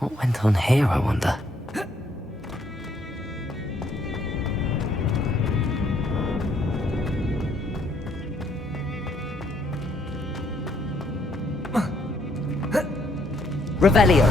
What went on here, I wonder? Revelio.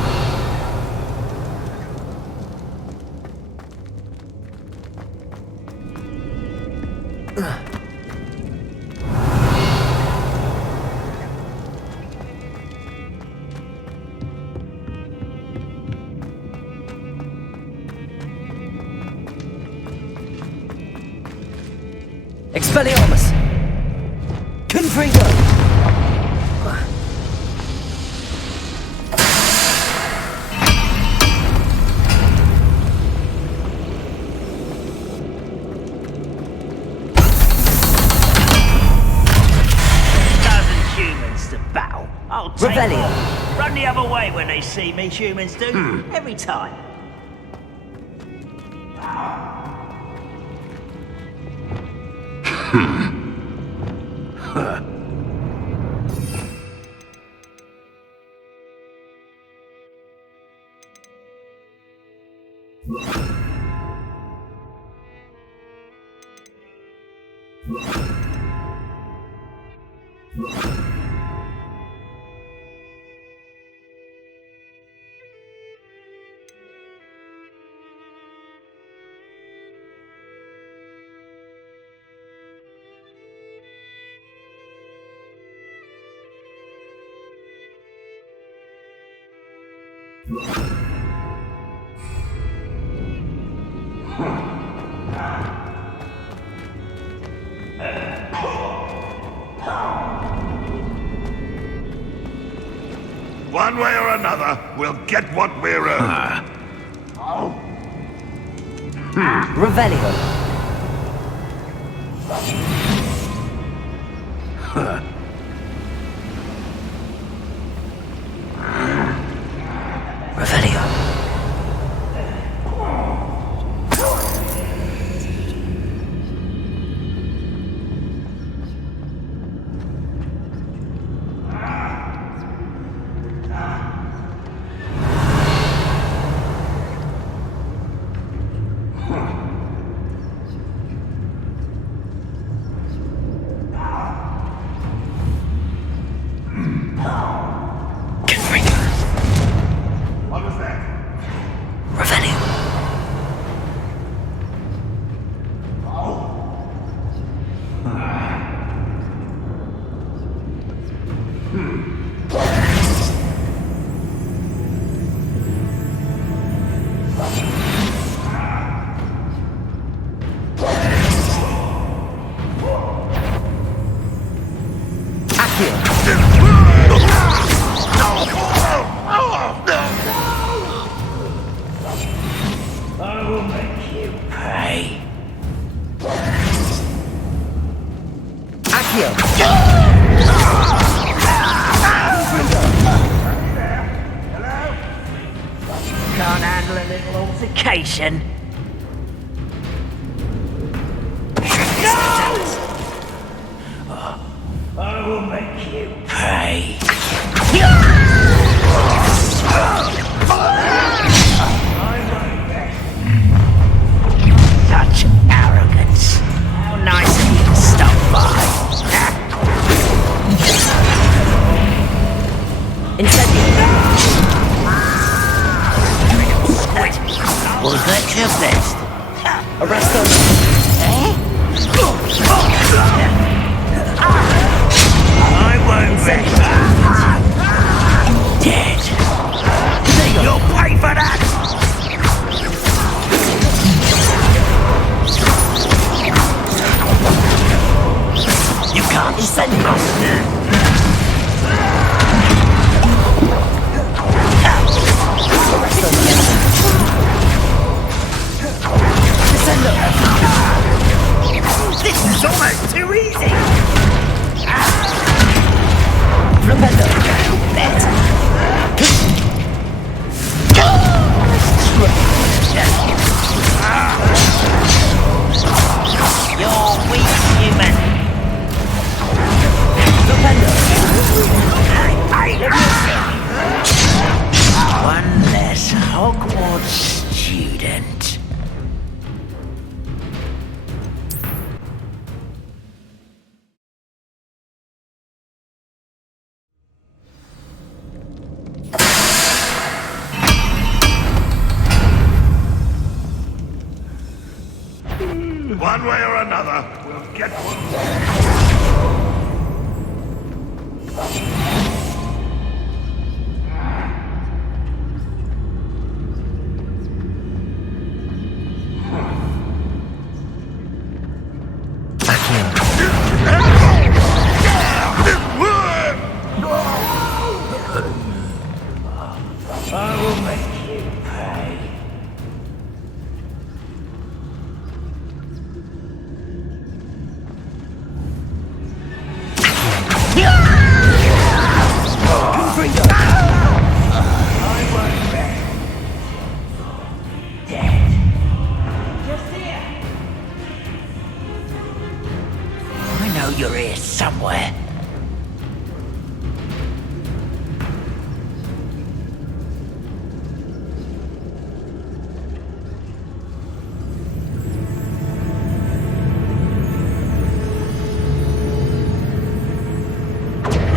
Expelliarmus! Confringo! I'll take Revelio. one. Run the other way when they see me, humans do. Every time. One way or another, we'll get what we're owed. Revelio. Revelio. What was that? Revelio. I will make you pay. Accio. Can't handle a little altercation. I will make you pay. Such arrogance. How nice of you to stop by. Incendio. Was that your best? Arresto. I won't be dead. You'll pay for that! You can't send us. This is almost too easy! Rependo. Bet! Hogwarts student. One way or another, we'll get what... I will make you pay. I know you're here somewhere.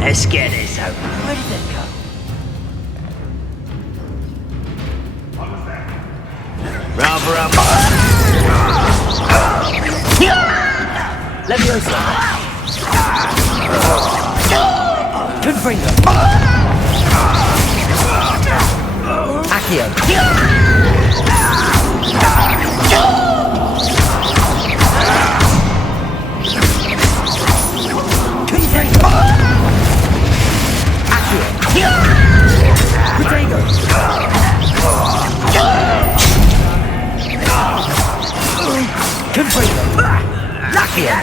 Let's get this over. Where did that go? Rather up. Leviosa. Confringo. Accio. Confringo. Accio. Protego. Confringo. Accio.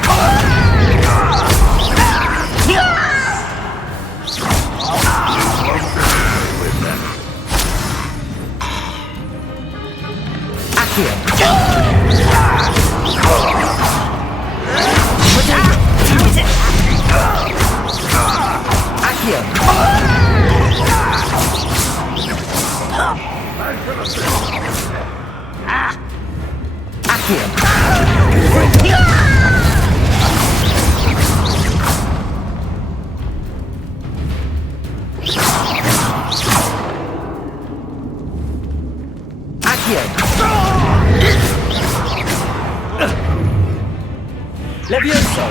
Levioso.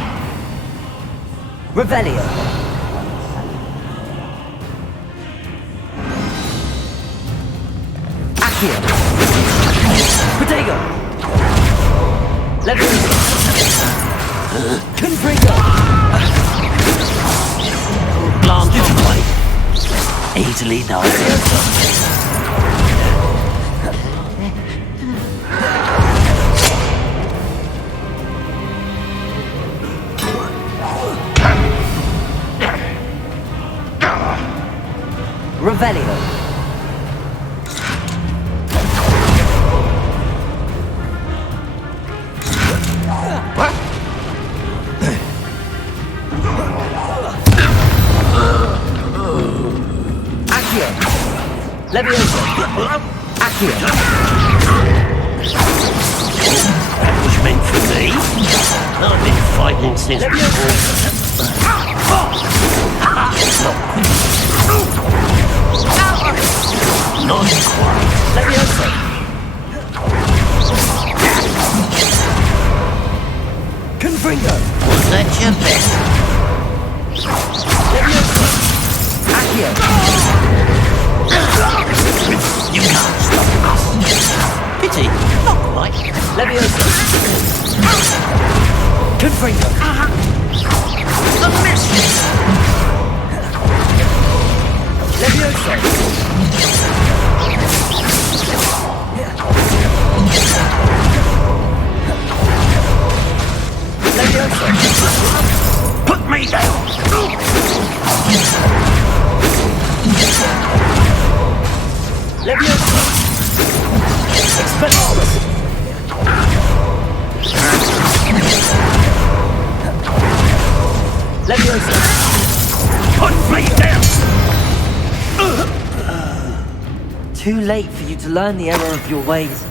Revelio. Accio. Protego. Levioso. Confringo. Glance away. Easily done. Revelio. Accio. Levioso. Accio. That was meant for me. I've been fighting since Not quite. Levioso. Confringo. Was that your best? Levioso. Accio. You can't stop us. Pity. Not quite. Levioso. Confringo. The mess. Levioso. Levioso. Put me down. Levioso. Expelliarmus. Levioso. Put me down. too late for you to learn the error of your ways.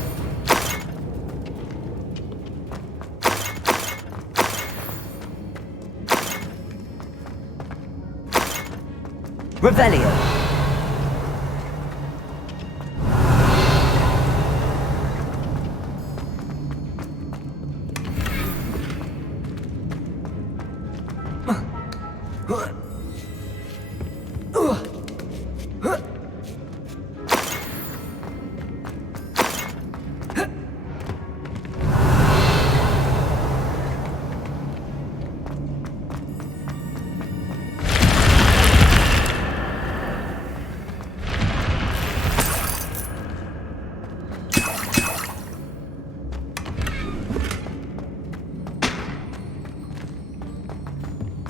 Revelio.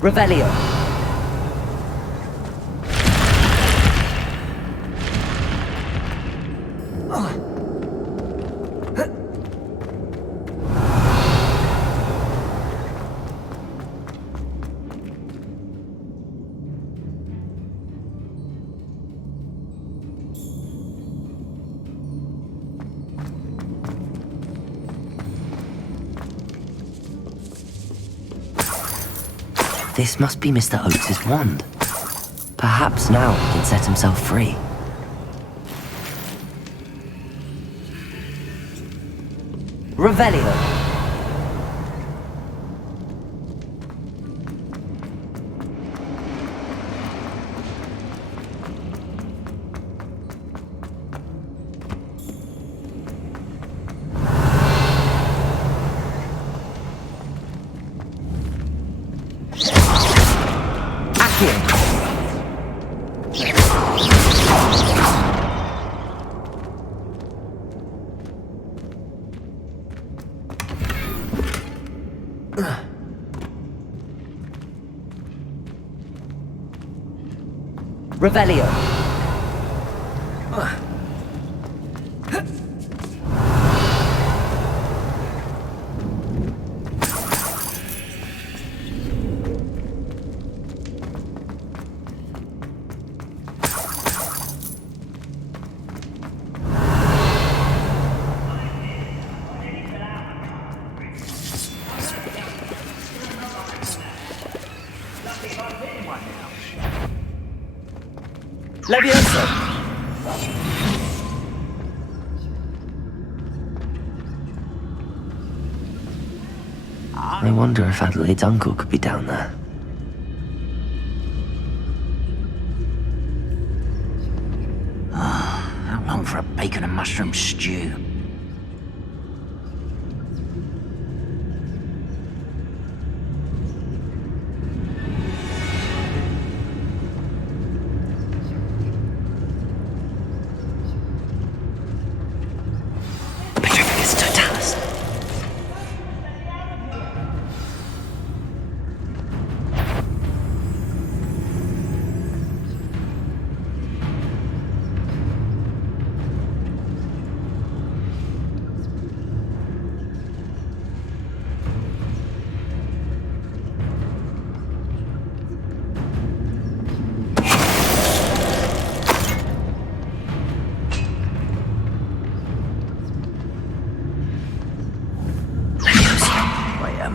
Revelio. This must be Mr. Oates' wand. Perhaps now he can set himself free. Revelio. Revelio. Levioso. I wonder if Adelaide's uncle could be down there. How long for a bacon and mushroom stew?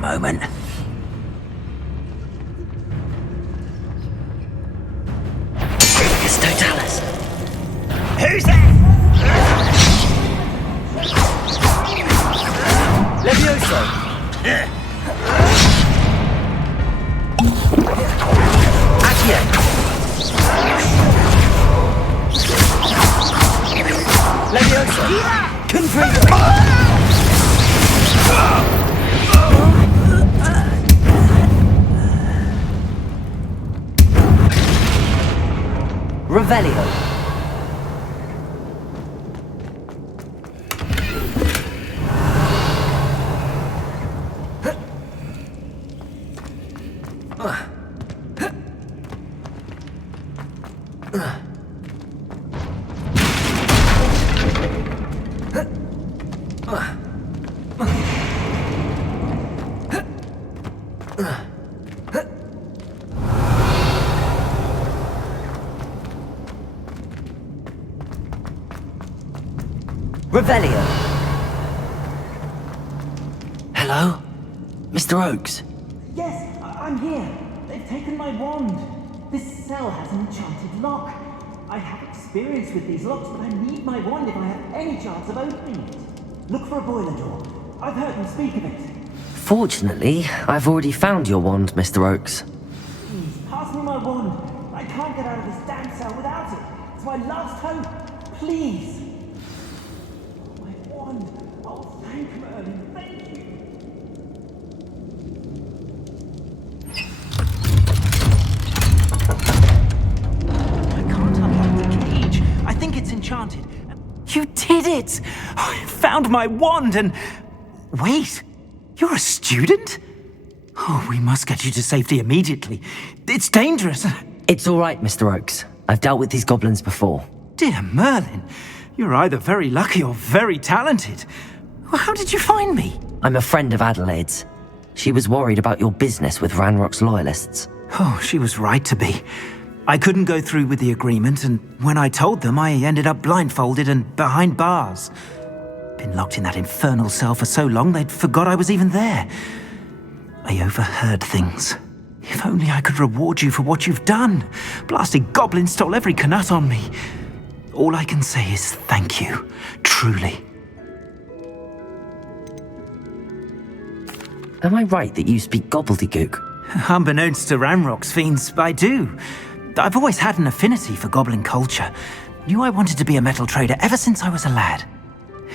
Moment. It's Totalis. Who's there? Levioso. Accio. Levioso. Confringo. Revelio. Revelio. Hello? Mr. Oakes? Yes, I'm here. They've taken my wand. This cell has an enchanted lock. I have experience with these locks, but I need my wand if I have any chance of opening it. Look for a boiler door. I've heard them speak of it. Fortunately, I've already found your wand, Mr. Oakes. Please, pass me my wand. I can't get out of this damn cell without it. It's my last hope. Please. My wand. Oh, thank Merlin. Thank you. I can't unlock the cage. I think it's enchanted. You did it! I found my wand and... Wait, you're a student? Oh, we must get you to safety immediately. It's dangerous. It's all right, Mr. Oakes. I've dealt with these goblins before. Dear Merlin, you're either very lucky or very talented. How did you find me? I'm a friend of Adelaide's. She was worried about your business with Ranrock's loyalists. Oh, she was right to be. I couldn't go through with the agreement, and when I told them, I ended up blindfolded and behind bars. Been locked in that infernal cell for so long, they'd forgot I was even there. I overheard things. If only I could reward you for what you've done. Blasted goblins stole every canut on me. All I can say is thank you, truly. Am I right that you speak gobbledygook? Unbeknownst to Ranrock's fiends, I do. I've always had an affinity for goblin culture. Knew I wanted to be a metal trader ever since I was a lad.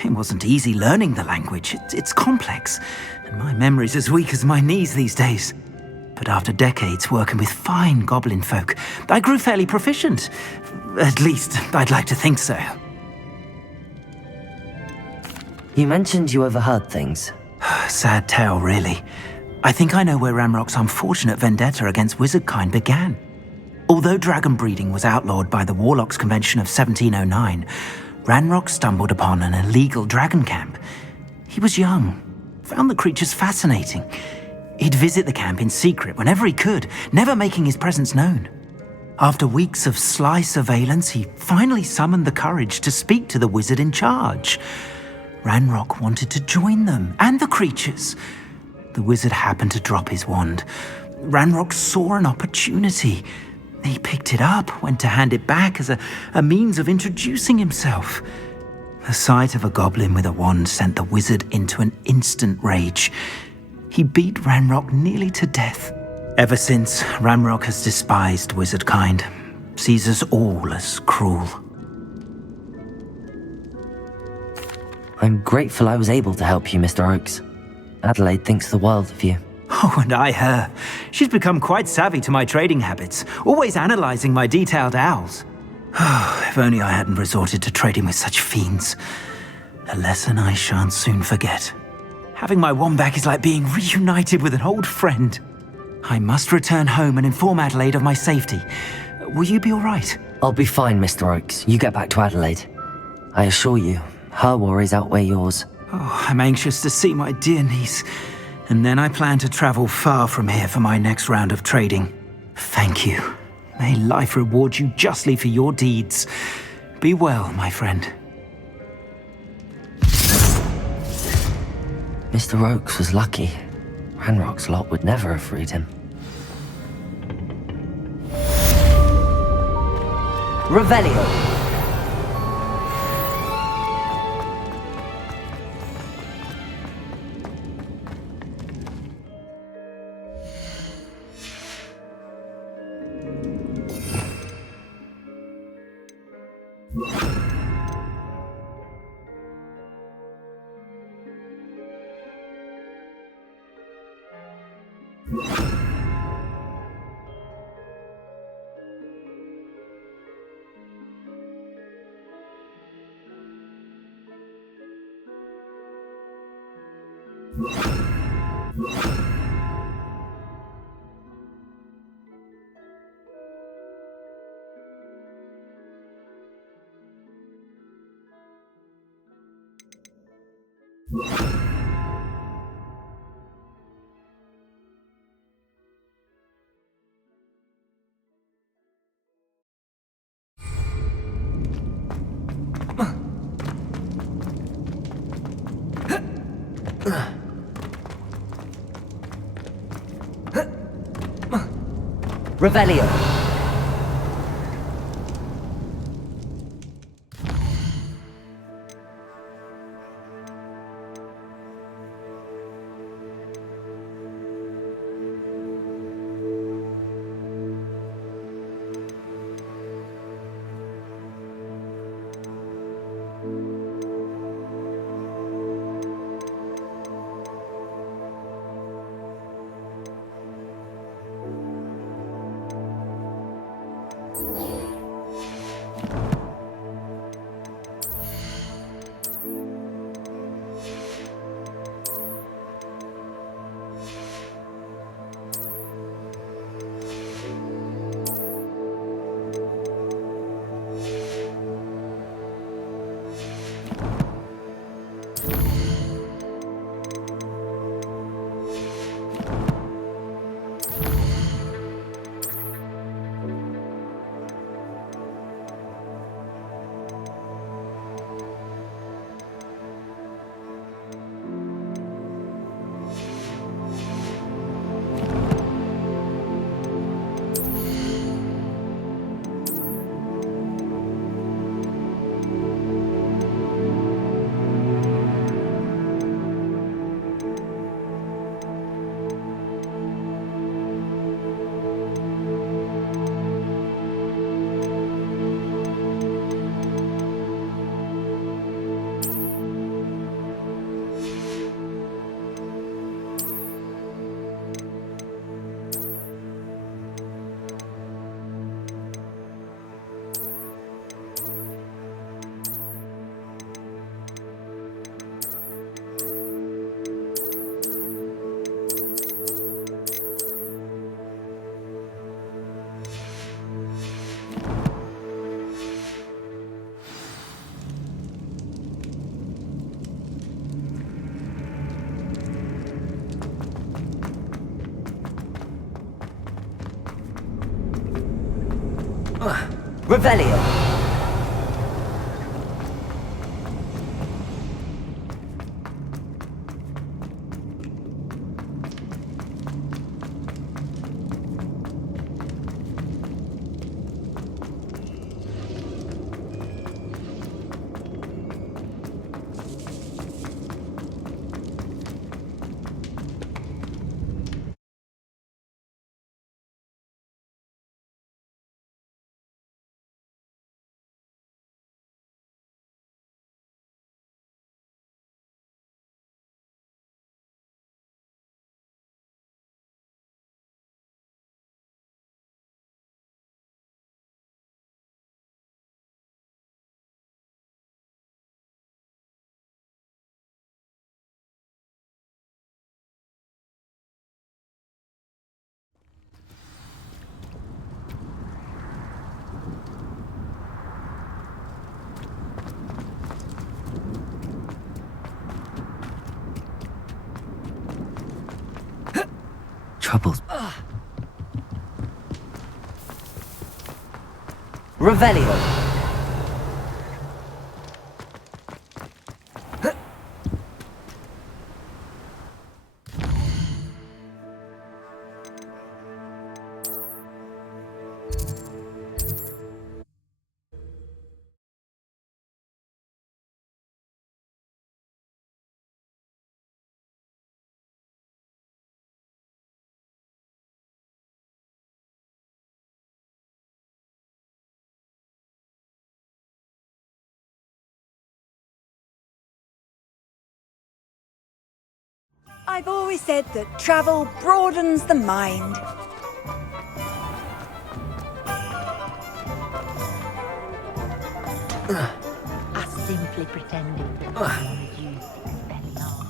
It wasn't easy learning the language. It's complex, and my memory's as weak as my knees these days. But after decades working with fine goblin folk, I grew fairly proficient. At least, I'd like to think so. You mentioned you overheard things. Sad tale, really. I think I know where Ranrock's unfortunate vendetta against wizardkind began. Although dragon breeding was outlawed by the Warlocks Convention of 1709, Ranrock stumbled upon an illegal dragon camp. He was young, found the creatures fascinating. He'd visit the camp in secret whenever he could, never making his presence known. After weeks of sly surveillance, he finally summoned the courage to speak to the wizard in charge. Ranrock wanted to join them, and the creatures. The wizard happened to drop his wand. Ranrock saw an opportunity. He picked it up, went to hand it back as a means of introducing himself. The sight of a goblin with a wand sent the wizard into an instant rage. He beat Ranrock nearly to death. Ever since, Ranrock has despised wizardkind, sees us all as cruel. I'm grateful I was able to help you, Mr. Oakes. Adelaide thinks the world of you. Oh, and I her. She's become quite savvy to my trading habits, always analyzing my detailed owls. If only I hadn't resorted to trading with such fiends. A lesson I shan't soon forget. Having my wand back is like being reunited with an old friend. I must return home and inform Adelaide of my safety. Will you be all right? I'll be fine, Mr. Oakes. You get back to Adelaide. I assure you, her worries outweigh yours. Oh, I'm anxious to see my dear niece. And then I plan to travel far from here for my next round of trading. Thank you. May life reward you justly for your deeds. Be well, my friend. Mr. Oakes was lucky. Ranrock's lot would never have freed him. Revelio. Revelio. Revelio. Troubles. Revelio. I've always said that travel broadens the mind. I simply pretended that I wanted you belly on.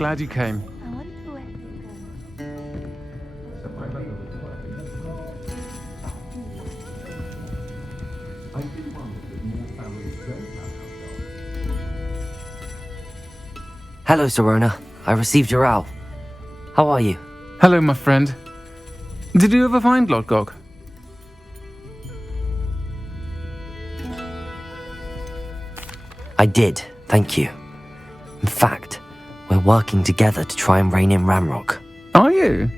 glad you came. I want to Hello, Serona. I received your owl. How are you? Hello, my friend. Did you ever find Lodgok? I did, thank you. In fact, we're working together to try and rein in Ramrock. Are you?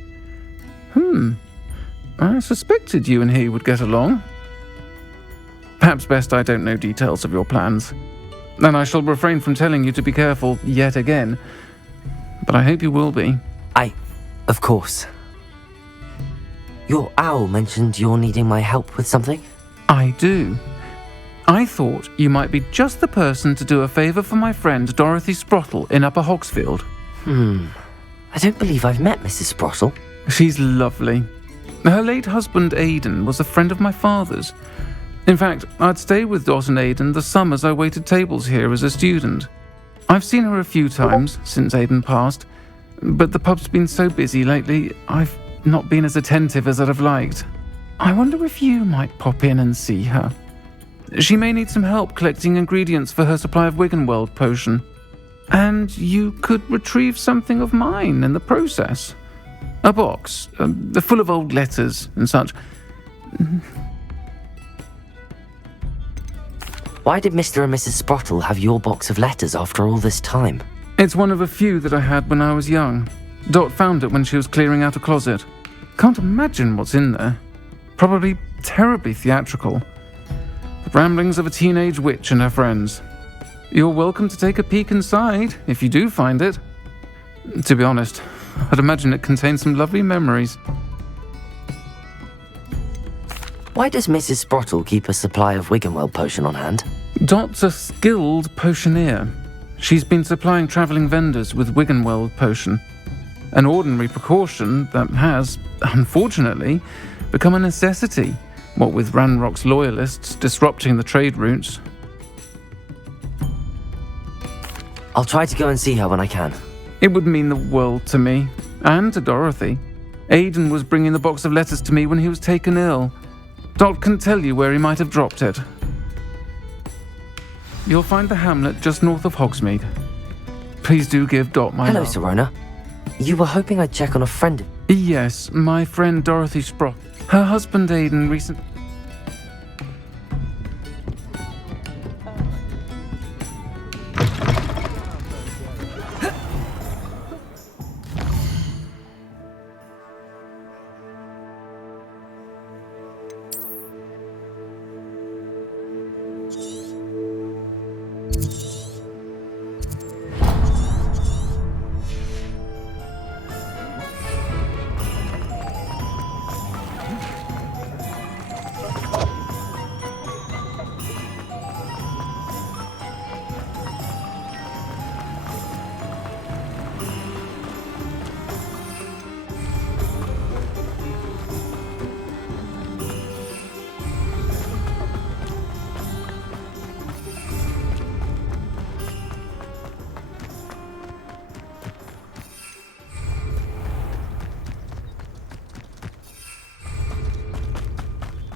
I suspected you and he would get along. Perhaps best I don't know details of your plans. And I shall refrain from telling you to be careful yet again. But I hope you will be. Of course. Your owl mentioned you're needing my help with something? I do. I thought you might be just the person to do a favour for my friend Dorothy Sprottle in Upper Hogsfield. I don't believe I've met Mrs. Sprottle. She's lovely. Her late husband Aidan was a friend of my father's. In fact, I'd stay with Dot and Aidan the summers I waited tables here as a student. I've seen her a few times since Aidan passed, but the pub's been so busy lately, I've not been as attentive as I'd have liked. I wonder if you might pop in and see her. She may need some help collecting ingredients for her supply of Wiggenweld potion. And you could retrieve something of mine in the process. A box, full of old letters and such. Why did Mr. and Mrs. Sprottle have your box of letters after all this time? It's one of a few that I had when I was young. Dot found it when she was clearing out a closet. Can't imagine what's in there. Probably terribly theatrical. The ramblings of a teenage witch and her friends. You're welcome to take a peek inside, if you do find it. To be honest, I'd imagine it contains some lovely memories. Why does Mrs. Sprottle keep a supply of Wiggenweld potion on hand? Dot's a skilled potioneer. She's been supplying travelling vendors with Wiggenweld potion. An ordinary precaution that has, unfortunately, become a necessity, what with Ranrock's loyalists disrupting the trade routes. I'll try to go and see her when I can. It would mean the world to me, and to Dorothy. Aidan was bringing the box of letters to me when he was taken ill. Dot can tell you where he might have dropped it. You'll find the hamlet just north of Hogsmeade. Please do give Dot my Hello, love. Serona. You were hoping I'd check on a friend. Yes, my friend Dorothy Sprott. Her husband Aidan recently...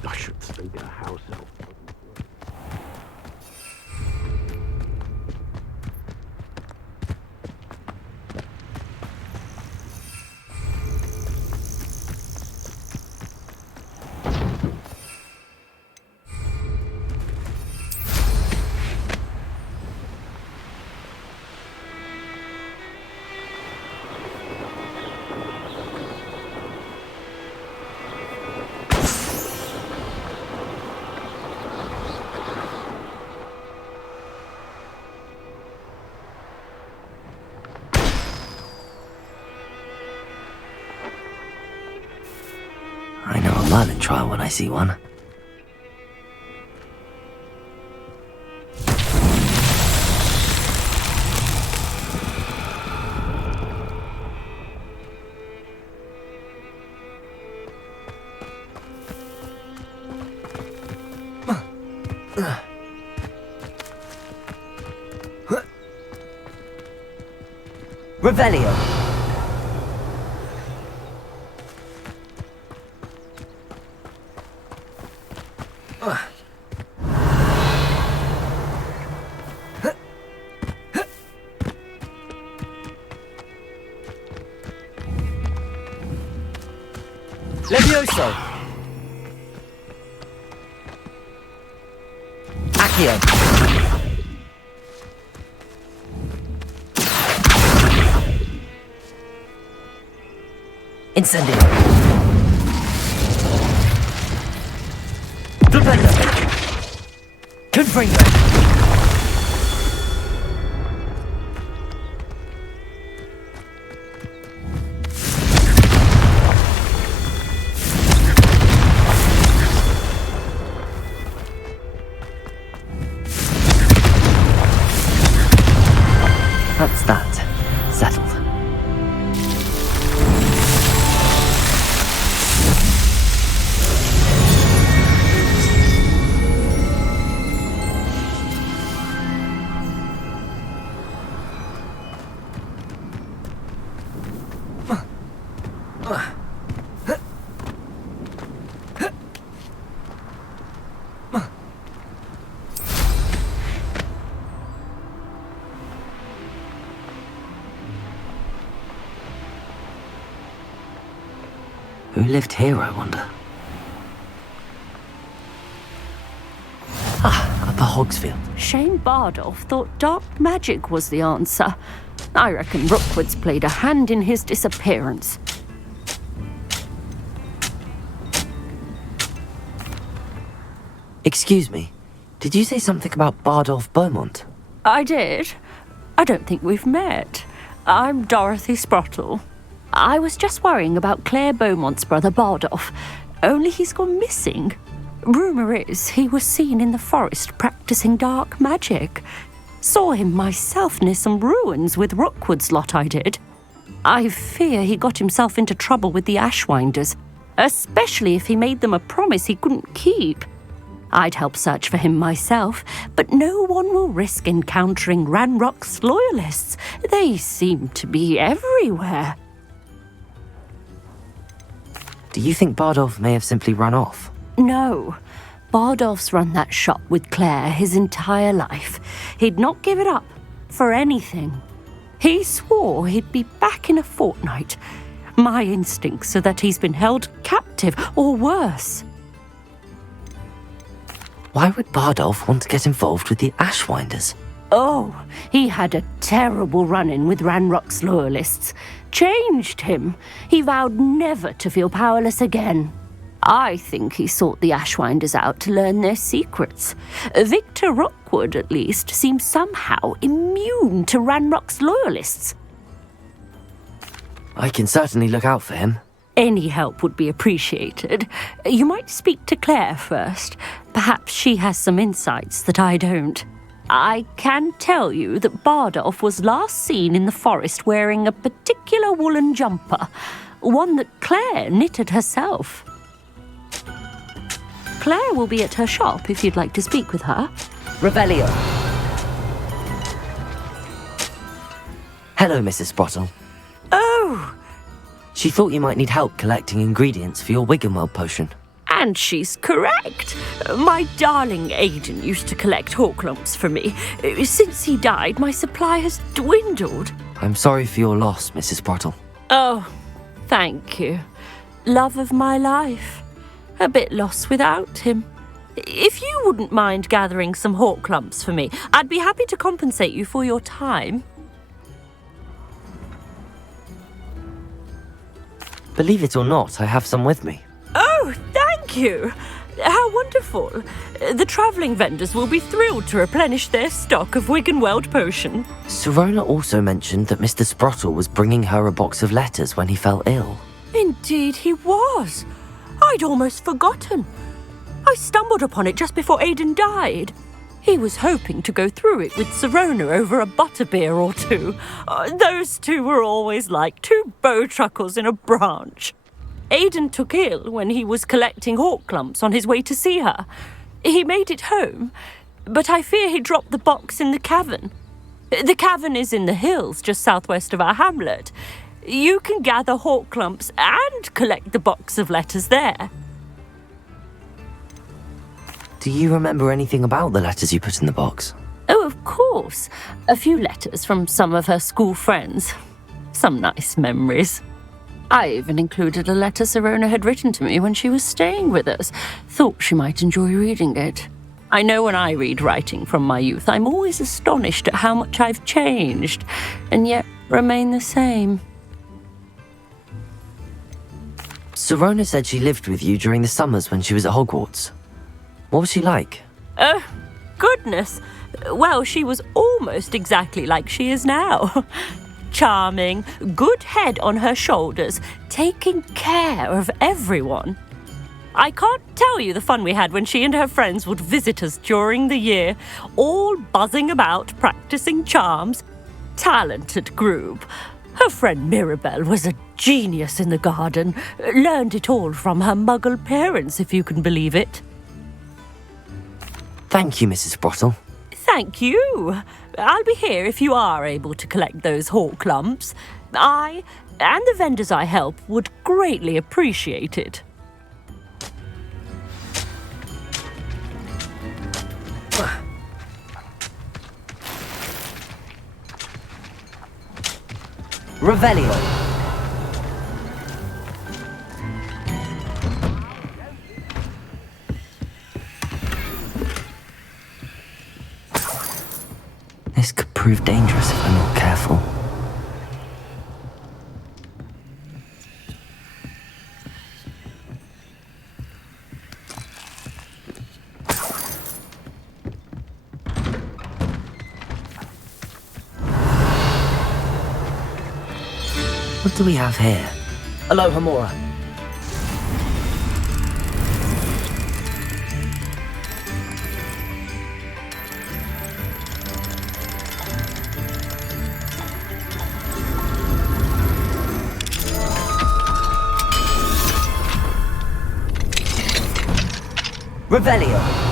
I should think a house elf. I know a Merlin trial when I see one. Revelio. Levioso. Accio. Incendio. Flipendo. Confringo. That's that. Settled. Who lived here, I wonder? Ah, Upper Hogsfield. Shane Bardolph thought dark magic was the answer. I reckon Rookwood's played a hand in his disappearance. Excuse me, did you say something about Bardolph Beaumont? I did. I don't think we've met. I'm Dorothy Sprottle. I was just worrying about Claire Beaumont's brother Bardolph, only he's gone missing. Rumour is he was seen in the forest practicing dark magic. Saw him myself near some ruins with Rookwood's lot I did. I fear he got himself into trouble with the Ashwinders, especially if he made them a promise he couldn't keep. I'd help search for him myself, but no one will risk encountering Ranrock's loyalists. They seem to be everywhere. Do you think Bardolph may have simply run off? No. Bardolph's run that shop with Claire his entire life. He'd not give it up for anything. He swore he'd be back in a fortnight. My instincts are that he's been held captive, or worse. Why would Bardolph want to get involved with the Ashwinders? Oh, he had a terrible run-in with Ranrock's loyalists. Changed him. He vowed never to feel powerless again. I think he sought the Ashwinders out to learn their secrets. Victor Rookwood, at least, seems somehow immune to Ranrock's loyalists. I can certainly look out for him. Any help would be appreciated. You might speak to Claire first. Perhaps she has some insights that I don't. I can tell you that Bardolph was last seen in the forest wearing a particular woolen jumper, one that Claire knitted herself. Claire will be at her shop if you'd like to speak with her. Revelio. Hello, Mrs. Sprottle. Oh, She thought you might need help collecting ingredients for your Wiggenweld potion. and she's correct. My darling Aidan used to collect hawk lumps for me. Since he died, my supply has dwindled. I'm sorry for your loss, Mrs. Sprottle. Oh, thank you. Love of my life. A bit lost without him. If you wouldn't mind gathering some hawk lumps for me, I'd be happy to compensate you for your time. Believe it or not, I have some with me. Oh, thank you. How wonderful. The travelling vendors will be thrilled to replenish their stock of Wiggenweld potion. Serona also mentioned that Mr. Sprottle was bringing her a box of letters when he fell ill. Indeed he was. I'd almost forgotten. I stumbled upon it just before Aidan died. He was hoping to go through it with Serona over a butterbeer or two. Those two were always like two bowtruckles in a branch. Aidan took ill when he was collecting hawk lumps on his way to see her. He made it home, but I fear he dropped the box in the cavern. The cavern is in the hills just southwest of our hamlet. You can gather hawk clumps and collect the box of letters there. Do you remember anything about the letters you put in the box? Oh, of course. A few letters from some of her school friends. Some nice memories. I even included a letter Sirona had written to me when she was staying with us. Thought she might enjoy reading it. I know when I read writing from my youth, I'm always astonished at how much I've changed, and yet remain the same. Sirona said she lived with you during the summers when she was at Hogwarts. What was she like? Goodness. Well, she was almost exactly like she is now. Charming, good head on her shoulders, taking care of everyone. I can't tell you the fun we had when she and her friends would visit us during the year, all buzzing about, practicing charms. Talented group. Her friend Mirabelle was a genius in the garden. Learned it all from her muggle parents, if you can believe it. Thank you, Mrs. Sprottle. Thank you. I'll be here if you are able to collect those hawk lumps. I and the vendors I help would greatly appreciate it. Revelio. This could prove dangerous if I'm not careful. What do we have here? Hello, Hamora. Revelio.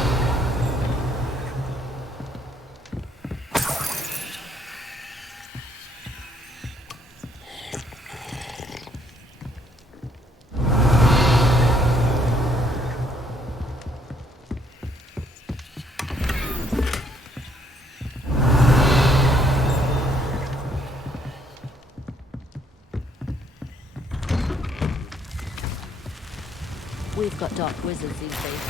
We've got dark wizards these days.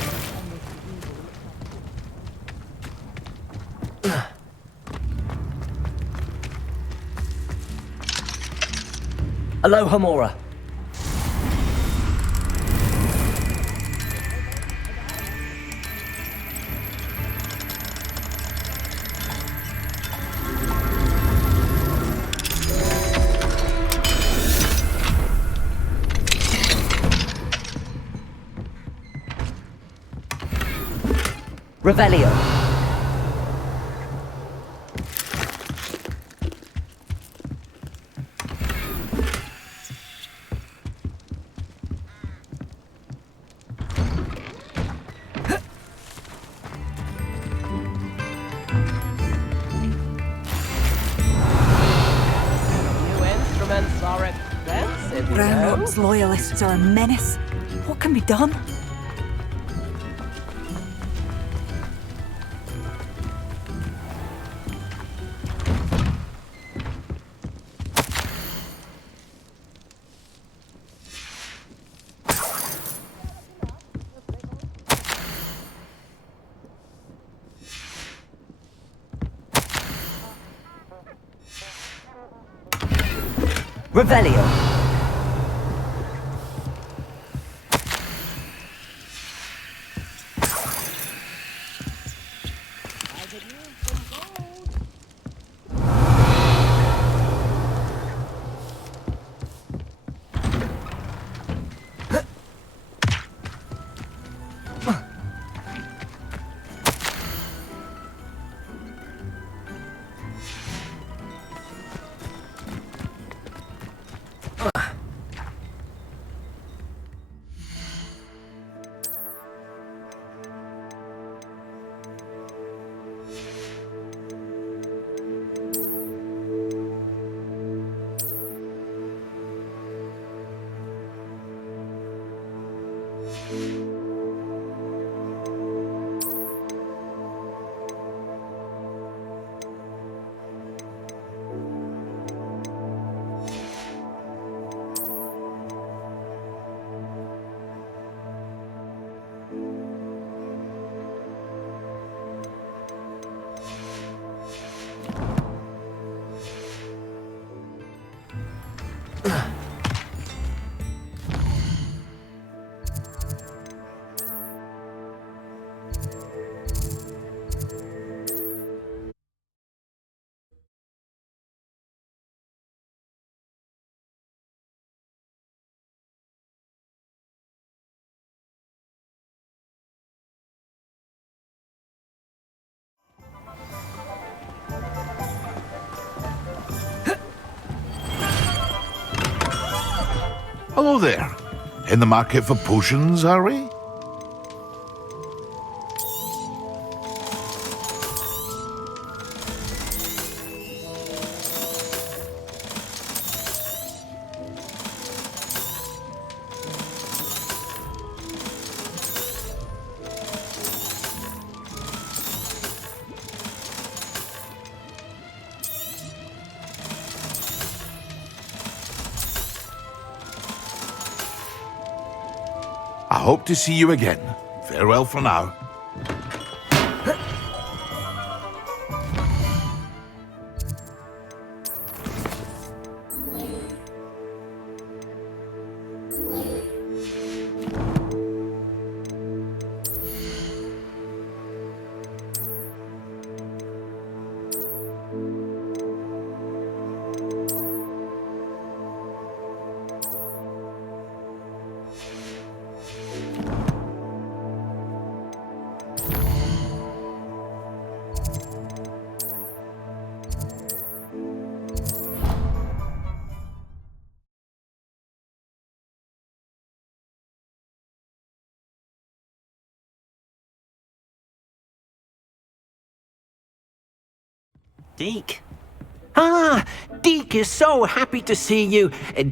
Hello, Hamora. Revelio. Roundrock's loyalists are a menace. What can be done? Revelio. Hello there. In the market for potions, are we? I hope to see you again. Farewell for now. Deke. Ah, Deke is so happy to see you.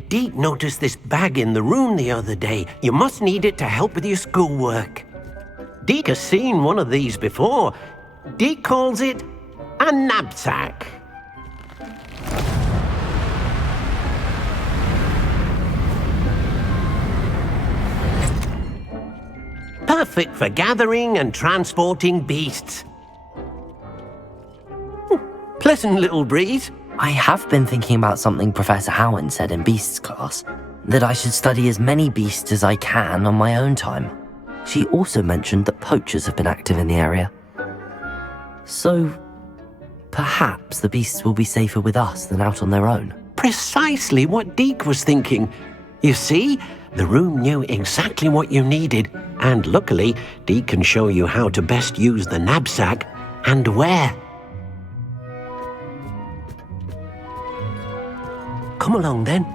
Deke noticed this bag in the room the other day. You must need it to help with your schoolwork. Deke has seen one of these before. Deke calls it a knapsack. Perfect for gathering and transporting beasts. Pleasant little breeze. I have been thinking about something Professor Howen said in Beasts class, that I should study as many beasts as I can on my own time. She also mentioned that poachers have been active in the area. So, perhaps the beasts will be safer with us than out on their own. Precisely what Deke was thinking. You see, the room knew exactly what you needed, and luckily, Deke can show you how to best use the knapsack and where. Come along then.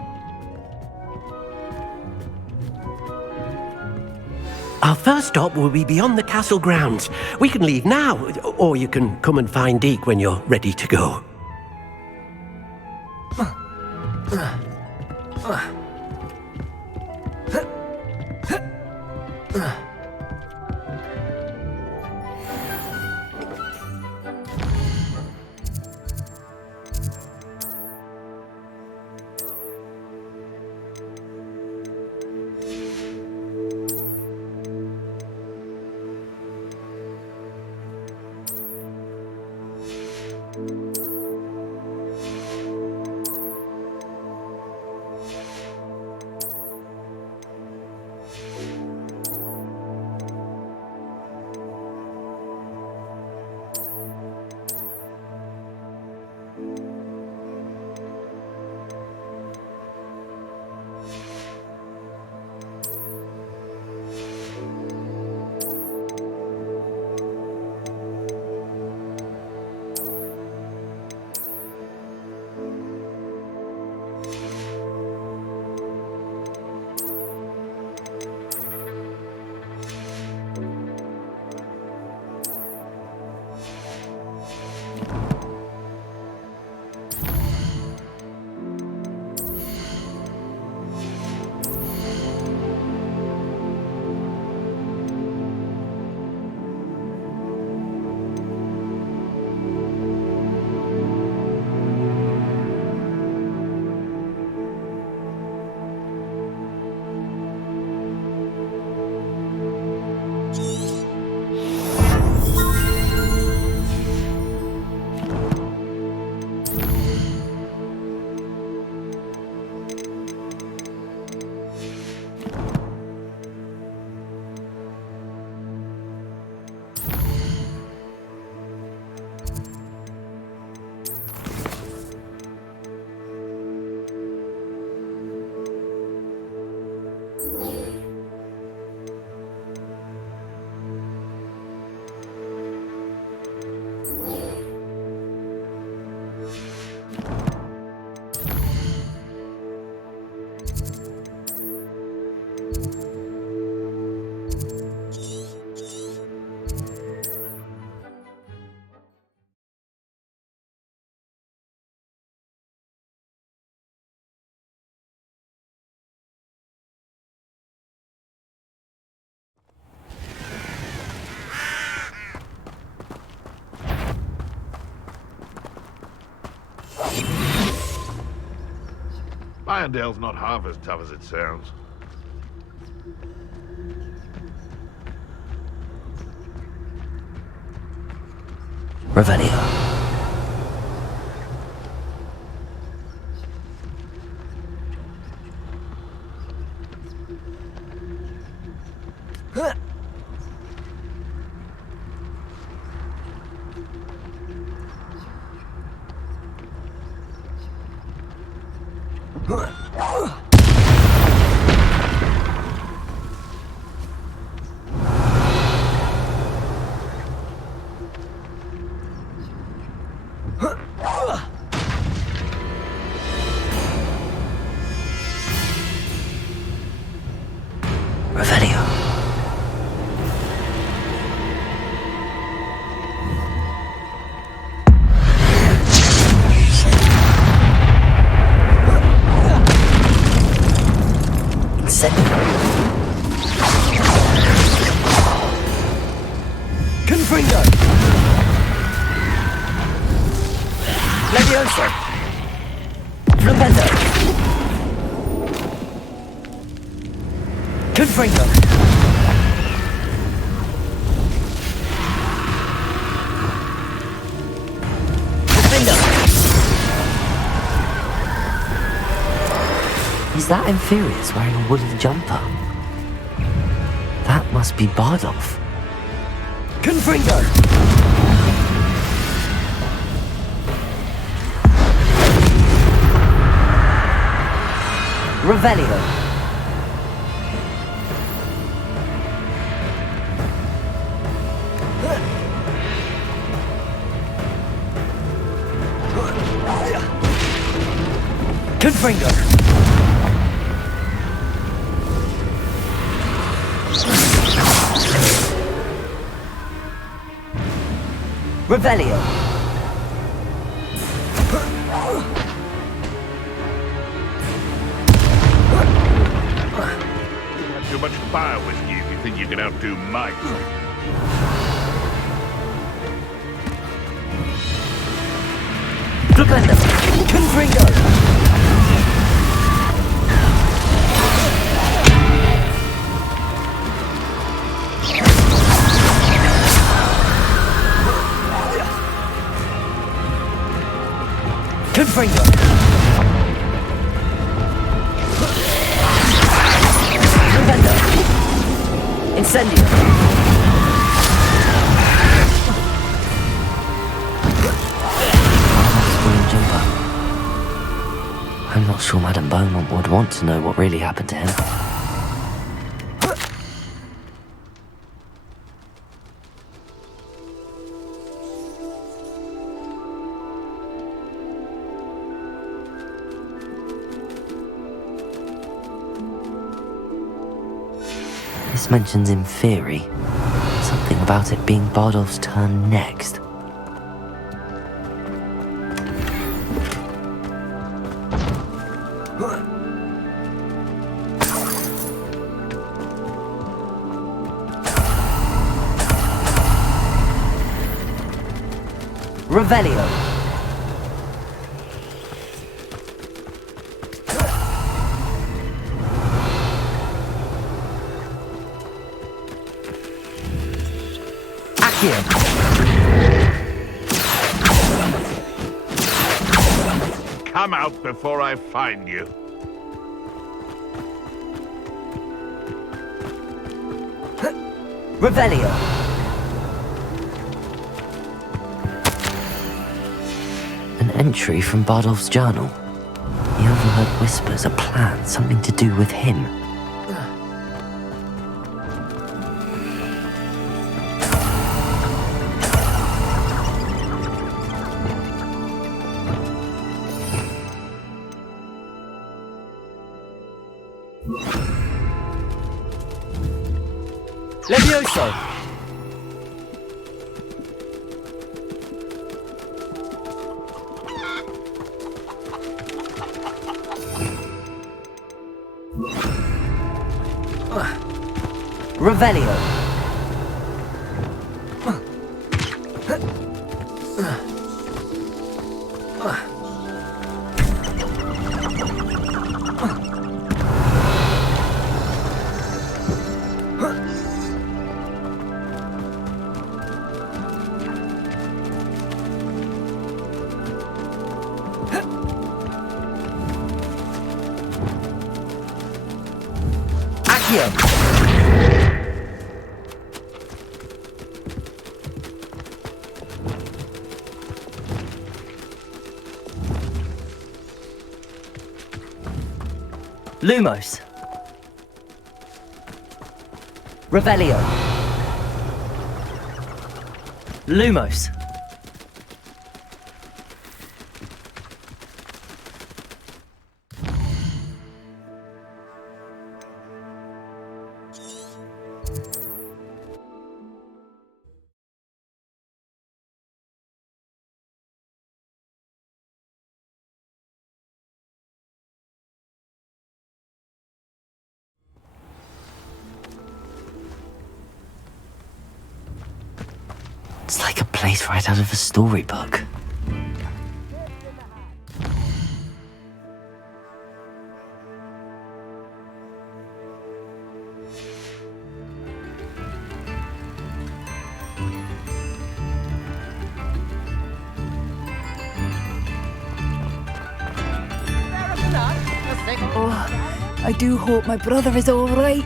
Our first stop will be beyond the castle grounds. We can leave now, or you can come and find Deke when you're ready to go. Irondale's not half as tough as it sounds. Revelio. Revelio. Confringo! Levioso! Flipendo! Confringo! Defendo! Is that Inferius wearing a wooden jumper? That must be Bardolph. Confringo! Revelio! Confringo! Revelio! Not too much fire whiskey if you think you can outdo Mike. Flipendo! Confringo! Confringo! Flipendo! Incendio! Bardolph's wooden jumper. I'm not sure Madame Beaumont would want to know what really happened to him. This mentions Inferi. Something about it being Bardolph's turn next. Revelio! Accio! Come out before I find you. Revelio! An entry from Bardolph's journal. He overheard whispers, a plan, something to do with him. Levioso! Revelio! Accio. Lumos. Revelio. Lumos. It's like a place right out of a storybook. Oh, I do hope my brother is all right.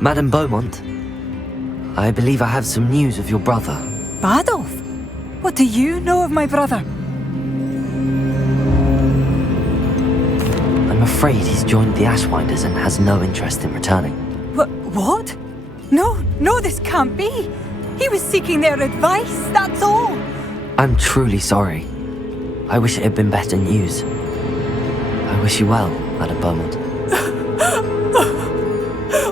Madame Beaumont, I believe I have some news of your brother. Badolf? What do you know of my brother? I'm afraid he's joined the Ashwinders and has no interest in returning. What? No, this can't be. He was seeking their advice, that's all. I'm truly sorry. I wish it had been better news. I wish you well, Madame Beaumont.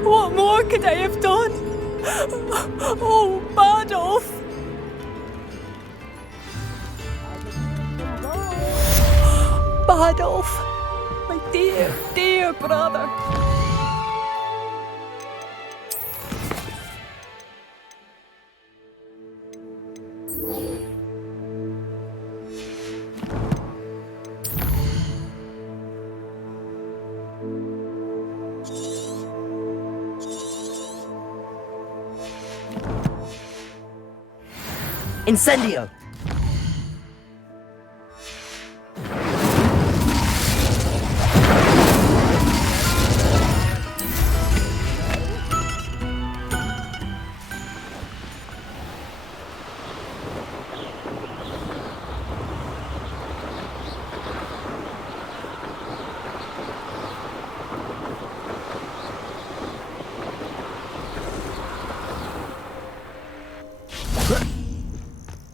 What more could I have done? Oh, Badolf! Badolf! My dear, dear brother! Incendio.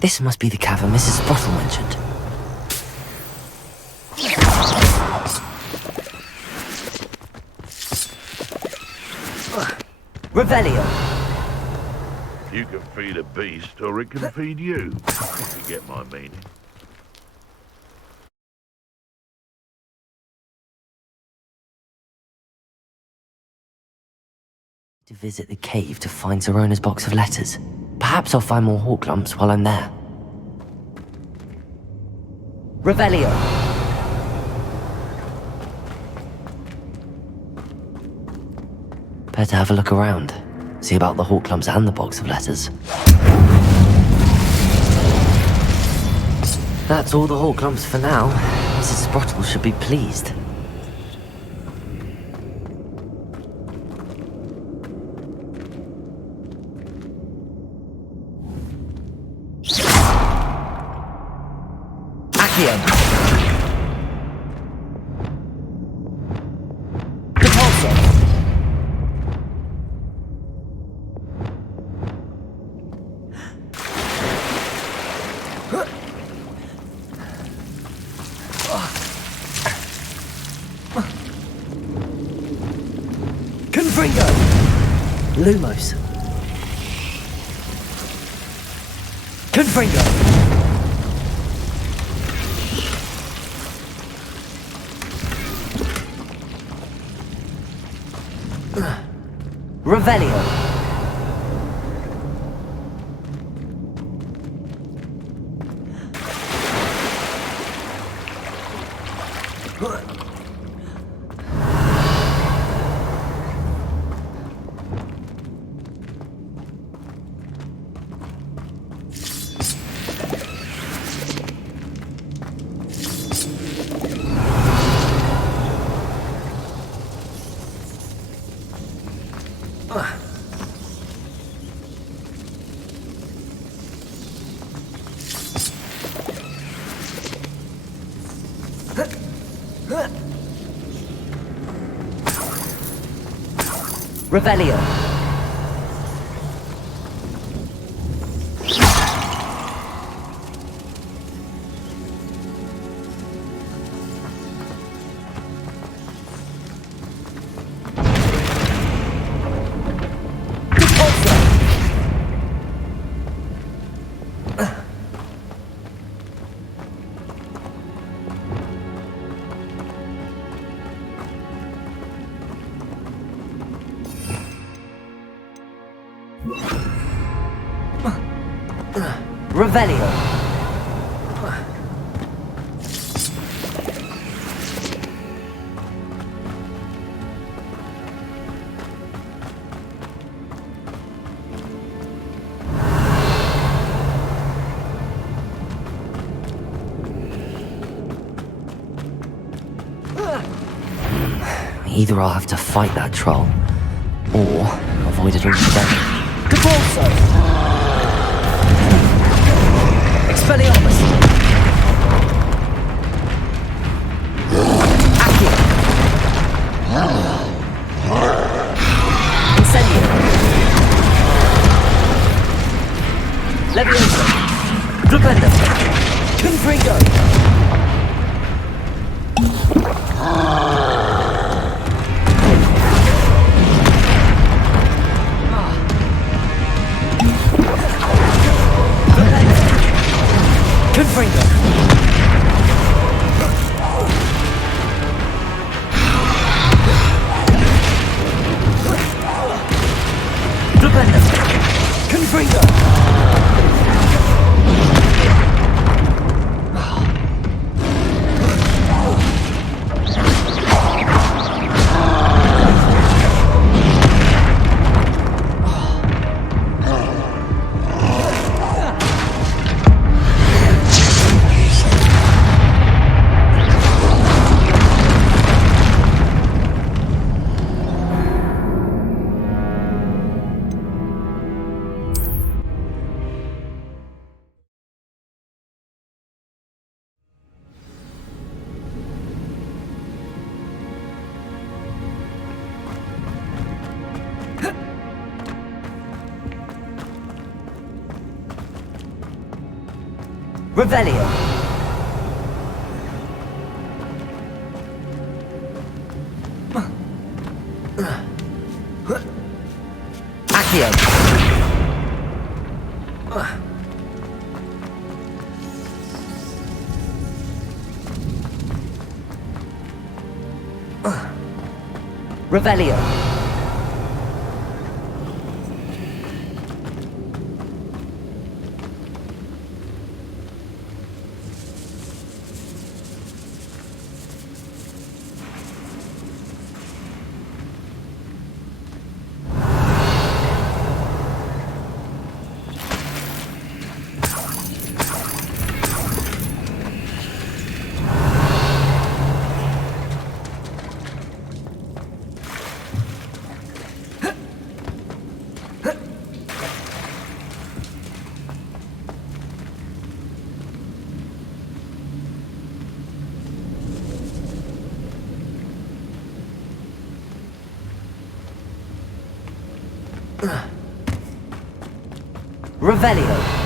This must be the cavern Mrs. Sprottle mentioned. Revelio. You can feed a beast, or it can feed you, if you get my meaning. To visit the cave to find Zerona's box of letters. Perhaps I'll find more hawk lumps while I'm there. Revelio. Better have a look around. See about the hawk lumps and the box of letters. That's all the hawk lumps for now. Mrs. Sprottle should be pleased. Accio. Repulso. Confringo. Lumos. Confringo. Revelio. Revelio. Revelio. Either I'll have to fight that troll, or avoid it altogether. Depulso. Expelliarmus. Accio. Incendio. Leviosa. Flipendo. Confringo. Confringo. Flipendo. Confringo. Revelio. Accio. Revelio. Revelio.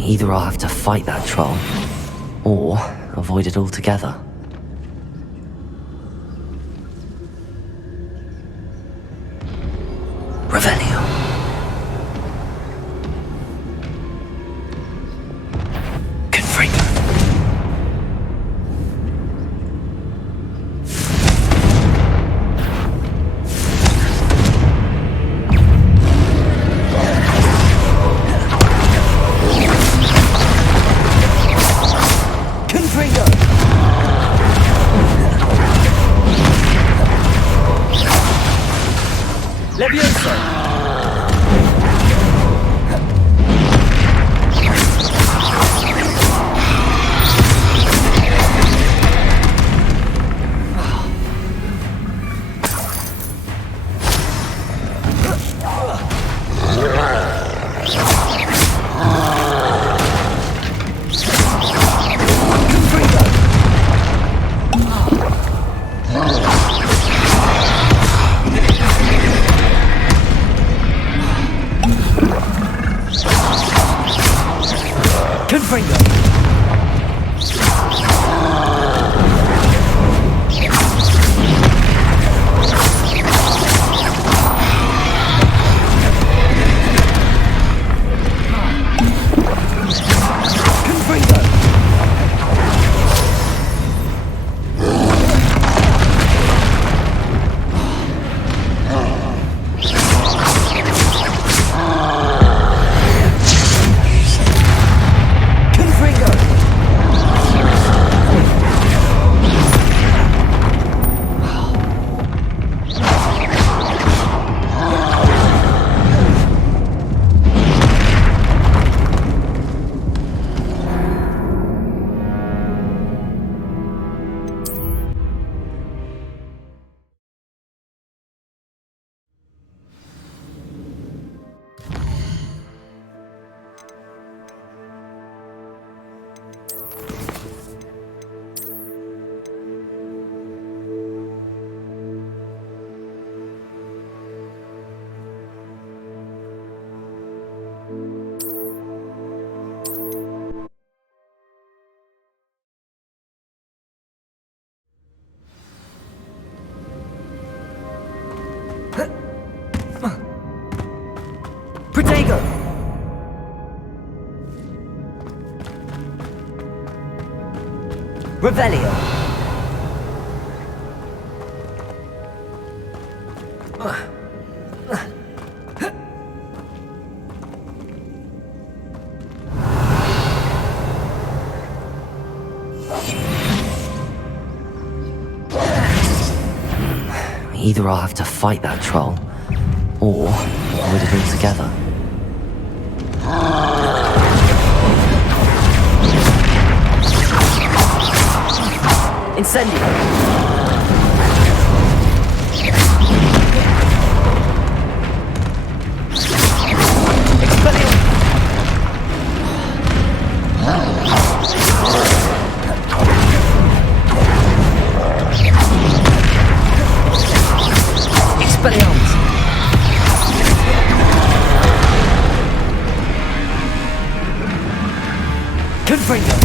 Either I'll have to fight that troll, or avoid it altogether. Revelio. Confringo. Levioso! Protego! Revelio! Either I'll have to fight that troll, or avoid it altogether. Incendio! Expelliarmus! Expelliarmus! Confringo!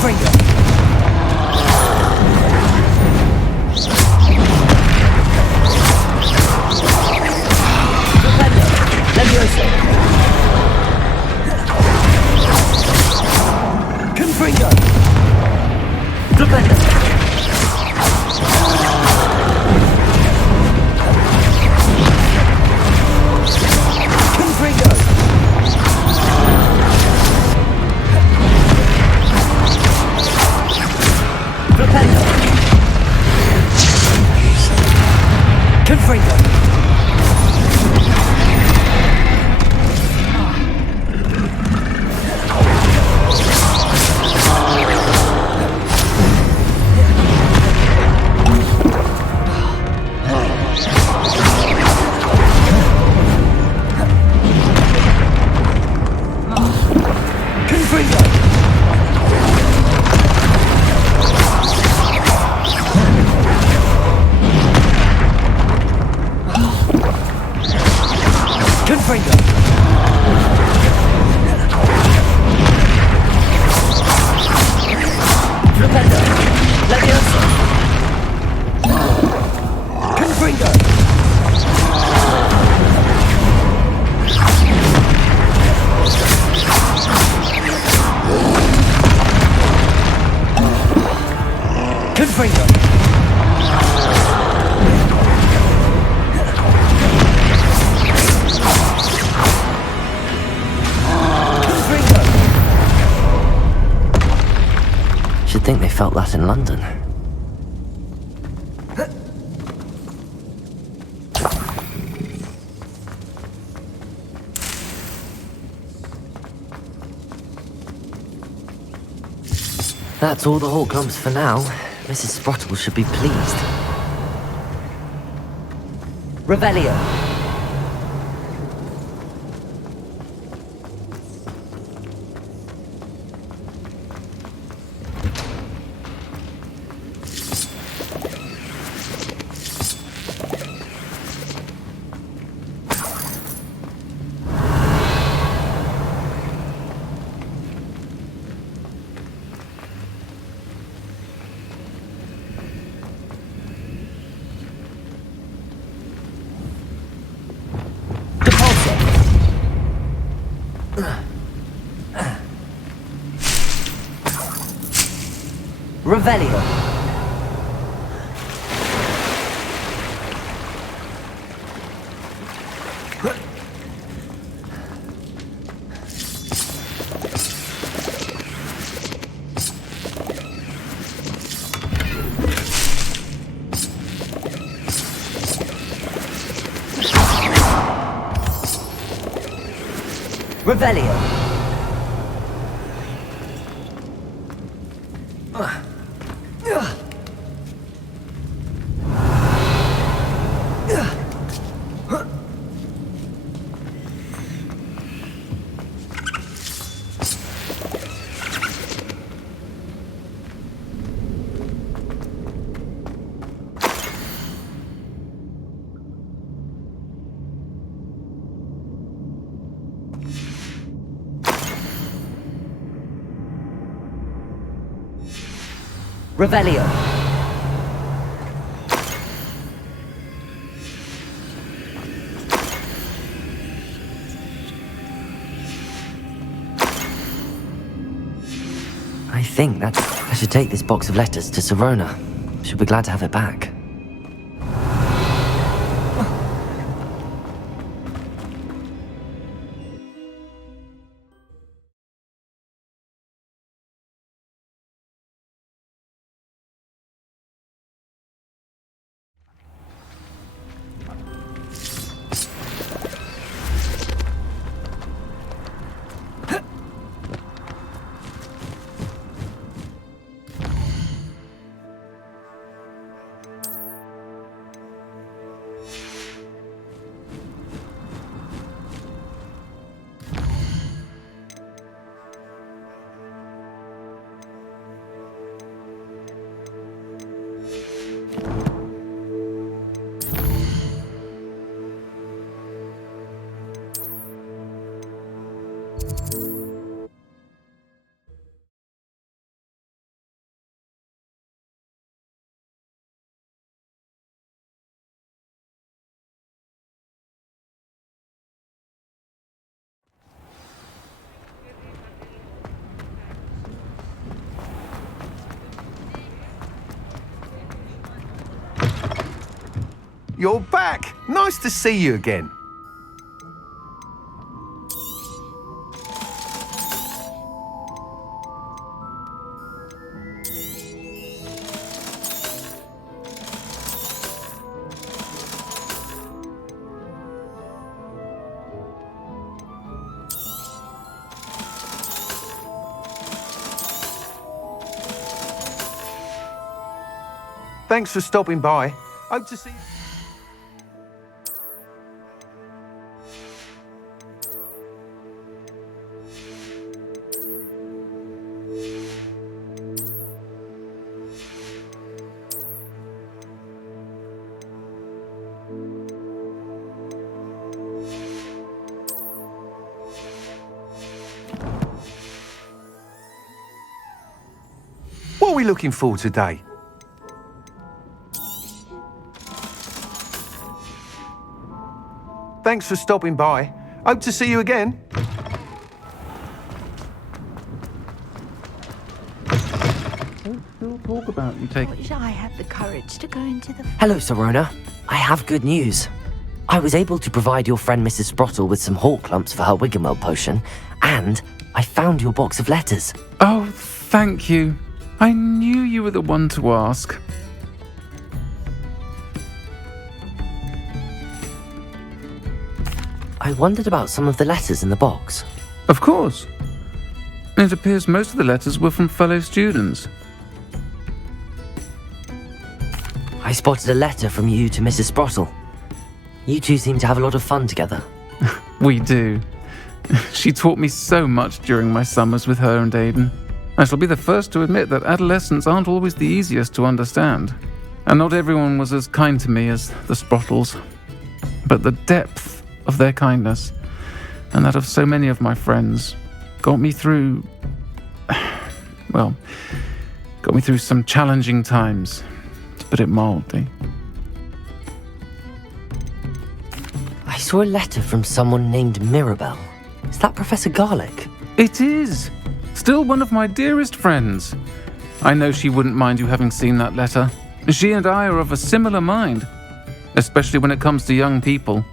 Confringo. Propendo. Levioso. Confringo. Propendo. Confringo. Propendo. Confringo. Confringo. Confringo. Propendo. Levioso. Confringo. Confringo. Confringo. Should think they felt that in London. That's all the Horcrux for now. Mrs. Sprottle should be pleased. Revelio. Depulso. Revelio. Revelio. Revelio. I think that I should take this box of letters to Serona. She'll be glad to have it back. you're back. Nice to see you again. Thanks for stopping by. Hope to see you. What are we looking for today? Thanks for stopping by. Hope to see you again. Don't still talk about you taking... Wish I had the courage to go into the... Hello, Sorona. I have good news. I was able to provide your friend Mrs. Sprottle with some hawk lumps for her Wiggenweld potion, and I found your box of letters. Oh, thank you. I knew you were the one to ask. I wondered about some of the letters in the box. Of course. It appears most of the letters were from fellow students. I spotted a letter from you to Mrs. Sprottle. You two seem to have a lot of fun together. We do. She taught me so much during my summers with her and Aidan. I shall be the first to admit that adolescents aren't always the easiest to understand. And not everyone was as kind to me as the Sprottles. But the depth of their kindness, and that of so many of my friends, got me through some challenging times, to put it mildly. I saw a letter from someone named Mirabelle. Is that Professor Garlick? It is! Still one of my dearest friends. I know she wouldn't mind you having seen that letter. She and I are of a similar mind, especially when it comes to young people.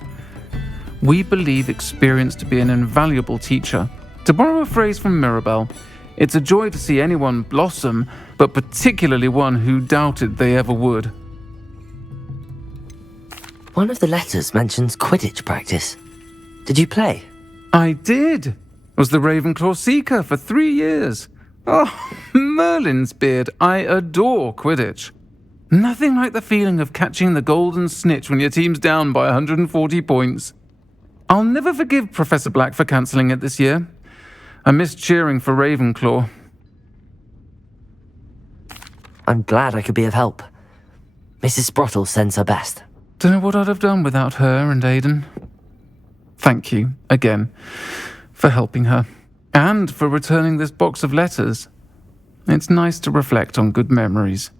We believe experience to be an invaluable teacher. To borrow a phrase from Mirabelle, it's a joy to see anyone blossom, but particularly one who doubted they ever would. One of the letters mentions Quidditch practice. Did you play? I did. Was the Ravenclaw Seeker for 3 years. Oh, Merlin's beard, I adore Quidditch. Nothing like the feeling of catching the golden snitch when your team's down by 140 points. I'll never forgive Professor Black for cancelling it this year. I missed cheering for Ravenclaw. I'm glad I could be of help. Mrs. Sprottle sends her best. Don't know what I'd have done without her and Aidan. Thank you, again, for helping her. And for returning this box of letters. It's nice to reflect on good memories.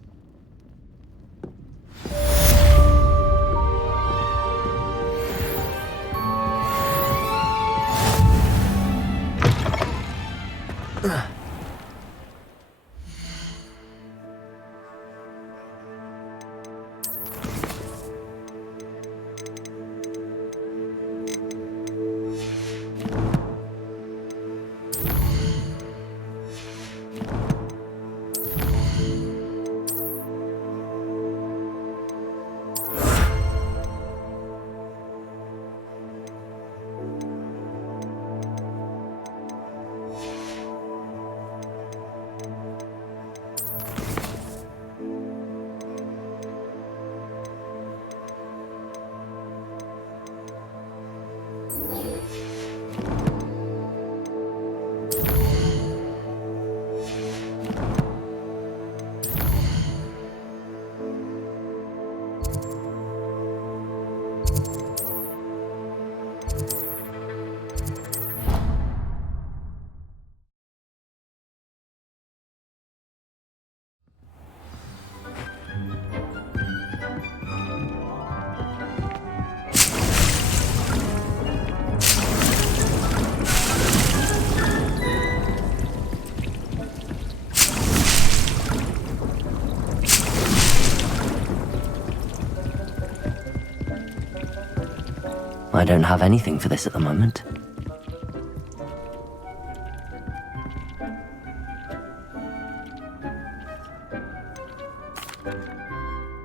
I don't have anything for this at the moment.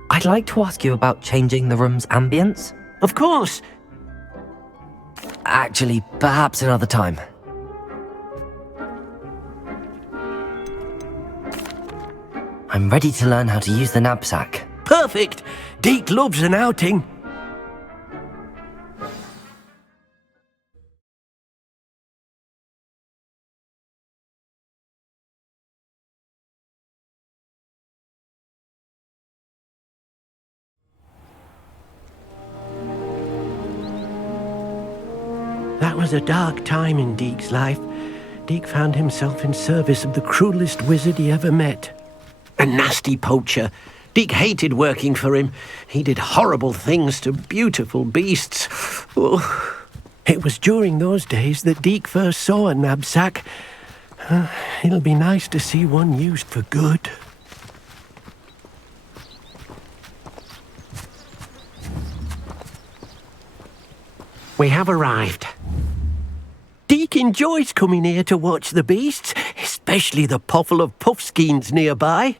I'd like to ask you about changing the room's ambience. Of course. Actually, perhaps another time. I'm ready to learn how to use the knapsack. Perfect. Deke loves an outing. That was a dark time in Deke's life. Deke found himself in service of the cruelest wizard he ever met. A nasty poacher. Deke hated working for him. He did horrible things to beautiful beasts. Oh. It was during those days that Deke first saw a knapsack. It'll be nice to see one used for good. We have arrived. Deke enjoys coming here to watch the beasts, especially the potful of puffskeins nearby.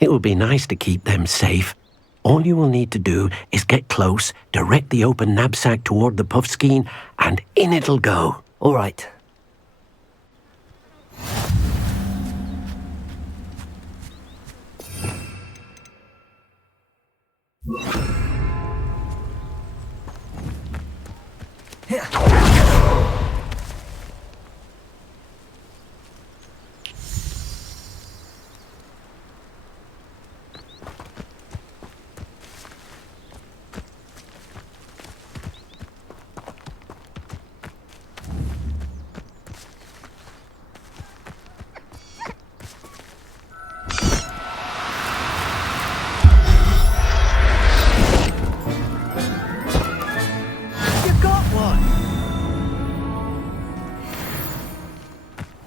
It will be nice to keep them safe. All you will need to do is get close, direct the open knapsack toward the puffskein, and in it'll go. All right.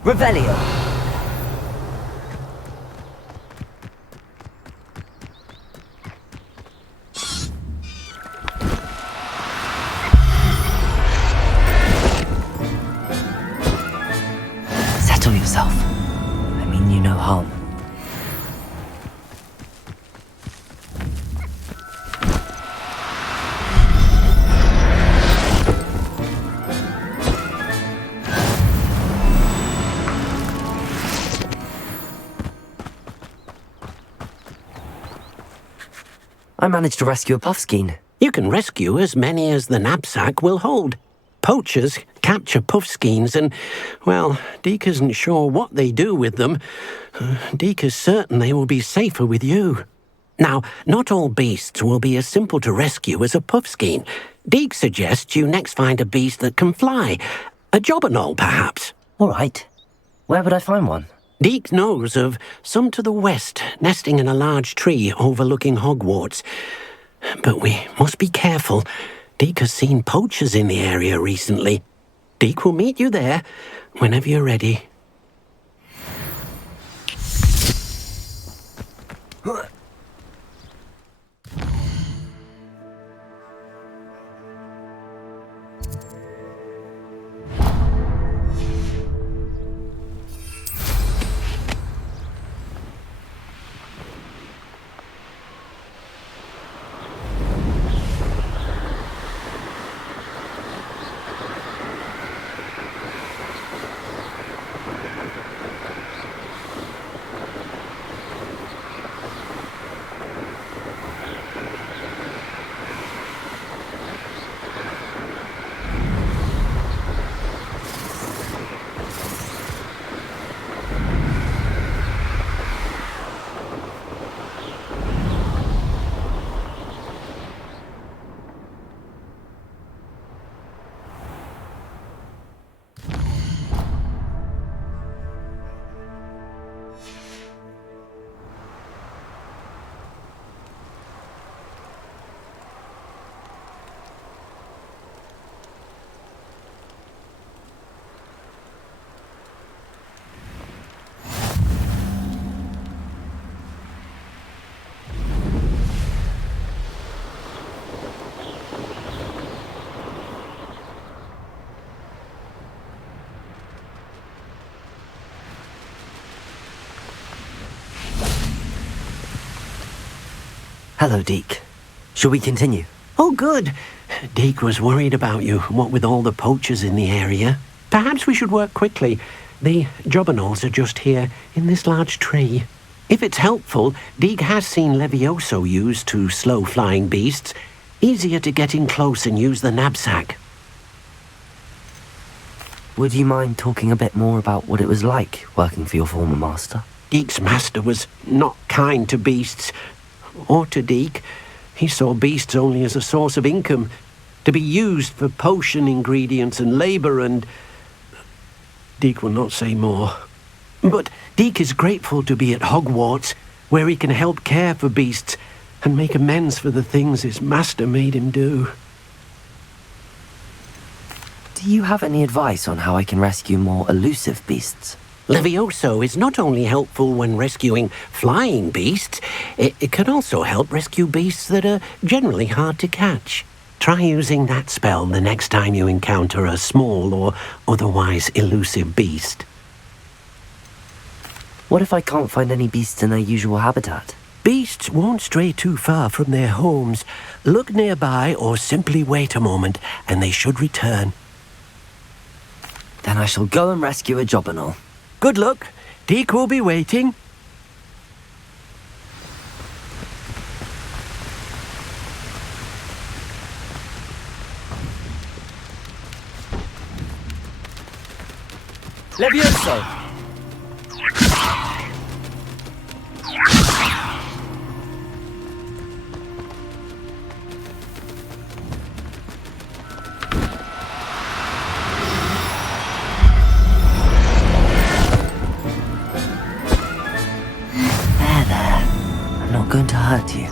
Revelio. Settle yourself. I mean you no harm. I managed to rescue a puffskein. You can rescue as many as the knapsack will hold. Poachers capture puffskeins and, well, Deke isn't sure what they do with them. Deke is certain they will be safer with you. Now, not all beasts will be as simple to rescue as a puffskein. Deke suggests you next find a beast that can fly. A jobberknoll, perhaps. All right. Where would I find one? Deke knows of some to the west, nesting in a large tree overlooking Hogwarts. But we must be careful. Deke has seen poachers in the area recently. Deke will meet you there whenever you're ready. Hello, Deke. Shall we continue? Oh, good. Deke was worried about you, what with all the poachers in the area. Perhaps we should work quickly. The jobberknolls are just here, in this large tree. If it's helpful, Deke has seen Levioso used to slow flying beasts. Easier to get in close and use the knapsack. Would you mind talking a bit more about what it was like working for your former master? Deke's master was not kind to beasts, or to Deke. He saw beasts only as a source of income, to be used for potion ingredients and labour, and Deke will not say more. But Deke is grateful to be at Hogwarts, where he can help care for beasts and make amends for the things his master made him do. Do you have any advice on how I can rescue more elusive beasts? Levioso is not only helpful when rescuing flying beasts, it can also help rescue beasts that are generally hard to catch. Try using that spell the next time you encounter a small or otherwise elusive beast. What if I can't find any beasts in their usual habitat? Beasts won't stray too far from their homes. Look nearby or simply wait a moment and they should return. Then I shall go and rescue a jobberknoll. Good luck. Deke will be waiting. Levioso! I'm not going to hurt you.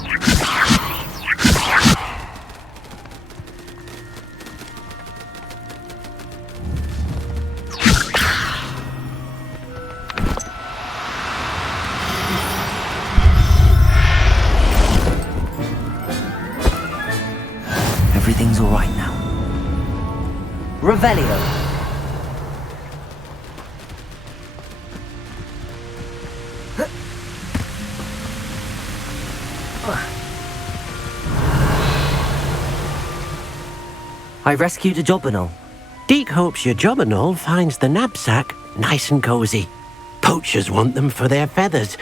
Everything's all right now. Revelio. I rescued a jobberknoll. Deke hopes your jobberknoll finds the knapsack nice and cozy. Poachers want them for their feathers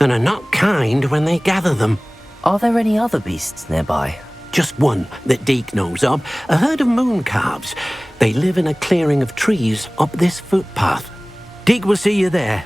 and are not kind when they gather them. Are there any other beasts nearby? Just one that Deke knows of, a herd of moon calves. They live in a clearing of trees up this footpath. Deke will see you there.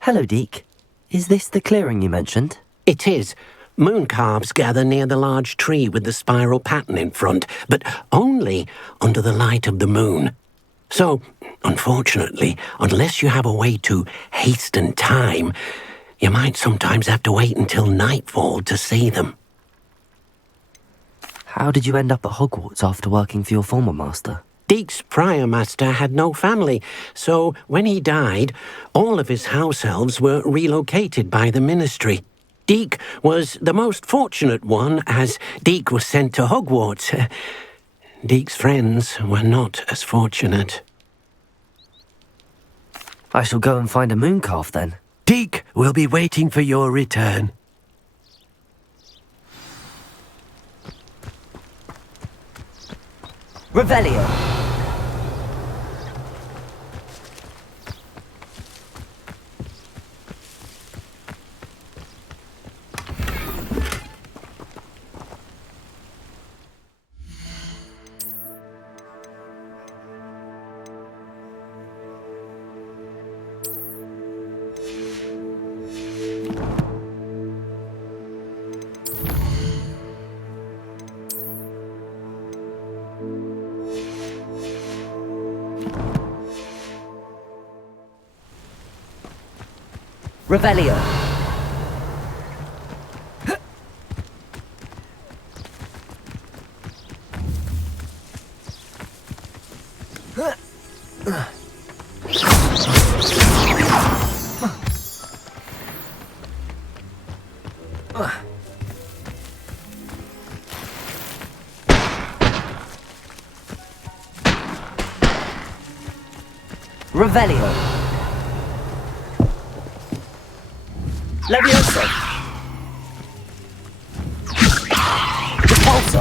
Hello, Deke. Is this the clearing you mentioned? It is. Moon calves gather near the large tree with the spiral pattern in front, but only under the light of the moon. So, unfortunately, unless you have a way to hasten time, you might sometimes have to wait until nightfall to see them. How did you end up at Hogwarts after working for your former master? Deke's prior master had no family, so when he died, all of his house elves were relocated by the ministry. Deke was the most fortunate one, as Deke was sent to Hogwarts. Deke's friends were not as fortunate. I shall go and find a moon calf then. Deke will be waiting for your return. Revelio. Revelio. Revelio. Levioso. Repulso.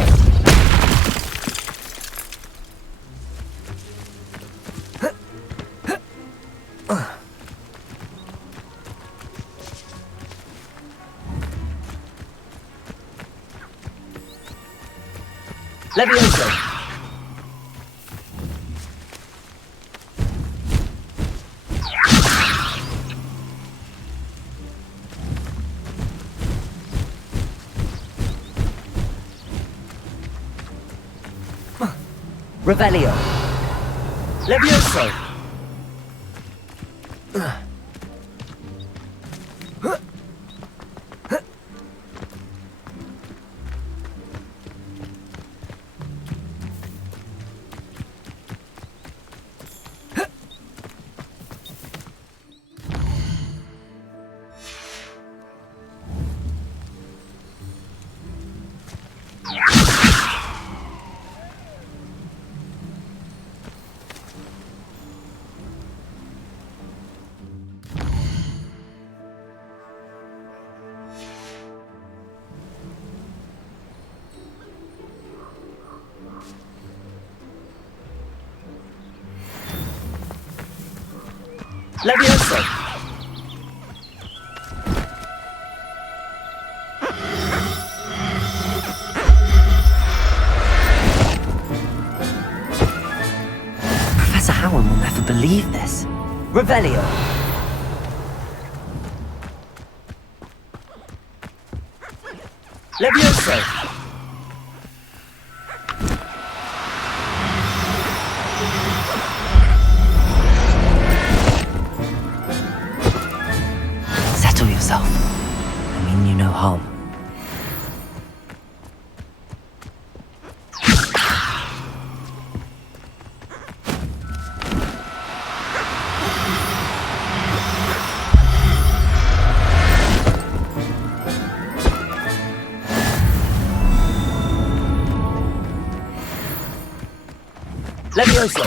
Levioso. Revelio. Levioso. Levioso. Professor Howard will never believe this. Revelio. Levioso. Settle yourself. I mean you no harm. Levioso.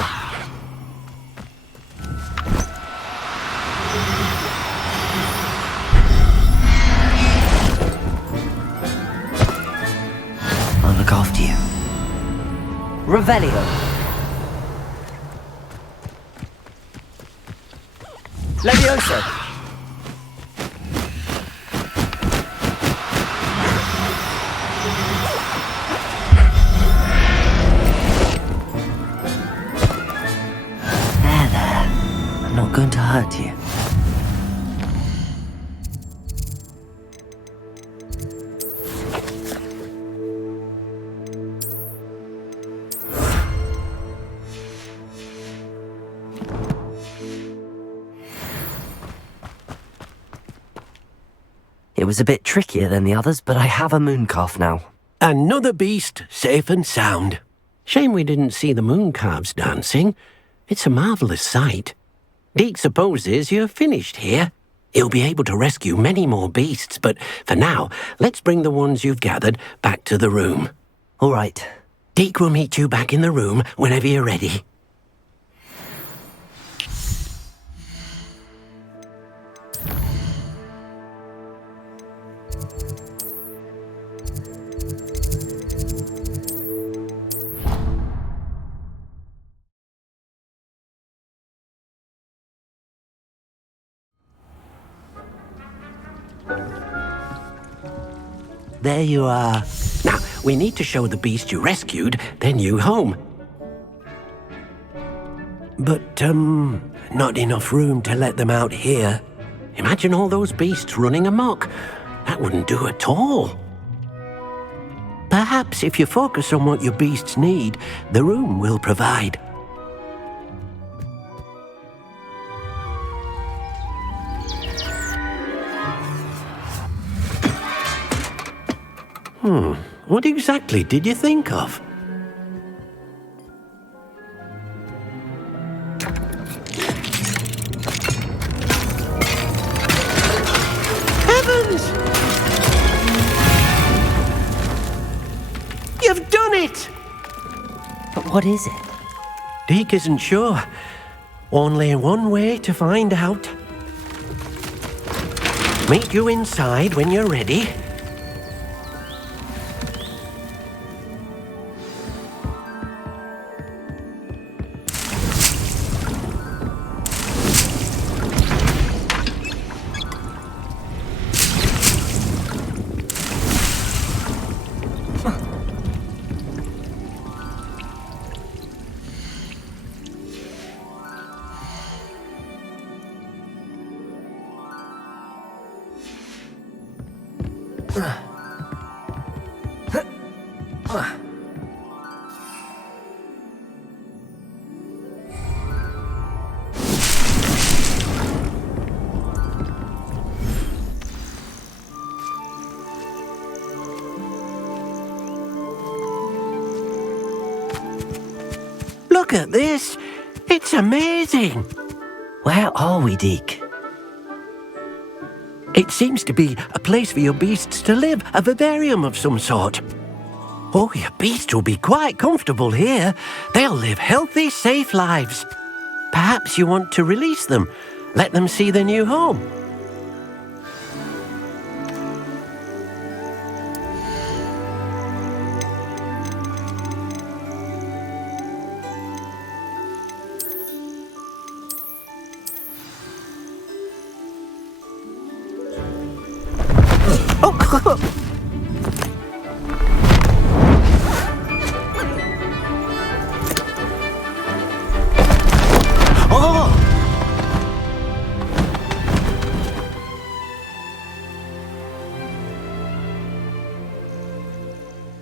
I'll look after you. Revelio. Levioso. There. I'm not going to hurt you. It was a bit trickier than the others, but I have a mooncalf now. Another beast, safe and sound. Shame we didn't see the mooncalves dancing. It's a marvellous sight. Deke supposes you're finished here. He'll be able to rescue many more beasts, but for now, let's bring the ones you've gathered back to the room. All right. Deke will meet you back in the room whenever you're ready. There you are. Now, we need to show the beast you rescued their new home. But, not enough room to let them out here. Imagine all those beasts running amok. That wouldn't do at all. Perhaps if you focus on what your beasts need, the room will provide. What exactly did you think of? Heavens! it! But what is it? Deke isn't sure. Only one way to find out. Meet you inside when you're ready. Look at this. It's amazing. Where are we, Deke? It seems to be a place for your beasts to live, a vivarium of some sort. Oh, your beasts will be quite comfortable here. They'll live healthy, safe lives. Perhaps you want to release them, let them see their new home.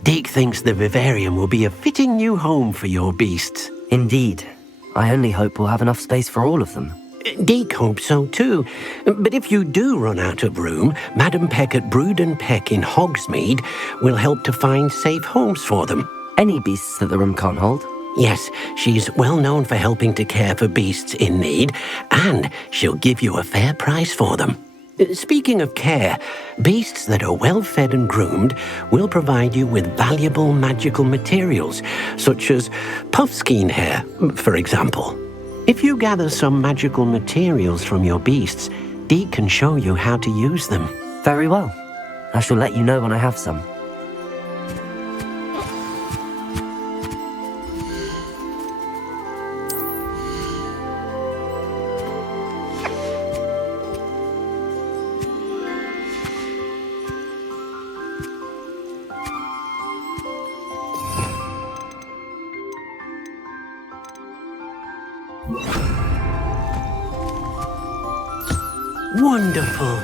Deke thinks the vivarium will be a fitting new home for your beasts. Indeed. I only hope we'll have enough space for all of them. Deke hopes so too. But if you do run out of room, Madam Peck at Brood and Peck in Hogsmeade will help to find safe homes for them. Any beasts that the room can't hold? Yes, she's well known for helping to care for beasts in need, and she'll give you a fair price for them. Speaking of care, beasts that are well fed and groomed will provide you with valuable magical materials, such as puffskein hair, for example. If you gather some magical materials from your beasts, Deke can show you how to use them. Very well. I shall let you know when I have some. Wonderful.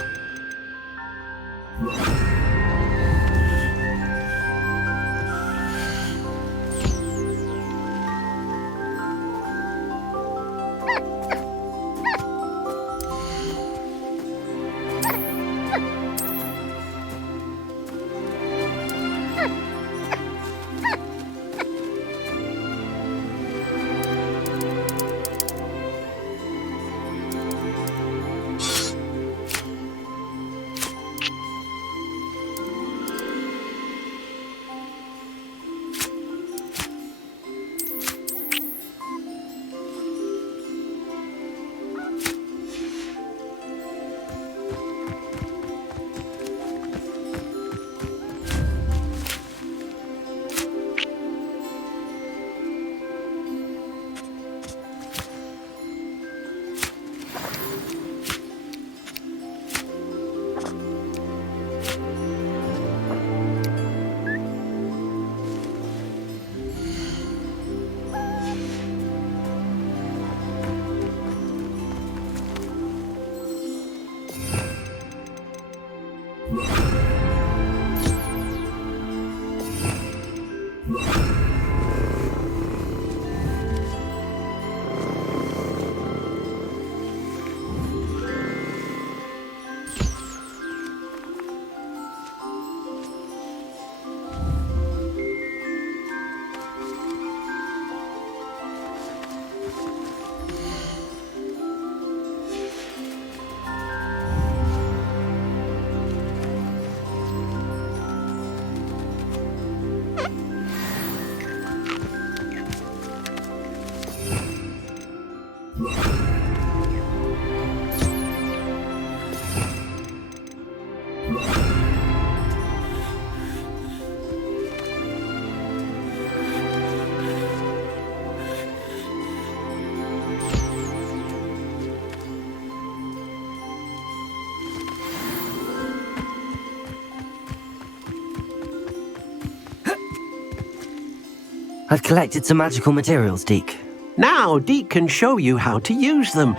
I've collected some magical materials, Deke. Now, Deke can show you how to use them.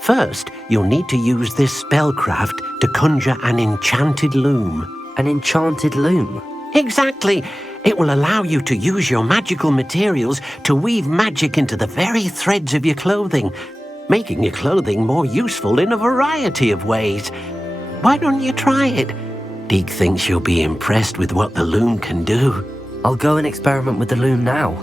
First, you'll need to use this spellcraft to conjure an enchanted loom. An enchanted loom? Exactly. It will allow you to use your magical materials to weave magic into the very threads of your clothing, making your clothing more useful in a variety of ways. Why don't you try it? Deke thinks you'll be impressed with what the loom can do. I'll go and experiment with the loom now.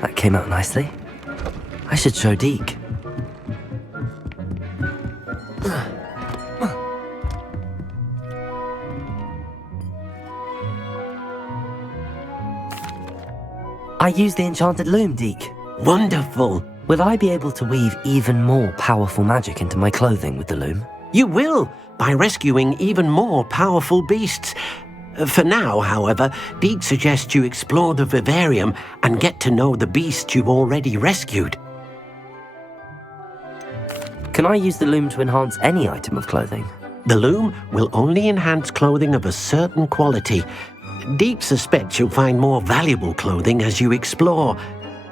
That came out nicely. I should show Deke. I used the enchanted loom, Deke. Wonderful. Will I be able to weave even more powerful magic into my clothing with the loom? You will, by rescuing even more powerful beasts. For now, however, Deke suggests you explore the vivarium and get to know the beasts you've already rescued. Can I use the loom to enhance any item of clothing? The loom will only enhance clothing of a certain quality. Deke suspects you'll find more valuable clothing as you explore.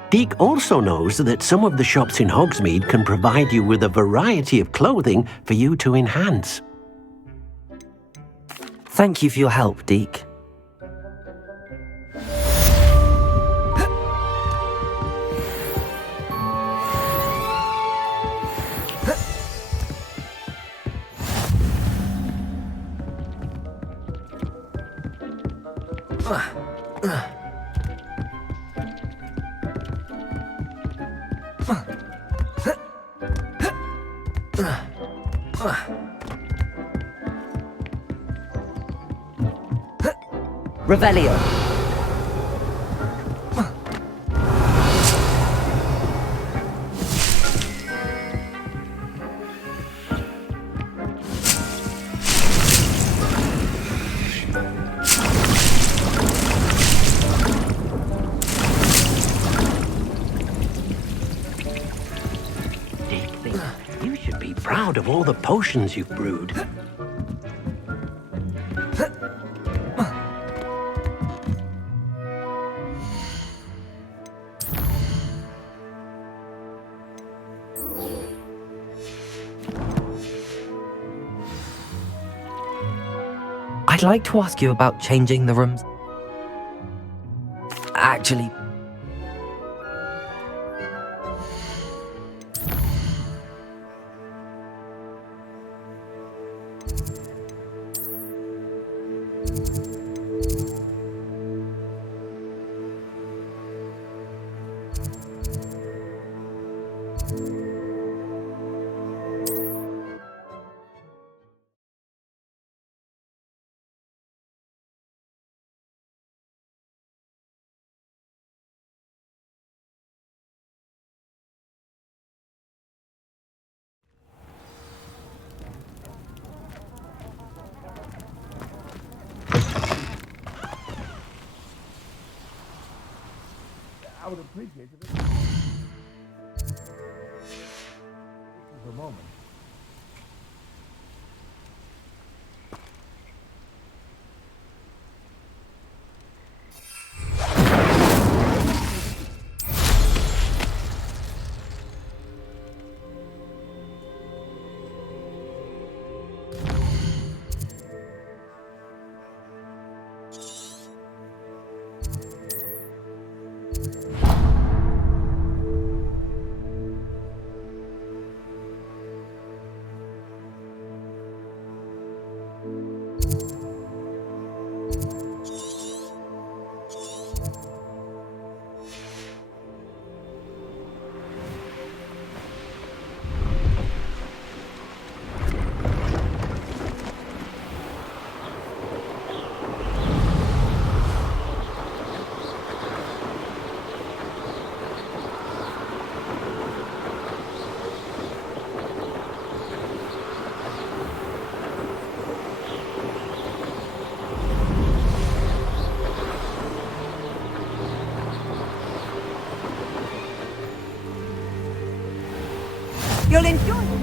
Deke also knows that some of the shops in Hogsmeade can provide you with a variety of clothing for you to enhance. Thank you for your help, Deke. Revelio. Deke thinks you should be proud of all the potions you've brewed. I'd like to ask you about changing the rooms. Actually, I would appreciate it. This is the moment. You'll enjoy it.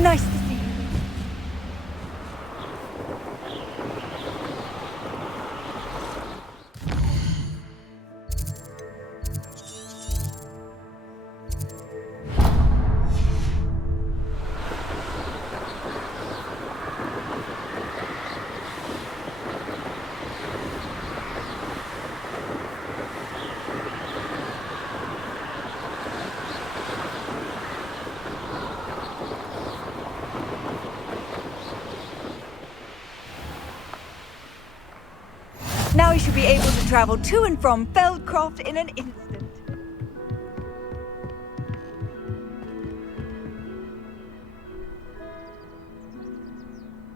Nice to see you. Now we should be able to travel to and from Feldcroft in an instant.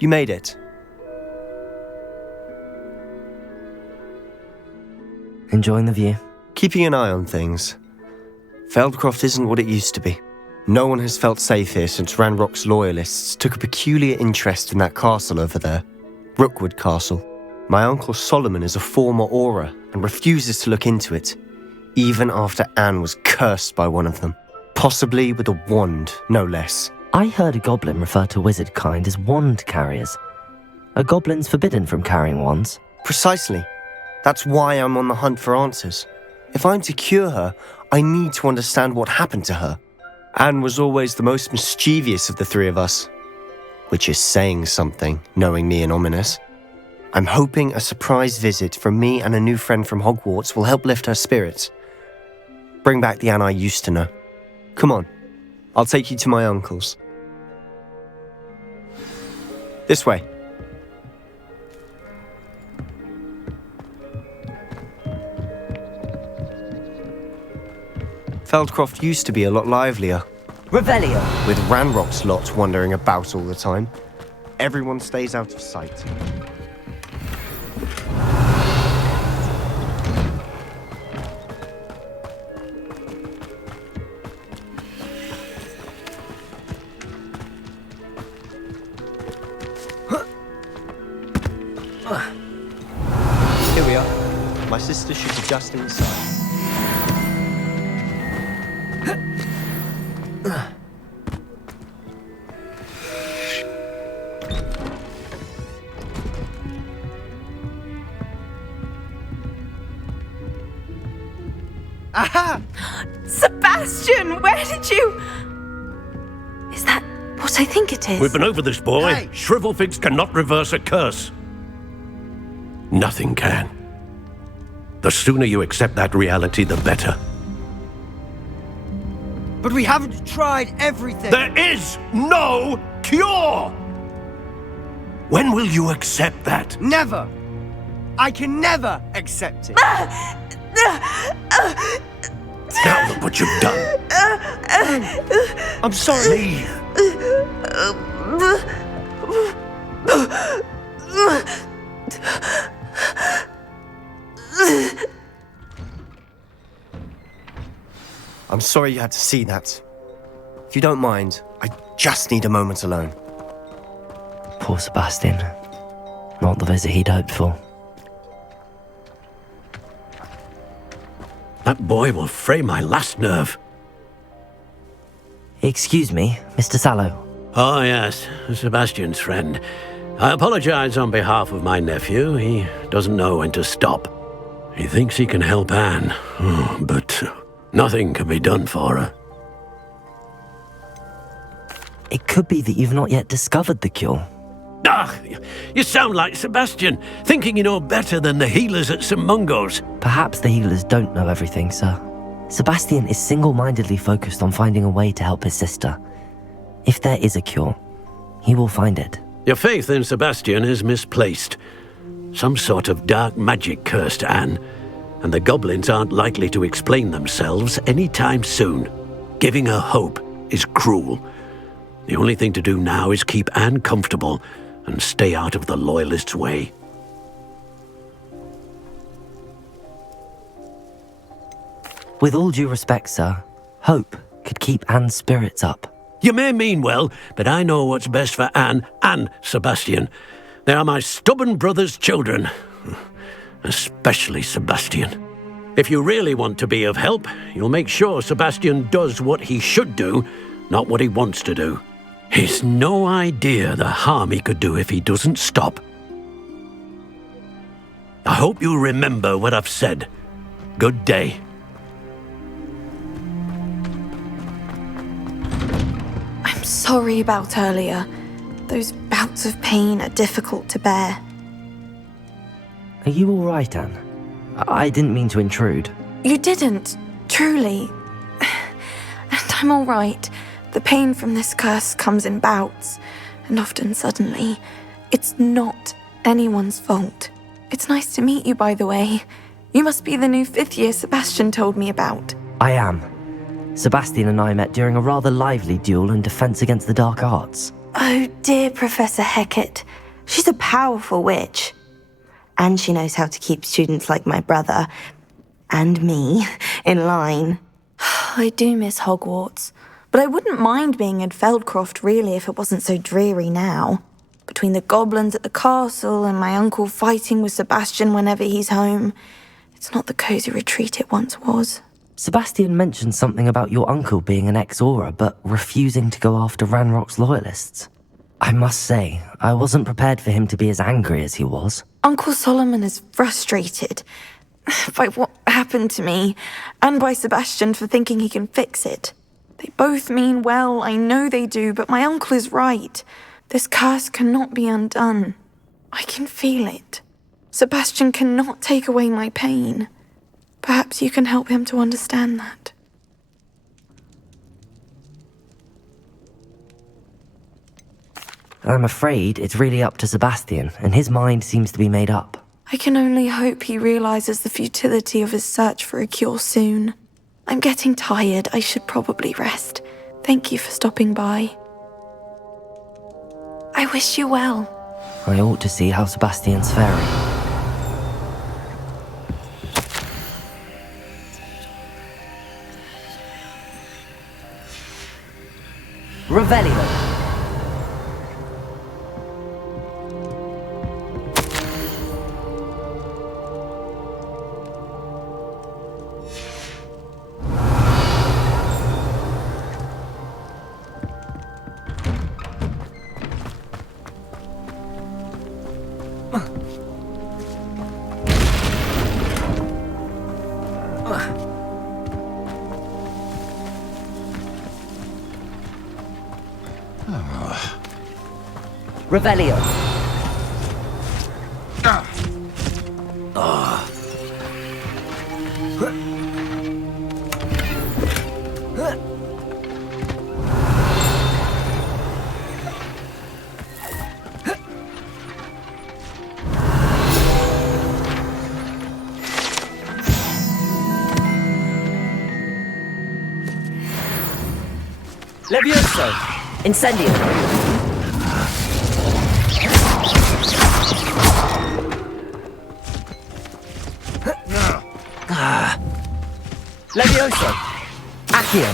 You made it. Enjoying the view? Keeping an eye on things. Feldcroft isn't what it used to be. No one has felt safe here since Ranrock's loyalists took a peculiar interest in that castle over there. Rookwood Castle. My uncle Solomon is a former Auror and refuses to look into it, even after Anne was cursed by one of them. Possibly with a wand, no less. I heard a goblin refer to wizard kind as wand carriers. Are goblins forbidden from carrying wands? Precisely. That's why I'm on the hunt for answers. If I'm to cure her, I need to understand what happened to her. Anne was always the most mischievous of the three of us. Which is saying something, knowing me and ominous. I'm hoping a surprise visit from me and a new friend from Hogwarts will help lift her spirits. Bring back the Anne I used to know. Come on, I'll take you to my uncle's. This way. Feldcroft used to be a lot livelier. Revelio. With Ranrock's lot wandering about all the time. Everyone stays out of sight. Here we are. My sister should be just inside. Aha! Sebastian, where did you... Is that what I think it is? We've been over this, boy. Hey! Shrivelfigs cannot reverse a curse. Nothing can. The sooner you accept that reality, the better. But we haven't tried everything. There is no cure! When will you accept that? Never. I can never accept it. Now look what you've done. I'm sorry. Leave. I'm sorry you had to see that. If you don't mind, I just need a moment alone. Poor Sebastian. Not the visit he'd hoped for. That boy will fray my last nerve. Excuse me, Mr. Sallow. Oh, yes, Sebastian's friend. I apologize on behalf of my nephew. He doesn't know when to stop. He thinks he can help Anne, but nothing can be done for her. It could be that you've not yet discovered the cure. Ah, you sound like Sebastian, thinking you know better than the healers at St. Mungo's. Perhaps the healers don't know everything, sir. Sebastian is single-mindedly focused on finding a way to help his sister. If there is a cure, he will find it. Your faith in Sebastian is misplaced. Some sort of dark magic cursed Anne, and the goblins aren't likely to explain themselves anytime soon. Giving her hope is cruel. The only thing to do now is keep Anne comfortable and stay out of the Loyalists' way. With all due respect, sir, hope could keep Anne's spirits up. You may mean well, but I know what's best for Anne and Sebastian. They are my stubborn brother's children. Especially Sebastian. If you really want to be of help, you'll make sure Sebastian does what he should do, not what he wants to do. He's no idea the harm he could do if he doesn't stop. I hope you remember what I've said. Good day. I'm sorry about earlier. Those bouts of pain are difficult to bear. Are you all right, Anne? I didn't mean to intrude. You didn't, truly. And I'm all right. The pain from this curse comes in bouts, and often suddenly. It's not anyone's fault. It's nice to meet you, by the way. You must be the new 5th year Sebastian told me about. I am. Sebastian and I met during a rather lively duel in Defense Against the Dark Arts. Oh dear, Professor Hecat. She's a powerful witch. And she knows how to keep students like my brother, and me, in line. I do miss Hogwarts, but I wouldn't mind being in Feldcroft really if it wasn't so dreary now. Between the goblins at the castle and my uncle fighting with Sebastian whenever he's home, it's not the cosy retreat it once was. Sebastian mentioned something about your uncle being an ex-Aura, but refusing to go after Ranrock's loyalists. I must say, I wasn't prepared for him to be as angry as he was. Uncle Solomon is frustrated by what happened to me, and by Sebastian for thinking he can fix it. They both mean well, I know they do, but my uncle is right. This curse cannot be undone. I can feel it. Sebastian cannot take away my pain. Perhaps you can help him to understand that. I'm afraid it's really up to Sebastian, and his mind seems to be made up. I can only hope he realizes the futility of his search for a cure soon. I'm getting tired. I should probably rest. Thank you for stopping by. I wish you well. I ought to see how Sebastian's faring. Revelio. Revelio. Levioso. Incendio. Levioso. Accio.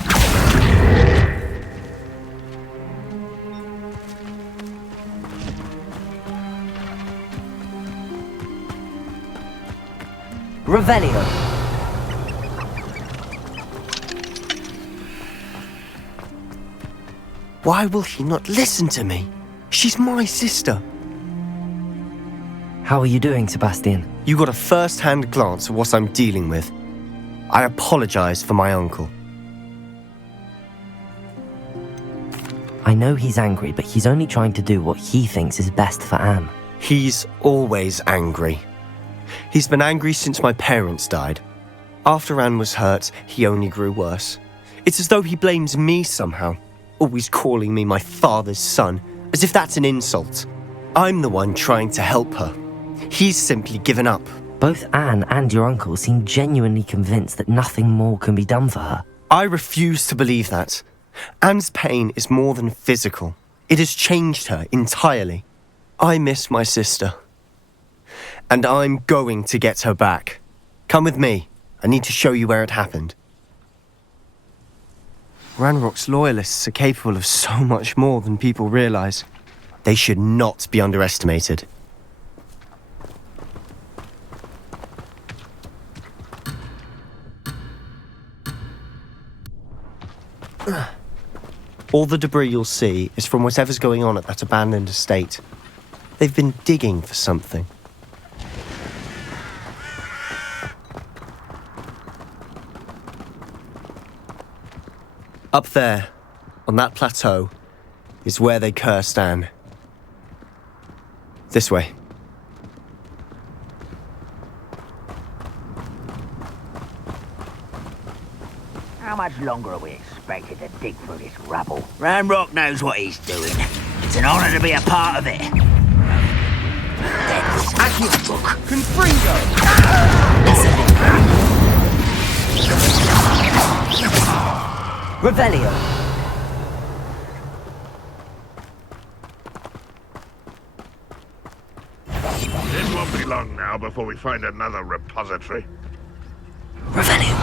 Revelio. Why will he not listen to me? She's my sister. How are you doing, Sebastian? You got a first-hand glance at what I'm dealing with. I apologize for my uncle. I know he's angry, but he's only trying to do what he thinks is best for Anne. He's always angry. He's been angry since my parents died. After Anne was hurt, he only grew worse. It's as though he blames me somehow, always calling me my father's son, as if that's an insult. I'm the one trying to help her. He's simply given up. Both Anne and your uncle seem genuinely convinced that nothing more can be done for her. I refuse to believe that. Anne's pain is more than physical. It has changed her entirely. I miss my sister. And I'm going to get her back. Come with me. I need to show you where it happened. Ranrock's loyalists are capable of so much more than people realize. They should not be underestimated. All the debris you'll see is from whatever's going on at that abandoned estate. They've been digging for something. Up there, on that plateau, is where they cursed Anne. This way. How much longer are we expected to dig through this rubble? Ramrock knows what he's doing. It's an honor to be a part of it. Accio book. Confringo! Revelio. It won't be long now before we find another repository. Revelio.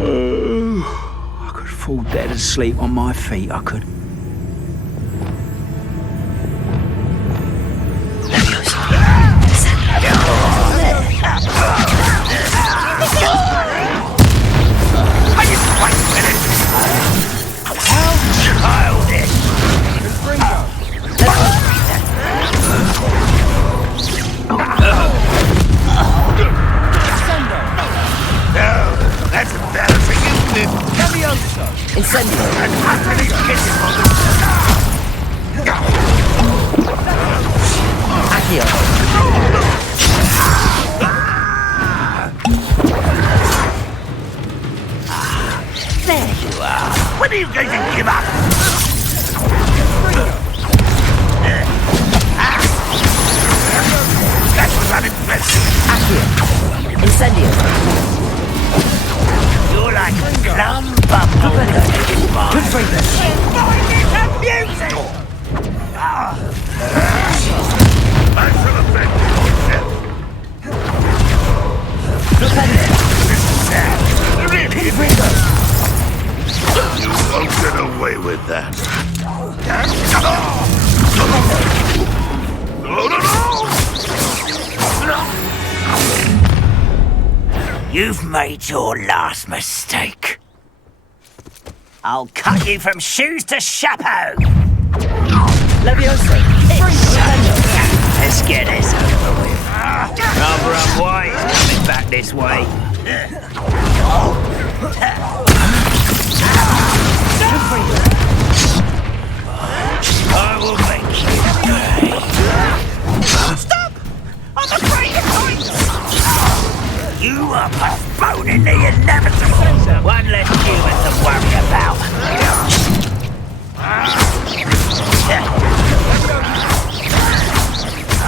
I could fall dead asleep on my feet, I could. That's embarrassing, isn't it? Levioso! Incendio! Accio! There you are. When are you going to give up? That was unimpressive. Accio! Incendio! You're like a clump of Confringo! You won't get away with that. You've made your last mistake. I'll cut you from shoes to chapeau. Levioso! Let's get this over with. Rather unwise coming back this way. I will make you pay. Stop! I'm afraid of heights! You are postponing the inevitable. One less human to worry about.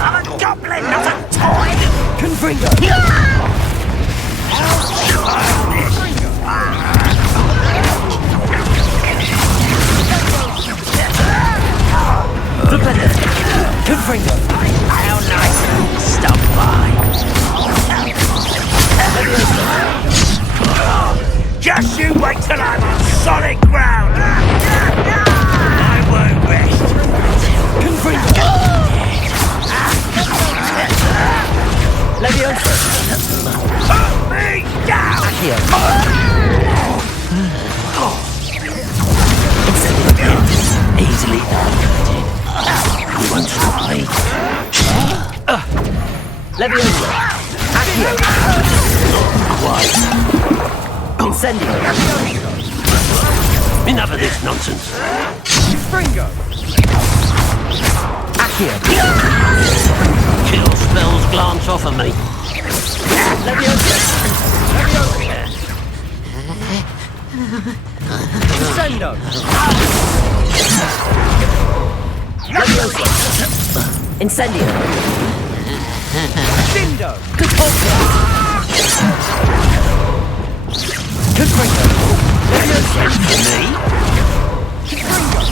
I'm a goblin, not a toy. Confringo! Confringo! How nice. Stop by. Just you wait till I'm on solid ground. I won't rest. Confringo! Levioso! Put me down! Accio! Easily done. You won't stop me. Levioso! Accio! Quiet. Incendio! Enough of this nonsense. Confringo! Accio! Kill spells glance off of me. Levioso! Incendio! Levioso! Incendio! Dindo! Confringo! Levioso! Me?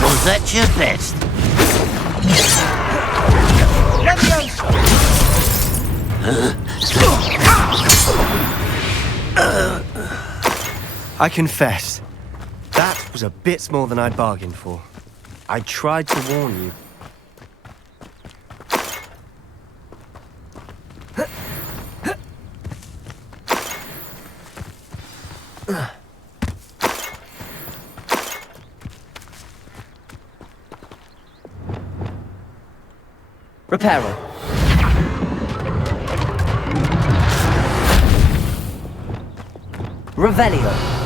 Was that your best? Levioso! I confess, that was a bit more than I'd bargained for. I tried to warn you. Reparo. Revelio.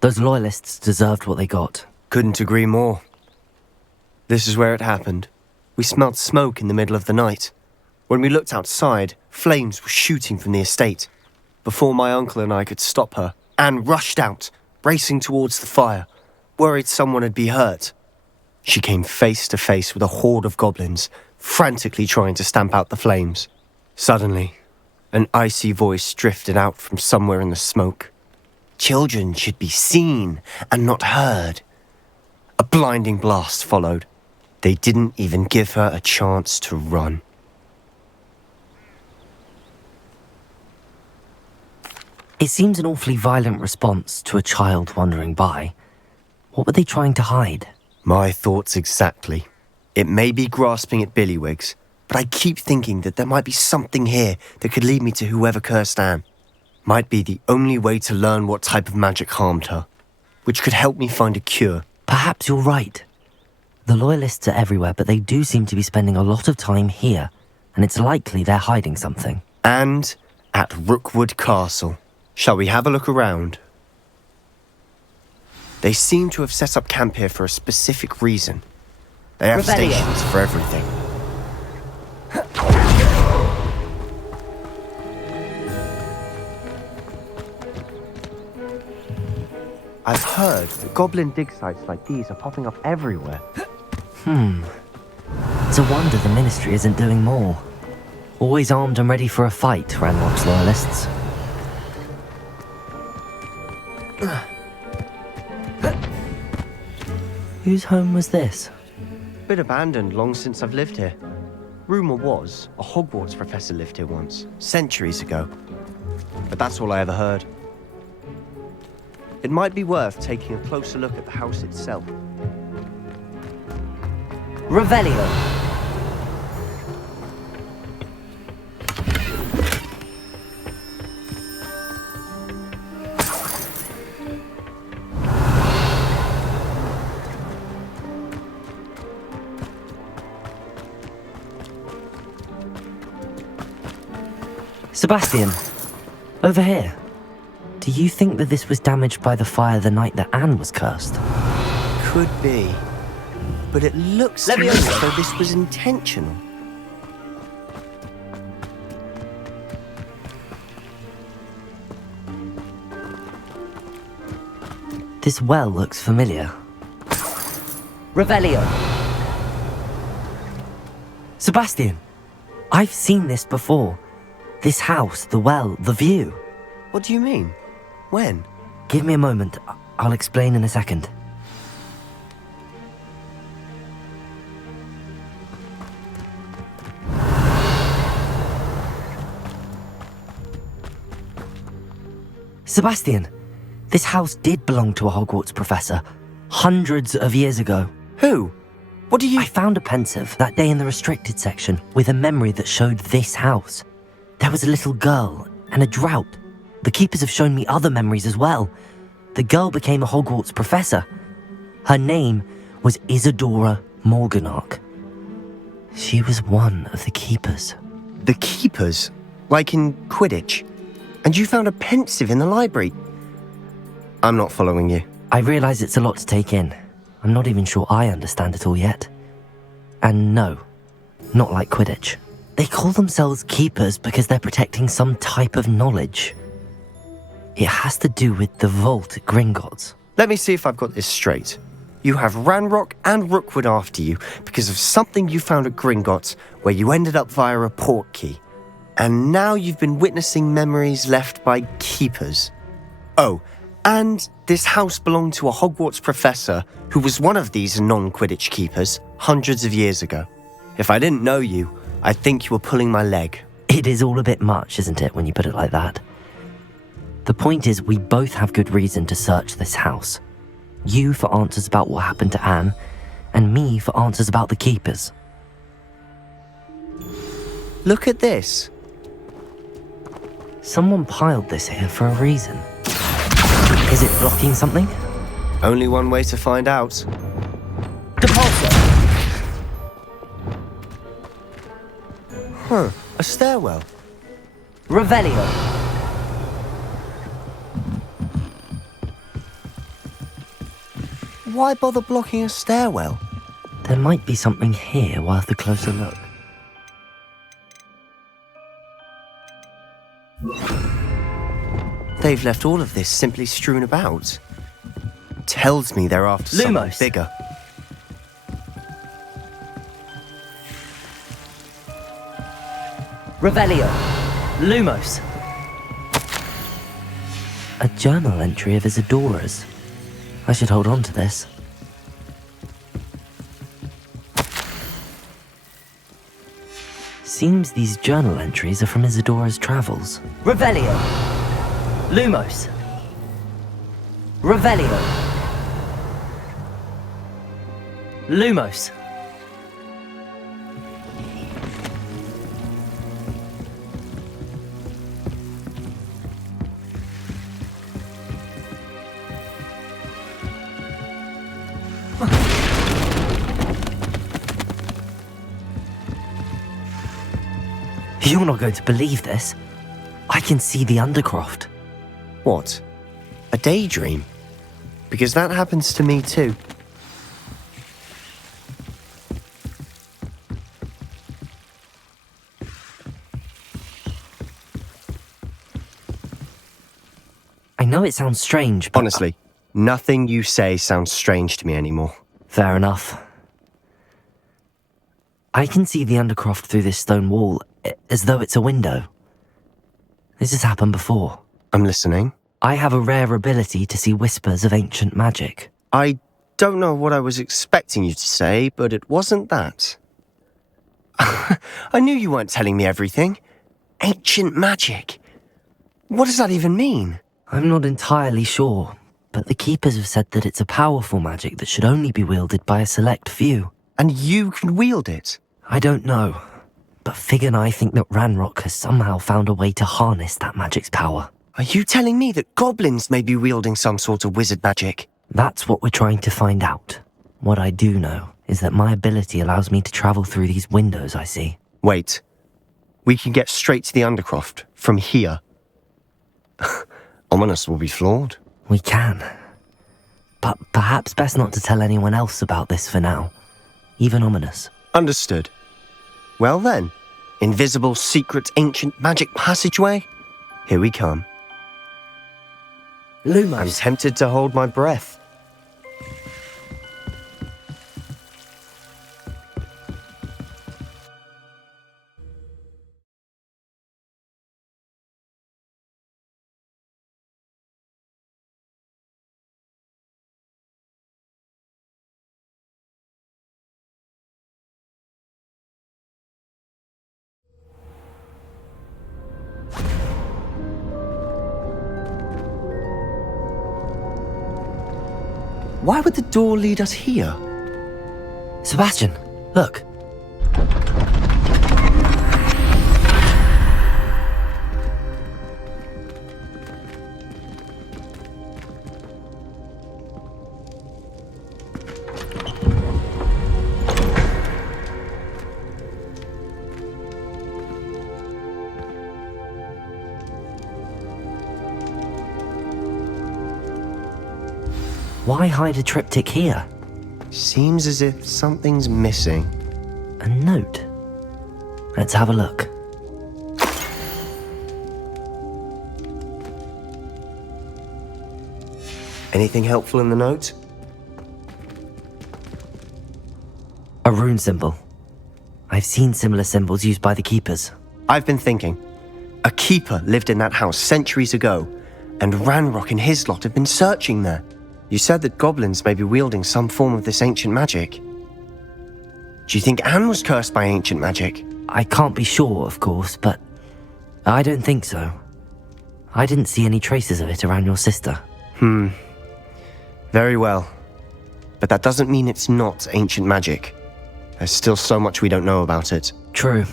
Those loyalists deserved what they got. Couldn't agree more. This is where it happened. We smelled smoke in the middle of the night. When we looked outside, flames were shooting from the estate. Before my uncle and I could stop her, Anne rushed out, racing towards the fire, worried someone had been hurt. She came face to face with a horde of goblins, frantically trying to stamp out the flames. Suddenly, an icy voice drifted out from somewhere in the smoke. Children should be seen and not heard. A blinding blast followed. They didn't even give her a chance to run. It seems an awfully violent response to a child wandering by. What were they trying to hide? My thoughts exactly. It may be grasping at Billywigs, but I keep thinking that there might be something here that could lead me to whoever cursed Anne. Might be the only way to learn what type of magic harmed her, which could help me find a cure. Perhaps you're right. The loyalists are everywhere, but they do seem to be spending a lot of time here, and it's likely they're hiding something. And at Rookwood Castle. Shall we have a look around? They seem to have set up camp here for a specific reason. They have Revelio. stations for everything. I've heard that goblin dig sites like these are popping up everywhere. It's a wonder the Ministry isn't doing more. Always armed and ready for a fight, Ranrock's loyalists. Whose home was this? Been abandoned long since I've lived here. Rumour was a Hogwarts professor lived here once, centuries ago. But that's all I ever heard. It might be worth taking a closer look at the house itself. Revelio. Sebastian, over here. Do you think that this was damaged by the fire the night that Anne was cursed? Could be. But it looks to me as though this was intentional. This well looks familiar. Revelio. Sebastian, I've seen this before. This house, the well, the view. What do you mean? When? Give me a moment. I'll explain in a second. Sebastian, this house did belong to a Hogwarts professor, hundreds of years ago. Who? What do you... I found a pensive that day in the restricted section with a memory that showed this house. There was a little girl and a drought. The keepers have shown me other memories as well. The girl became a Hogwarts professor. Her name was Isadora Morganach. She was one of the keepers. The keepers? Like in Quidditch? And you found a pensive in the library? I'm not following you. I realise it's a lot to take in. I'm not even sure I understand it all yet. And no, not like Quidditch. They call themselves keepers because they're protecting some type of knowledge. It has to do with the vault at Gringotts. Let me see if I've got this straight. You have Ranrock and Rookwood after you because of something you found at Gringotts where you ended up via a port key. And now you've been witnessing memories left by keepers. Oh, and this house belonged to a Hogwarts professor who was one of these non-Quidditch keepers hundreds of years ago. If I didn't know you, I'd think you were pulling my leg. It is all a bit much, isn't it, when you put it like that? The point is, we both have good reason to search this house. You for answers about what happened to Anne, and me for answers about the keepers. Look at this. Someone piled this here for a reason. Is it blocking something? Only one way to find out. Depulso. Huh, a stairwell. Revelio. Why bother blocking a stairwell? There might be something here worth a closer look. They've left all of this simply strewn about. Tells me they're after something Lumos. bigger. Revelio. Lumos. A journal entry of Isadora's. I should hold on to this. Seems these journal entries are from Isadora's travels. Revelio. Lumos. Revelio. Lumos. You're not going to believe this. I can see the Undercroft. What? A daydream? Because that happens to me too. I know it sounds strange, but... Honestly, nothing you say sounds strange to me anymore. Fair enough. I can see the Undercroft through this stone wall, as though it's a window. This has happened before. I'm listening. I have a rare ability to see whispers of ancient magic. I don't know what I was expecting you to say, but it wasn't that. I knew you weren't telling me everything. Ancient magic. What does that even mean? I'm not entirely sure, but the Keepers have said that it's a powerful magic that should only be wielded by a select few. And you can wield it? I don't know, but Fig and I think that Ranrock has somehow found a way to harness that magic's power. Are you telling me that goblins may be wielding some sort of wizard magic? That's what we're trying to find out. What I do know is that my ability allows me to travel through these windows I see. Wait. We can get straight to the Undercroft from here. Ominous will be floored. We can. But perhaps best not to tell anyone else about this for now. Even Ominous. Understood. Well then, invisible, secret, ancient magic passageway? Here we come. Lumos. I'm tempted to hold my breath. Why would the door lead us here? Sebastian, look. Why hide a triptych here? Seems as if something's missing. A note. Let's have a look. Anything helpful in the note? A rune symbol. I've seen similar symbols used by the keepers. I've been thinking. A keeper lived in that house centuries ago, and Ranrock and his lot have been searching there. You said that goblins may be wielding some form of this ancient magic. Do you think Anne was cursed by ancient magic? I can't be sure, of course, but I don't think so. I didn't see any traces of it around your sister. Very well. But that doesn't mean it's not ancient magic. There's still so much we don't know about it. True.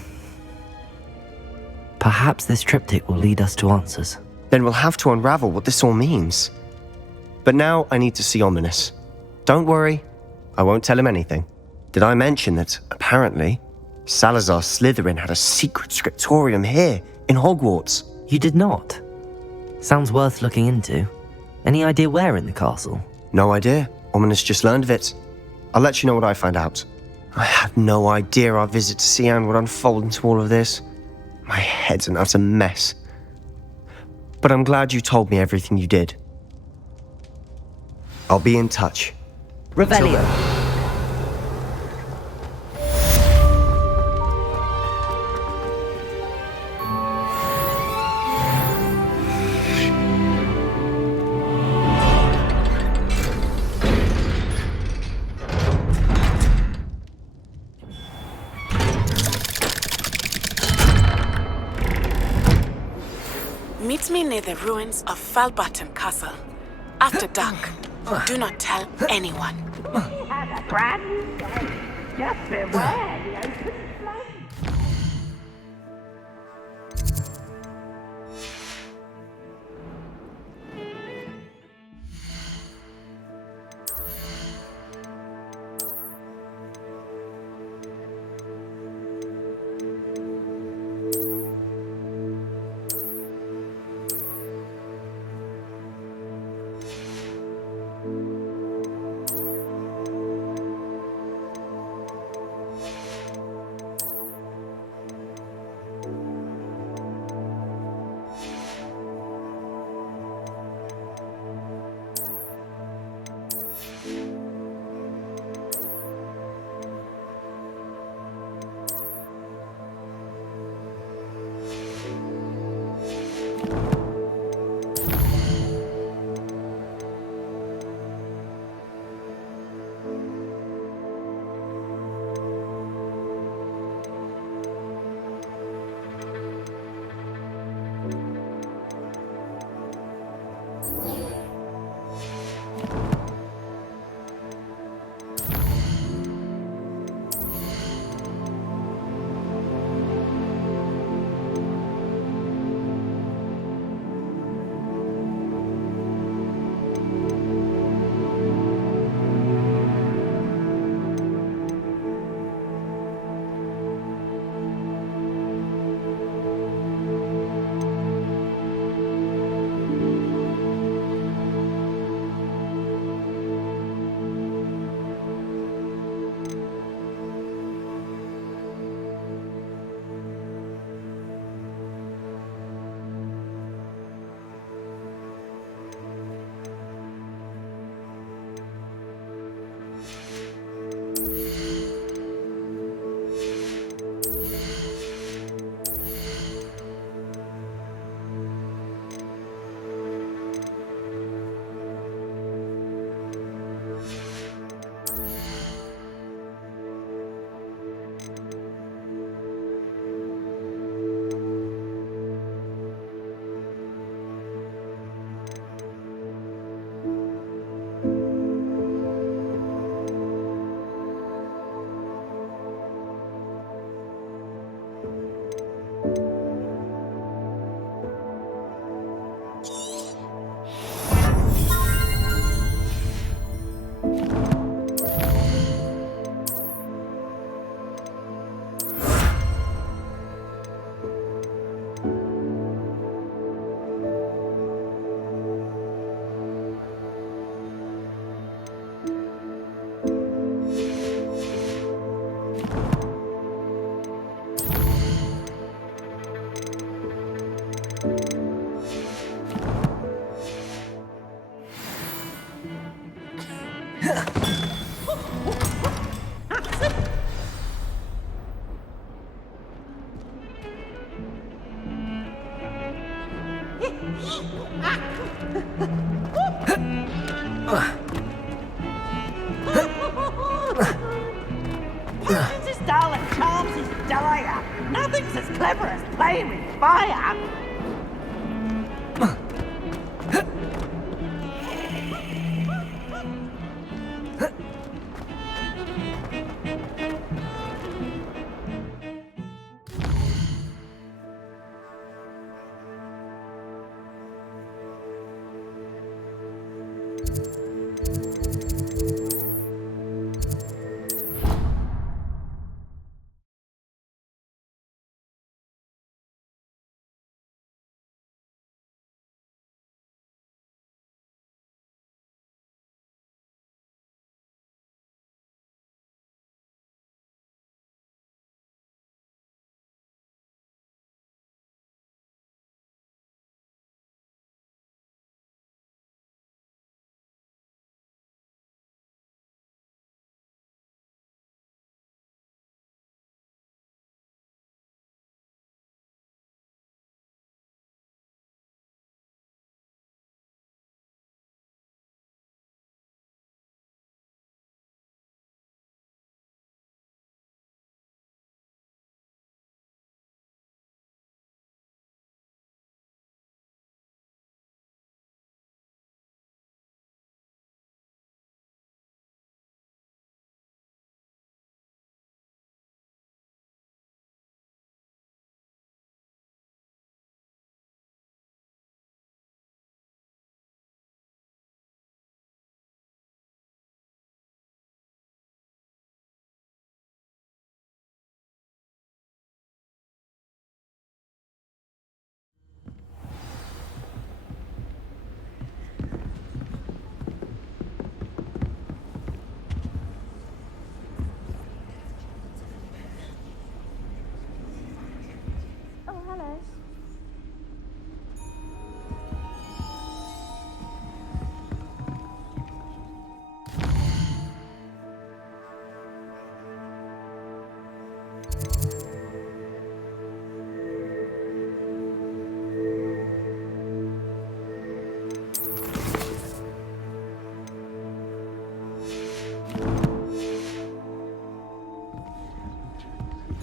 Perhaps this triptych will lead us to answers. Then we'll have to unravel what this all means. But now I need to see Ominous. Don't worry, I won't tell him anything. Did I mention that, apparently, Salazar Slytherin had a secret scriptorium here, in Hogwarts? You did not? Sounds worth looking into. Any idea where in the castle? No idea. Ominous just learned of it. I'll let you know what I find out. I had no idea our visit to Cian would unfold into all of this. My head's an utter mess. But I'm glad you told me everything you did. I'll be in touch. Revelio. Meet me near the ruins of Falbutton Castle. After dark. Do not tell anyone. He has a brand new day. Just beware the open flame. Patience is dull and chance is dire. Nothing's as clever as playing with fire.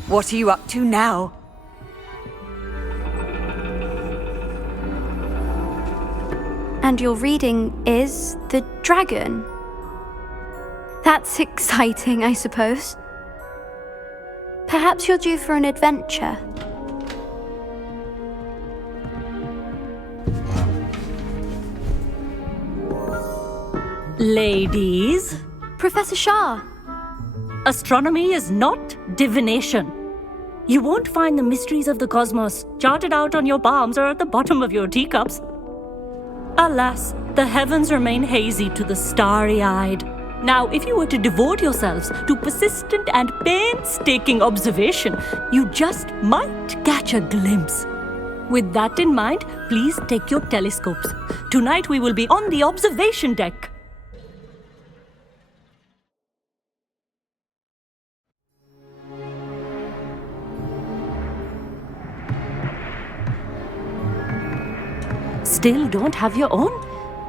What are you up to now? And your reading is The Dragon. That's exciting, I suppose. Perhaps you're due for an adventure. Ladies. Professor Shah. Astronomy is not divination. You won't find the mysteries of the cosmos charted out on your palms or at the bottom of your teacups. Alas, the heavens remain hazy to the starry-eyed. Now, if you were to devote yourselves to persistent and painstaking observation, you just might catch a glimpse. With that in mind, please take your telescopes. Tonight we will be on the observation deck. Still don't have your own?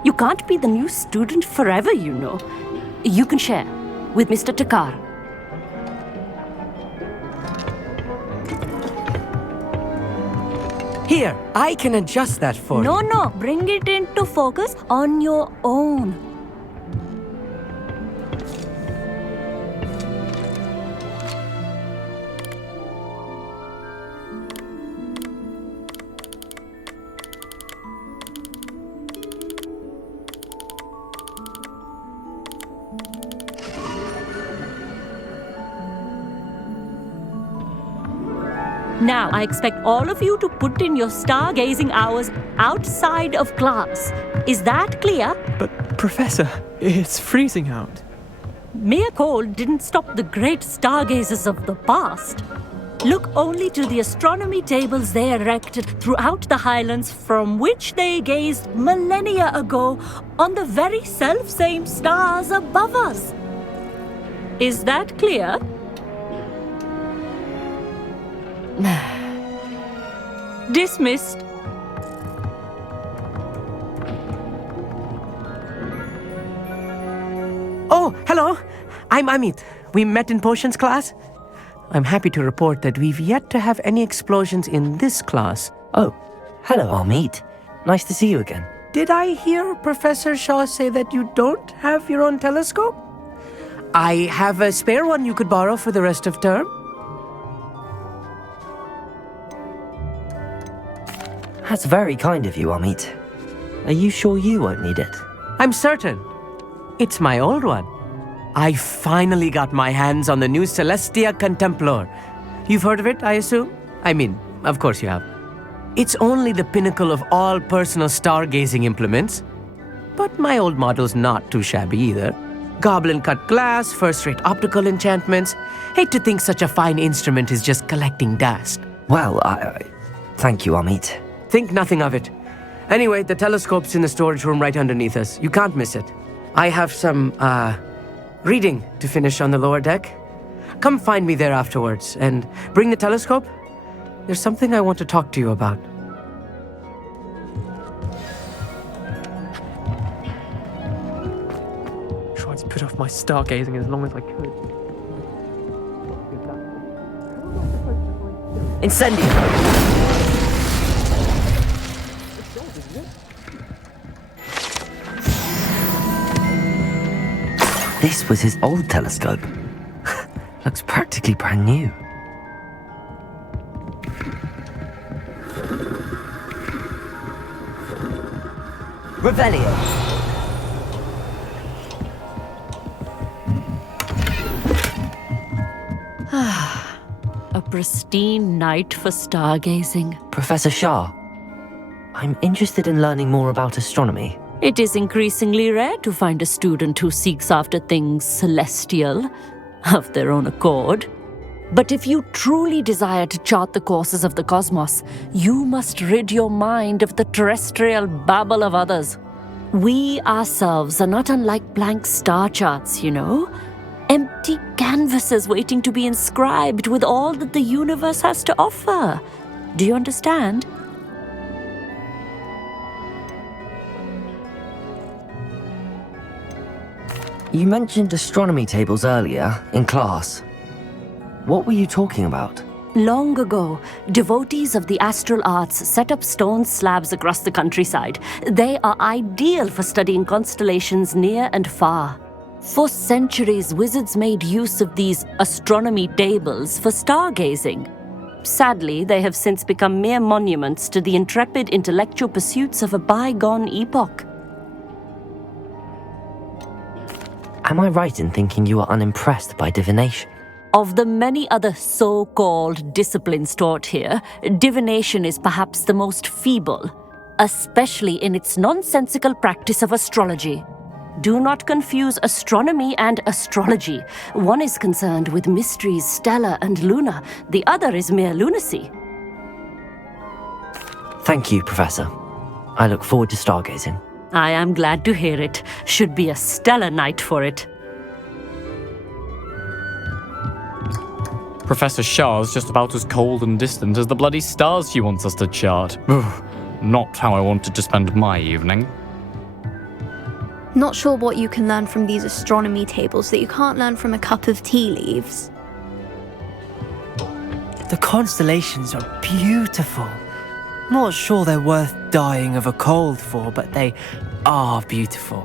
You can't be the new student forever, you know. You can share with Mr. Takar. Here, I can adjust that for you. No, bring it into focus on your own. Now, I expect all of you to put in your stargazing hours outside of class. Is that clear? But, Professor, it's freezing out. Mere cold didn't stop the great stargazers of the past. Look only to the astronomy tables they erected throughout the highlands from which they gazed millennia ago on the very self-same stars above us. Is that clear? Dismissed. Oh, hello. I'm Amit. We met in potions class. I'm happy to report that we've yet to have any explosions in this class. Oh, hello, Amit. Nice to see you again. Did I hear Professor Shaw say that you don't have your own telescope? I have a spare one you could borrow for the rest of term. That's very kind of you, Amit. Are you sure you won't need it? I'm certain. It's my old one. I finally got my hands on the new Celestia Contemplar. You've heard of it, I assume? I mean, of course you have. It's only the pinnacle of all personal stargazing implements. But my old model's not too shabby either. Goblin-cut glass, first-rate optical enchantments. Hate to think such a fine instrument is just collecting dust. Well, thank you, Amit. Think nothing of it. Anyway, the telescope's in the storage room right underneath us. You can't miss it. I have some, reading to finish on the lower deck. Come find me there afterwards, and bring the telescope. There's something I want to talk to you about. Tried to put off my stargazing as long as I could. Incendio! This was his old telescope. Looks practically brand new. Revelio. A pristine night for stargazing. Professor Shah, I'm interested in learning more about astronomy. It is increasingly rare to find a student who seeks after things celestial, of their own accord. But if you truly desire to chart the courses of the cosmos, you must rid your mind of the terrestrial babble of others. We ourselves are not unlike blank star charts, you know. Empty canvases waiting to be inscribed with all that the universe has to offer. Do you understand? You mentioned astronomy tables earlier, in class. What were you talking about? Long ago, devotees of the astral arts set up stone slabs across the countryside. They are ideal for studying constellations near and far. For centuries, wizards made use of these astronomy tables for stargazing. Sadly, they have since become mere monuments to the intrepid intellectual pursuits of a bygone epoch. Am I right in thinking you are unimpressed by divination? Of the many other so-called disciplines taught here, divination is perhaps the most feeble, especially in its nonsensical practice of astrology. Do not confuse astronomy and astrology. One is concerned with mysteries stellar and lunar, the other is mere lunacy. Thank you, Professor. I look forward to stargazing. I am glad to hear it. Should be a stellar night for it. Professor Shah's just about as cold and distant as the bloody stars she wants us to chart. Not how I wanted to spend my evening. Not sure what you can learn from these astronomy tables that you can't learn from a cup of tea leaves. The constellations are beautiful. Not sure they're worth dying of a cold for, but they are beautiful.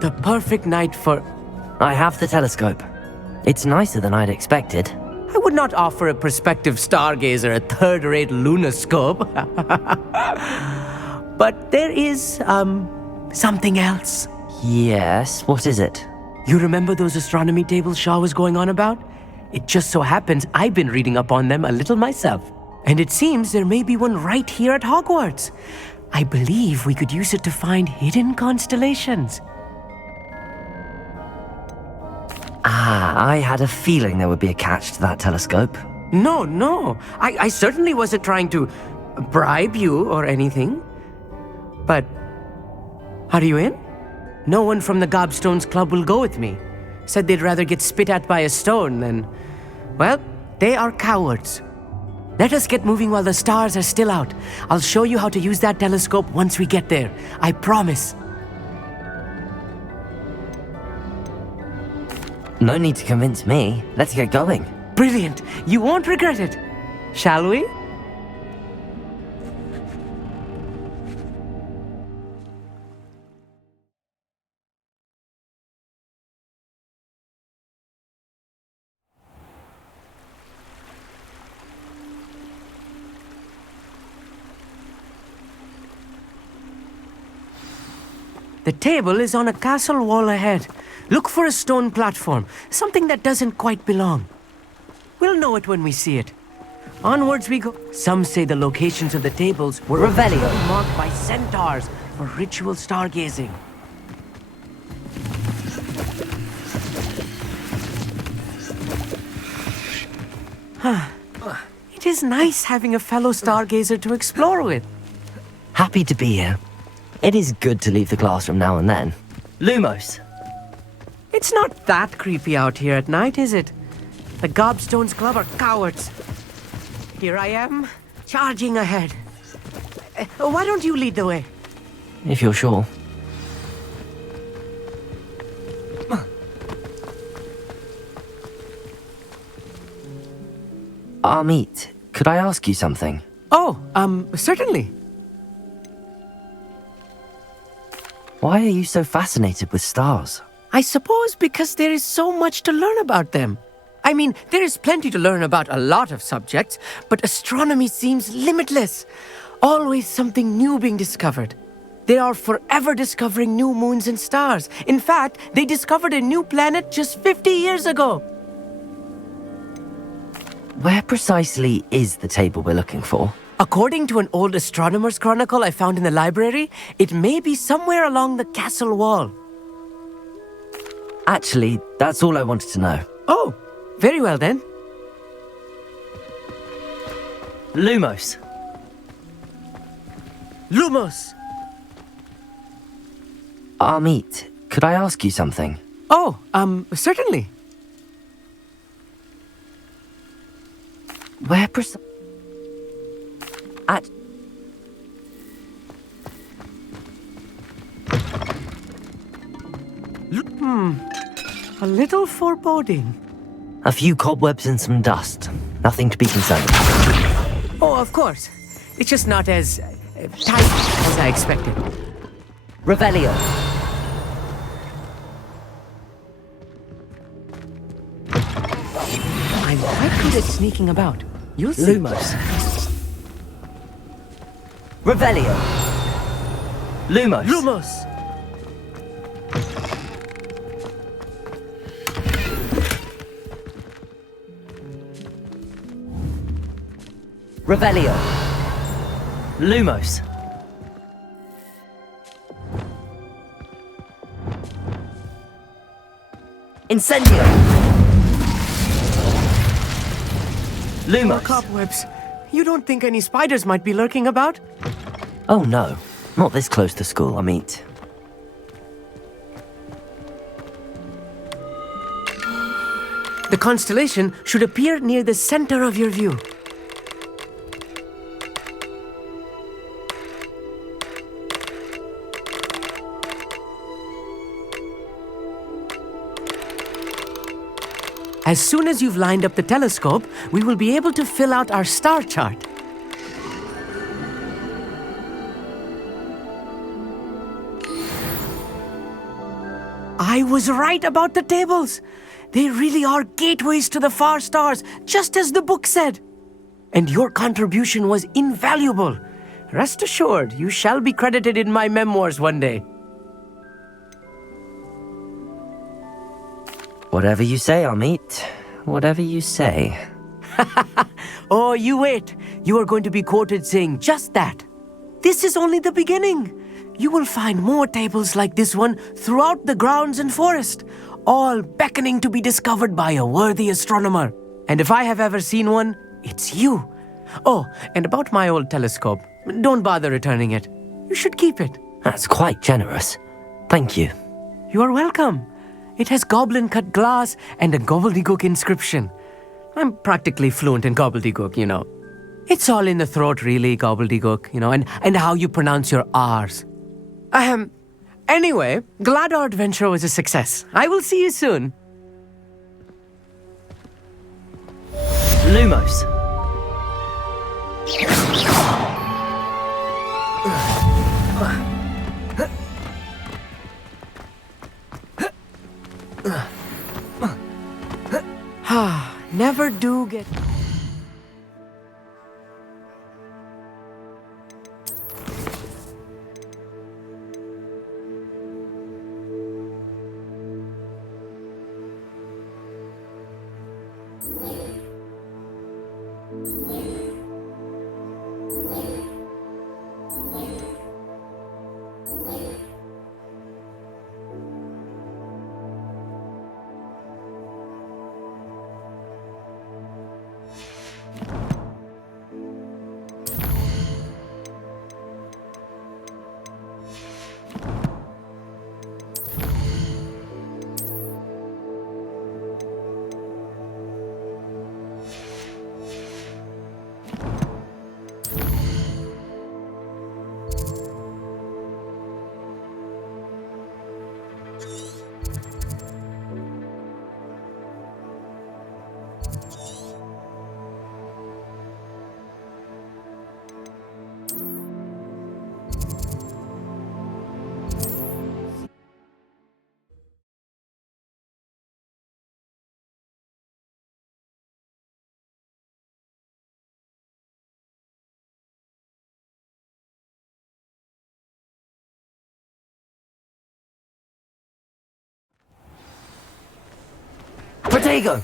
The perfect night for... I have the telescope. It's nicer than I'd expected. I would not offer a prospective stargazer a third-rate lunoscope. But there is, something else. Yes, what is it? You remember those astronomy tables Shaw was going on about? It just so happens I've been reading up on them a little myself. And it seems there may be one right here at Hogwarts. I believe we could use it to find hidden constellations. I had a feeling there would be a catch to that telescope. No. I certainly wasn't trying to bribe you or anything. But, are you in? No one from the Gobstones Club will go with me. said they'd rather get spit at by a stone than... Well, they are cowards. Let us get moving while the stars are still out. I'll show you how to use that telescope once we get there. I promise. No need to convince me. Let's get going. Brilliant. You won't regret it. Shall we? The table is on a castle wall ahead. Look for a stone platform, something that doesn't quite belong. We'll know it when we see it. Onwards we go. Some say the locations of the tables were Revelio. marked by centaurs for ritual stargazing. It is nice having a fellow stargazer to explore with. Happy to be here. It is good to leave the classroom now and then. Lumos. It's not that creepy out here at night, is it? The Gobstones Club are cowards. Here I am, charging ahead. Why don't you lead the way? If you're sure. Amit, could I ask you something? Oh, certainly. Why are you so fascinated with stars? I suppose because there is so much to learn about them. I mean, there is plenty to learn about a lot of subjects, but astronomy seems limitless. Always something new being discovered. They are forever discovering new moons and stars. In fact, they discovered a new planet just 50 years ago. Where precisely is the table we're looking for? According to an old astronomer's chronicle I found in the library, it may be somewhere along the castle wall. Actually, that's all I wanted to know. Oh, very well then. Lumos. Lumos! Amit, could I ask you something? Oh, certainly. Where At... A little foreboding. A few cobwebs and some dust. Nothing to be concerned about. Oh, of course. It's just not as tight as I expected. Revelio. I'm quite good at sneaking about. You'll see. Lumos. Revelio. Lumos. Lumos! Revelio. Lumos. Incendio. More Lumos. cobwebs. You don't think any spiders might be lurking about? Oh no, not this close to school, Amit. The constellation should appear near the center of your view. As soon as you've lined up the telescope, we will be able to fill out our star chart. I was right about the tables. They really are gateways to the far stars, just as the book said. And your contribution was invaluable. Rest assured, you shall be credited in my memoirs one day. Whatever you say, Amit. Whatever you say. Oh, you wait. You are going to be quoted saying just that. This is only the beginning. You will find more tables like this one throughout the grounds and forest, all beckoning to be discovered by a worthy astronomer. And if I have ever seen one, it's you. Oh, and about my old telescope, don't bother returning it. You should keep it. That's quite generous. Thank you. You are welcome. It has goblin-cut glass and a gobbledygook inscription. I'm practically fluent in gobbledygook, you know. It's all in the throat, really, gobbledygook, you know, and how you pronounce your R's. Anyway, glad our adventure was a success. I will see you soon. Lumos. Never do get... Protego!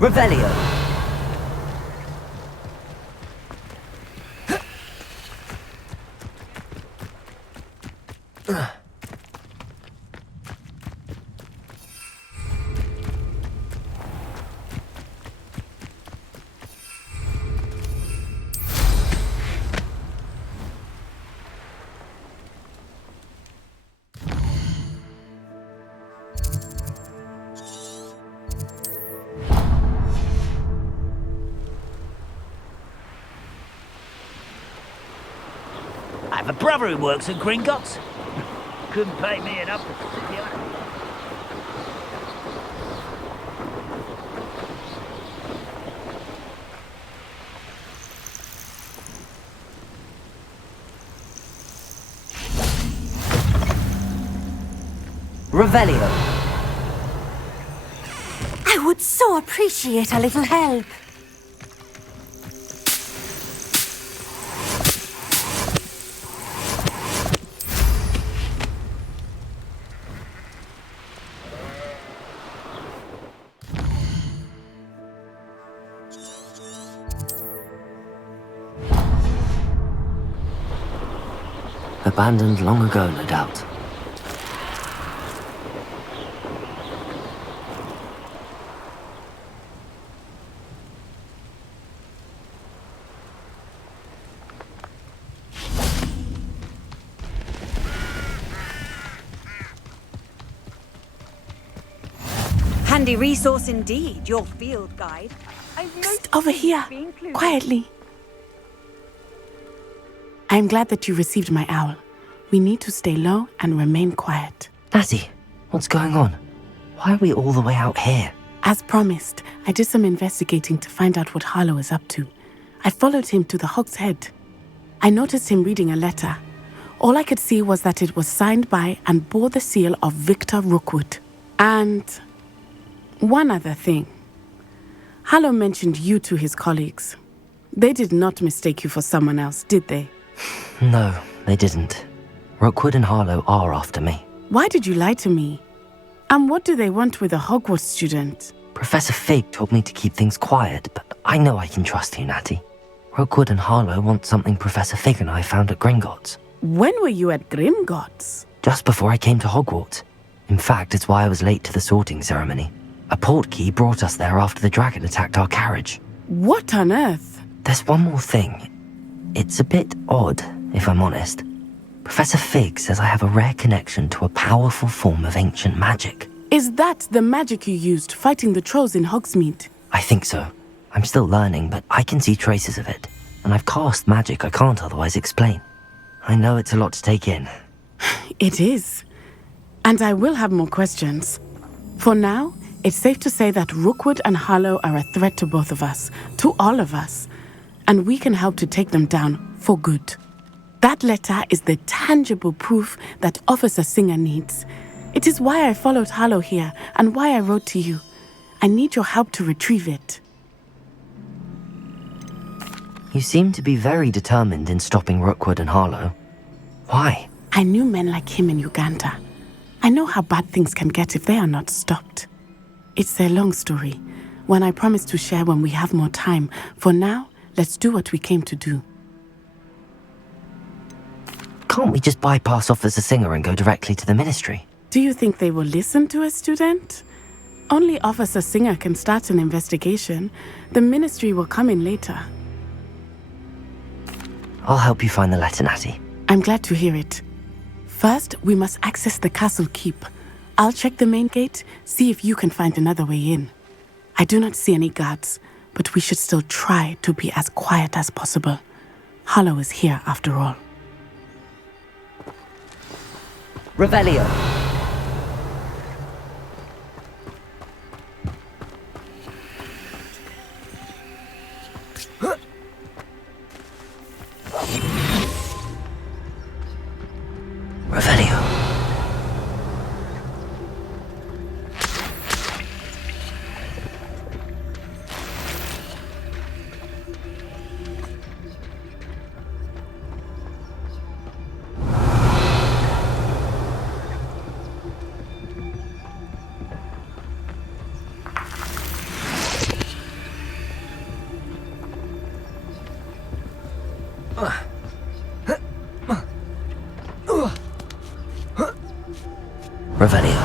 Revelio. I have a brother who works at Gringotts. Couldn't pay me enough to sit here. Revelio. I would so appreciate a little help. Abandoned long ago, no doubt. Handy resource indeed, your field guide. Over here, quietly. I am glad that you received my owl. We need to stay low and remain quiet. Natty, what's going on? Why are we all the way out here? As promised, I did some investigating to find out what Harlow is up to. I followed him to the Hog's Head. I noticed him reading a letter. All I could see was that it was signed by and bore the seal of Victor Rookwood. And one other thing. Harlow mentioned you to his colleagues. They did not mistake you for someone else, did they? No, they didn't. Rookwood and Harlow are after me. Why did you lie to me? And what do they want with a Hogwarts student? Professor Fig told me to keep things quiet, but I know I can trust you, Natty. Rookwood and Harlow want something Professor Fig and I found at Gringotts. When were you at Gringotts? Just before I came to Hogwarts. In fact, it's why I was late to the sorting ceremony. A portkey brought us there after the dragon attacked our carriage. What on earth? There's one more thing. It's a bit odd, if I'm honest. Professor Fig says I have a rare connection to a powerful form of ancient magic. Is that the magic you used fighting the trolls in Hogsmeade? I think so. I'm still learning, but I can see traces of it. And I've cast magic I can't otherwise explain. I know it's a lot to take in. It is. And I will have more questions. For now, it's safe to say that Rookwood and Harlow are a threat to both of us, to all of us. And we can help to take them down for good. That letter is the tangible proof that Officer Singer needs. It is why I followed Harlow here and why I wrote to you. I need your help to retrieve it. You seem to be very determined in stopping Rookwood and Harlow. Why? I knew men like him in Uganda. I know how bad things can get if they are not stopped. It's a long story, one I promise to share when we have more time. For now, let's do what we came to do. Can't we just bypass Officer Singer and go directly to the Ministry? Do you think they will listen to a student? Only Officer Singer can start an investigation. The Ministry will come in later. I'll help you find the letter, Natty. I'm glad to hear it. First, we must access the castle keep. I'll check the main gate, see if you can find another way in. I do not see any guards, but we should still try to be as quiet as possible. Harlow is here after all. Revelio. Revelio. Revelio.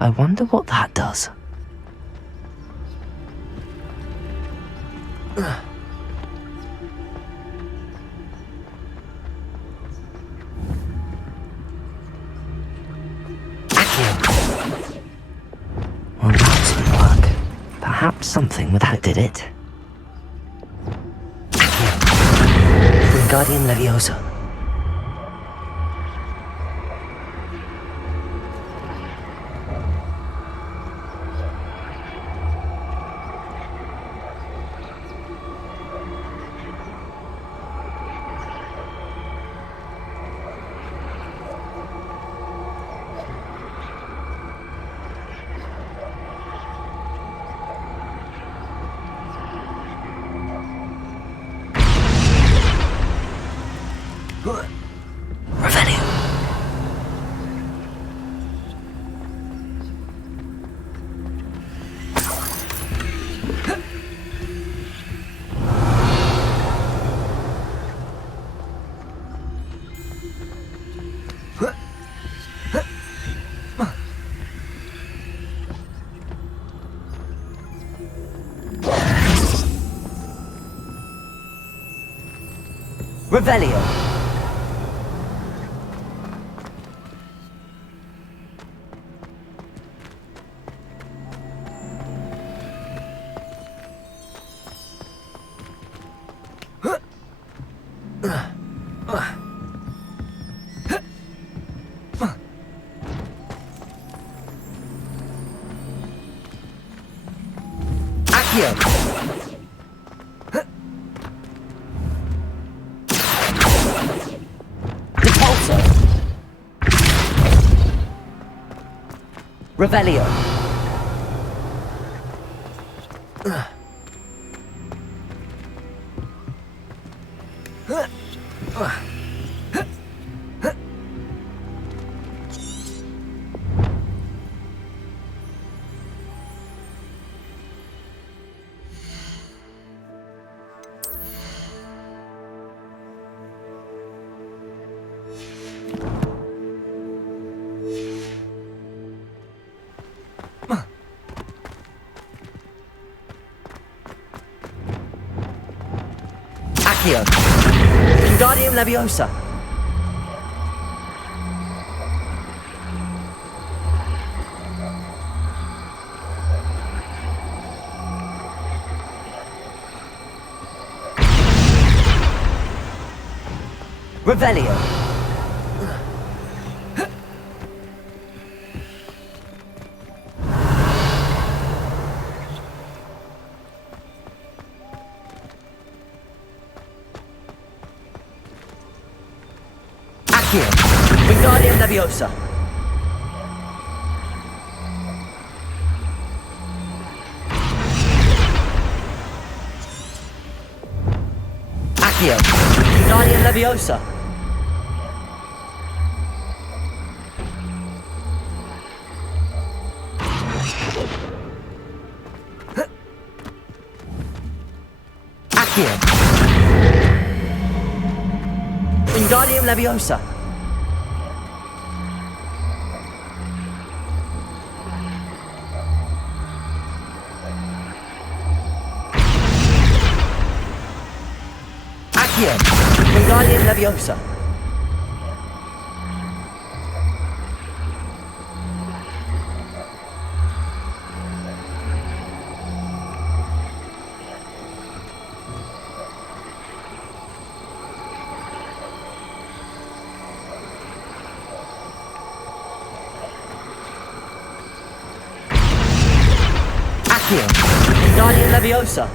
I wonder what that does. Well, that didn't work. Perhaps something with that did it. Wingardium Leviosa. Revelio. Accio. Revelio. Accio. Wingardium Leviosa. Revelio. Accio. Wingardium Leviosa. Accio. Wingardium Leviosa. Accio. Wingardium Leviosa. Accio. Wingardium Leviosa. Accio. Wingardium Leviosa.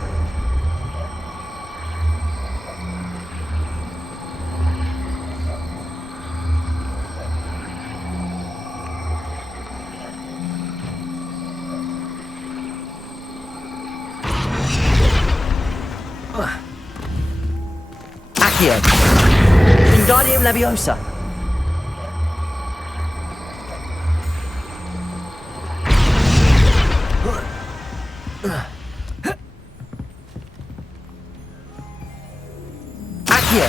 Accio. Wingardium Leviosa. Accio.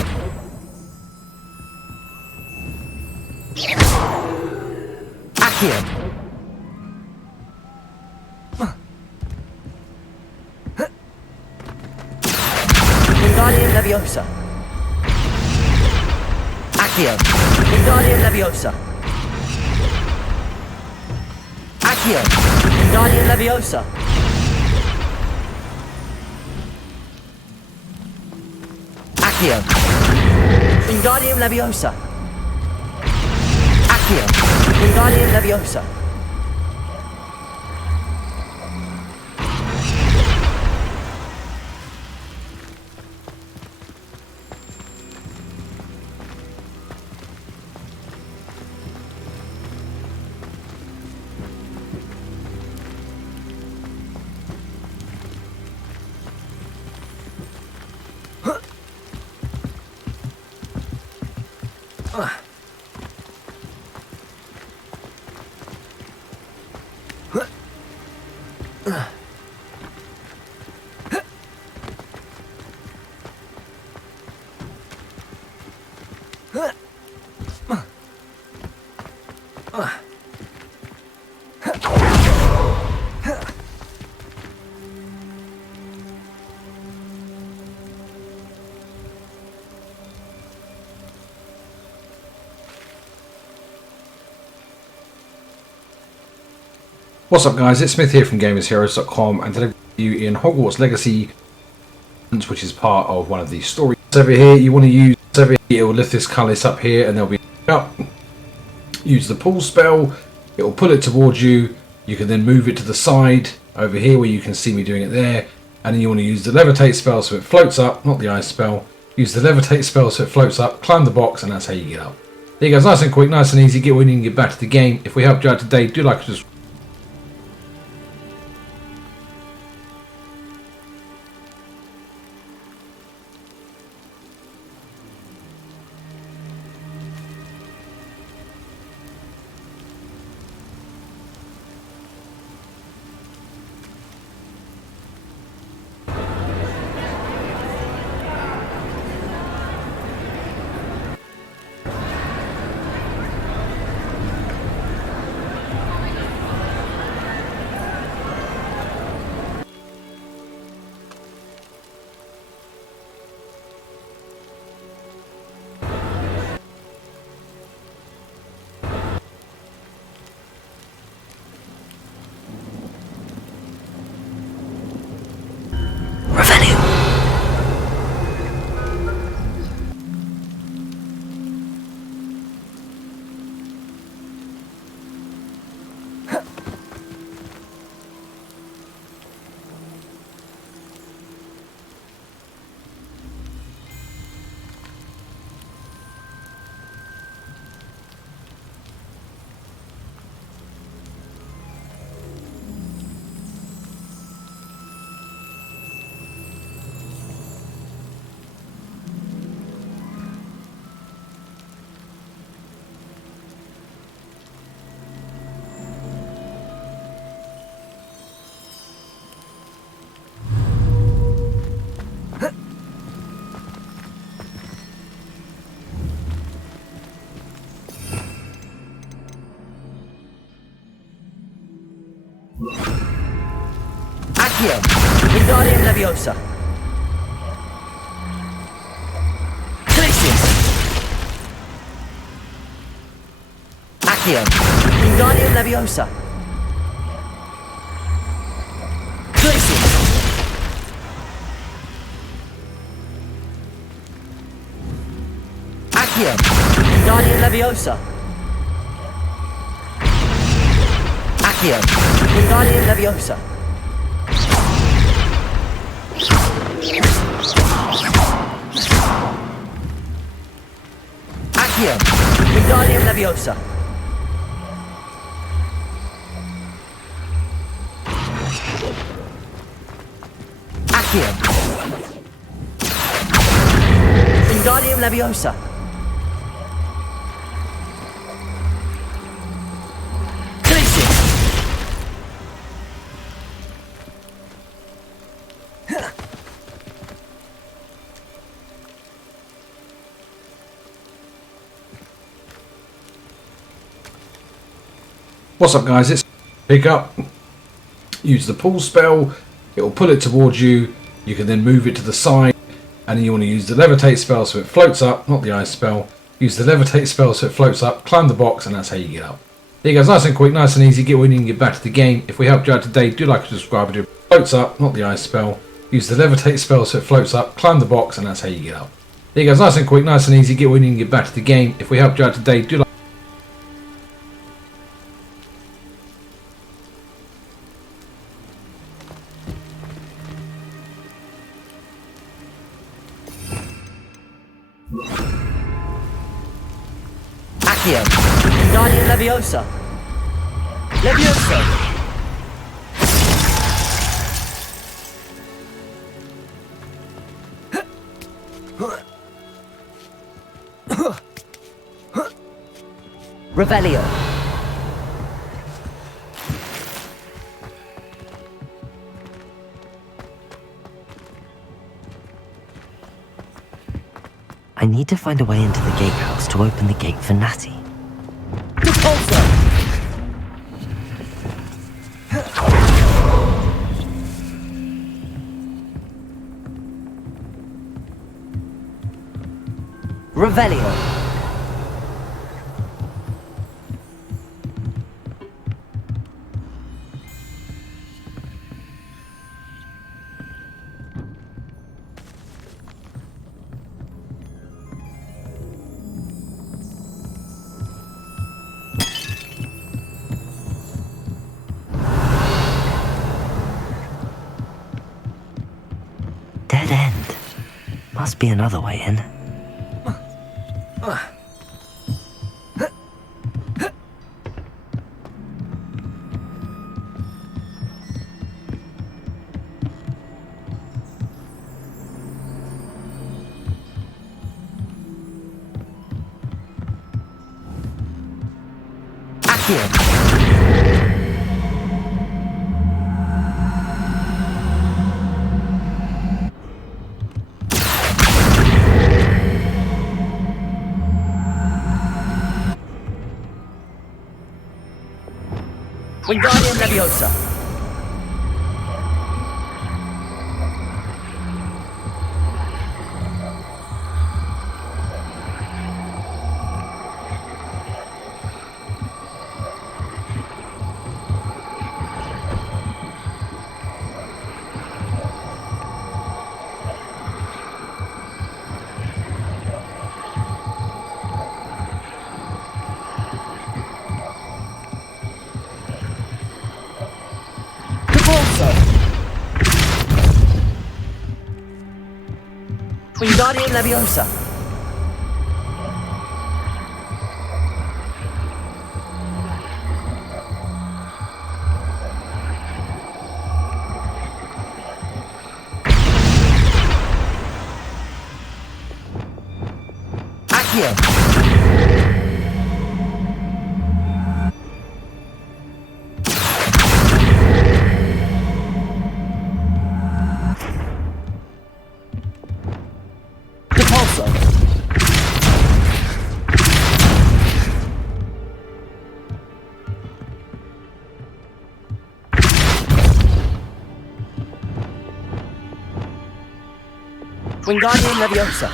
Accio. Wingardium Leviosa. Accio. Wingardium Leviosa. Accio. Wingardium Leviosa. Accio. Wingardium Leviosa. Accio. Wingardium Leviosa. What's up guys, it's Smith here from GamersHeroes.com and today we're you in Hogwarts Legacy, which is part of one of these stories. Over here you want to use, over here, it will lift this calice up here and there'll be up. Use the pull spell, it will pull it towards you, you can then move it to the side over here where you can see me doing it there, and then you want to use the levitate spell so it floats up, not the ice spell. Use the levitate spell so it floats up, climb the box, and that's how you get up. There you go, nice and quick, nice and easy, get winning and get back to the game. If we helped you out today, do like us. Accio. Wingardium Leviosa. Glacius. Accio. Wingardium Leviosa. Glacius. Accio. Wingardium Leviosa. Accio. Wingardium Leviosa. Accio. Wingardium Leviosa. Accio. Wingardium Leviosa. Glacius. What's up, guys? It's pick up. Use the pull spell. It will pull it towards you. You can then move it to the side, and then you want to use the levitate spell so it floats up, not the ice spell. Use the levitate spell so it floats up, climb the box, and that's how you get up. There you go, nice and quick, nice and easy. Get winning and get back to the game. If we helped you out today, do like and subscribe. It floats up, not the ice spell. Use the levitate spell so it floats up, climb the box, and that's how you get up. There you go, nice and quick, nice and easy. Get winning and get back to the game. If we helped you out today, do like. Accio. Wingardium Leviosa. Leviosa. Revelio. I need to find a way into the gatehouse to open the gate for Natty. Revelio. Dead end. Must be another way in. Wingardium Leviosa. Wingardium Leviosa. Accio. Wingardium Leviosa.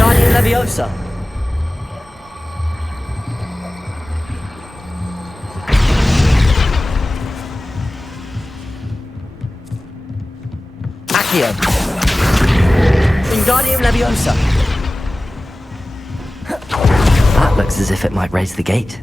Wingardium Leviosa. Accio. Wingardium Leviosa. That looks as if it might raise the gate.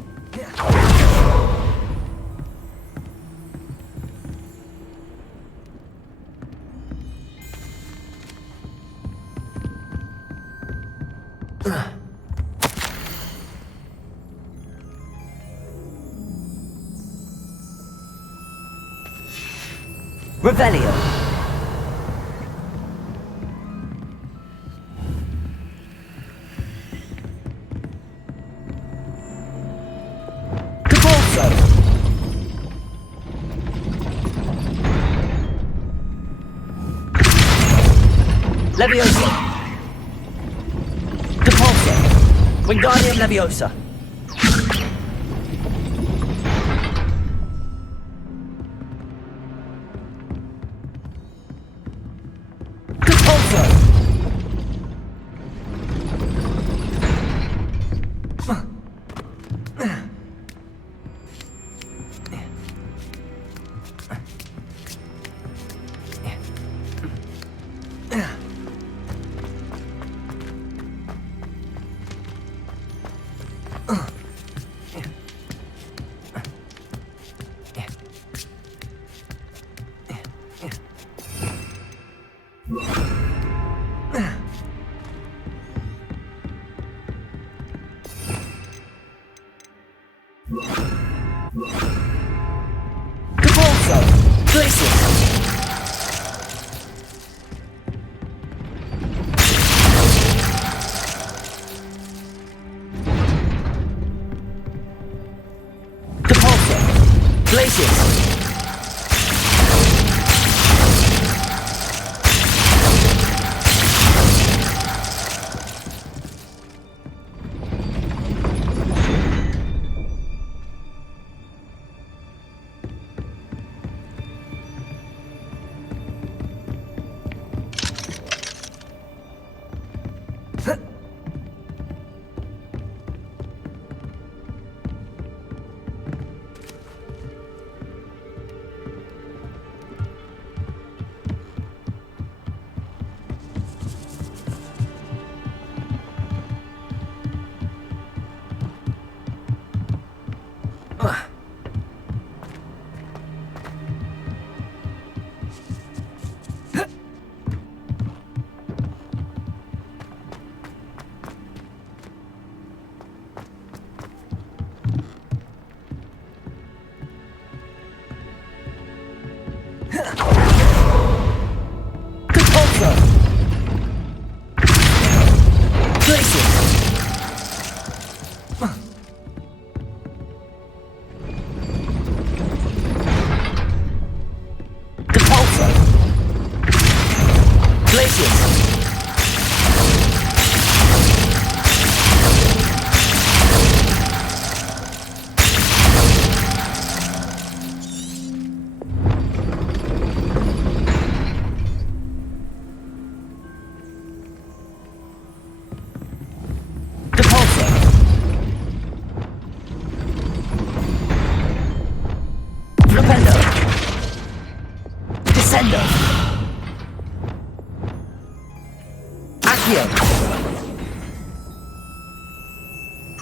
Revelio. Devolso. Leviosa. Devolso. Wingardium Leviosa.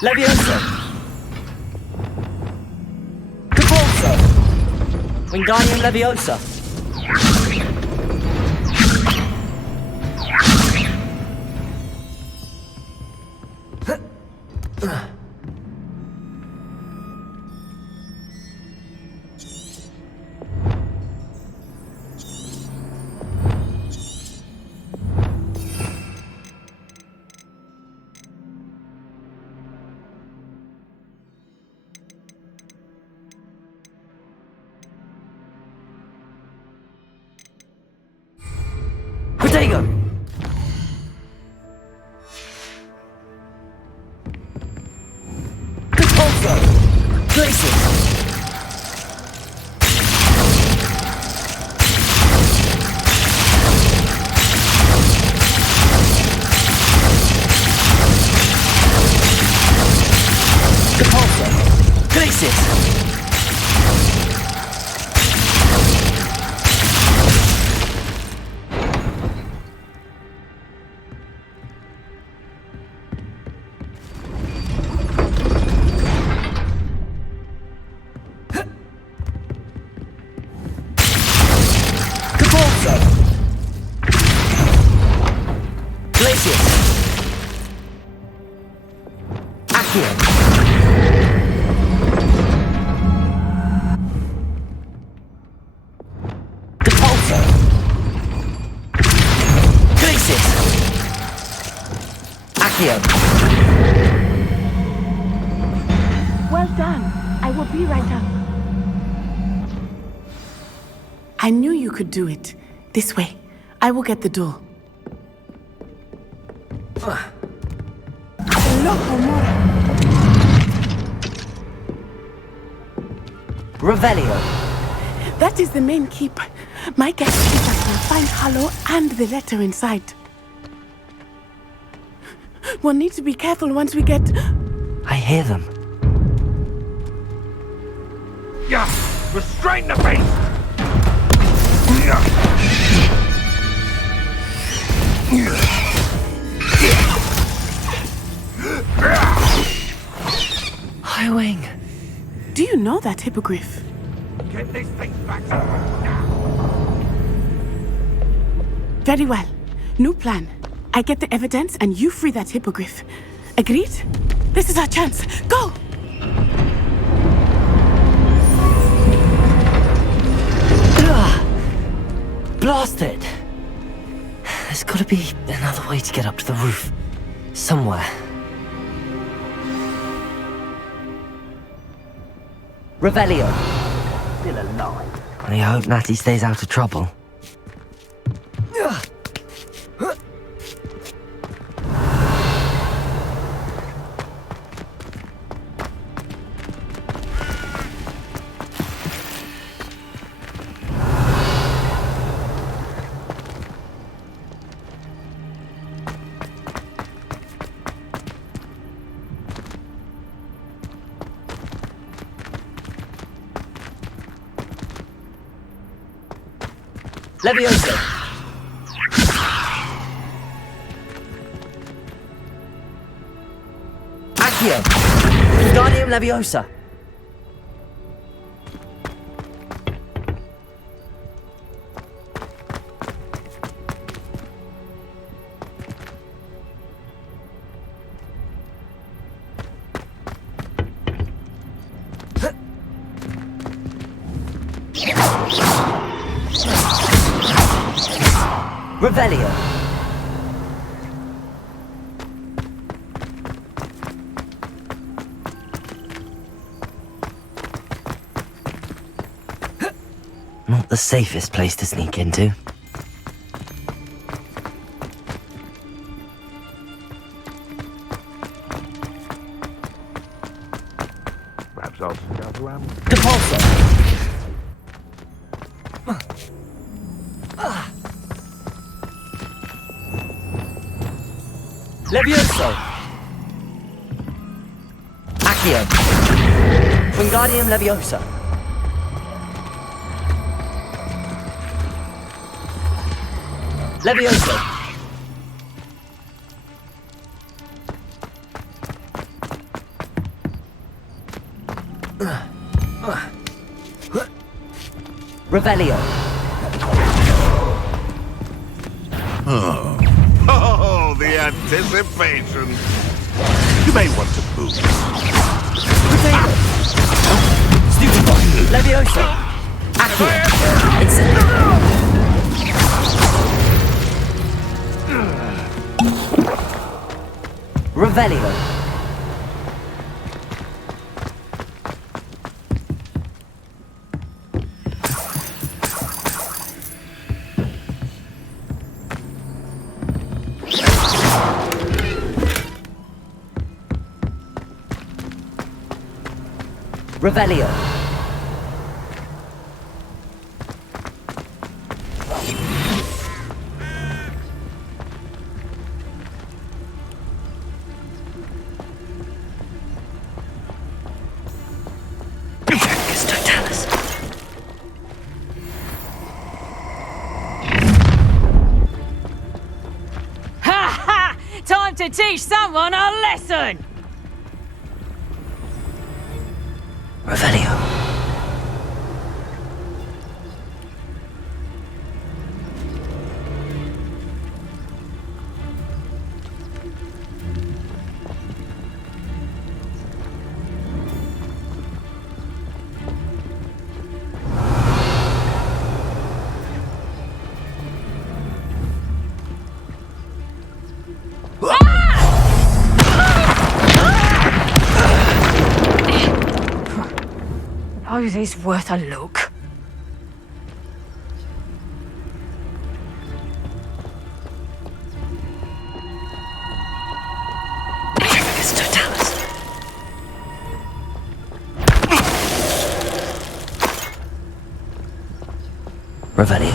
Leviosa. Devolso. Wingardium Leviosa. Accio. Depulso. Glacis. Accio. Well done. I will be right up. I knew you could do it. This way. I will get the door. Revelio. That is the main keep. My guess is that we'll find Hollow and the letter inside. We'll need to be careful once we get... I hear them. Yeah! Restrain the beast! Highwing. Do you know that hippogriff? Get this thing back now! Very well. New plan. I get the evidence and you free that hippogriff. Agreed? This is our chance. Go! Blast it! There's gotta be another way to get up to the roof. Somewhere. Revelio. Still alive. I hope Natty stays out of trouble. Levioso. Accio. Wingardium Leviosa. Revelio. Not the safest place to sneak into. Perhaps I'll scout around. Depulso. Levioso. Accio. Wingardium Leviosa. Levioso. Revelio. Oh, the anticipation. You may want to move. Stupid boy. Levioso. Accio. Revelio. Revelio. Ha ha! Time to teach someone a lesson! Revelio. suppose he's worth a look. Revelio.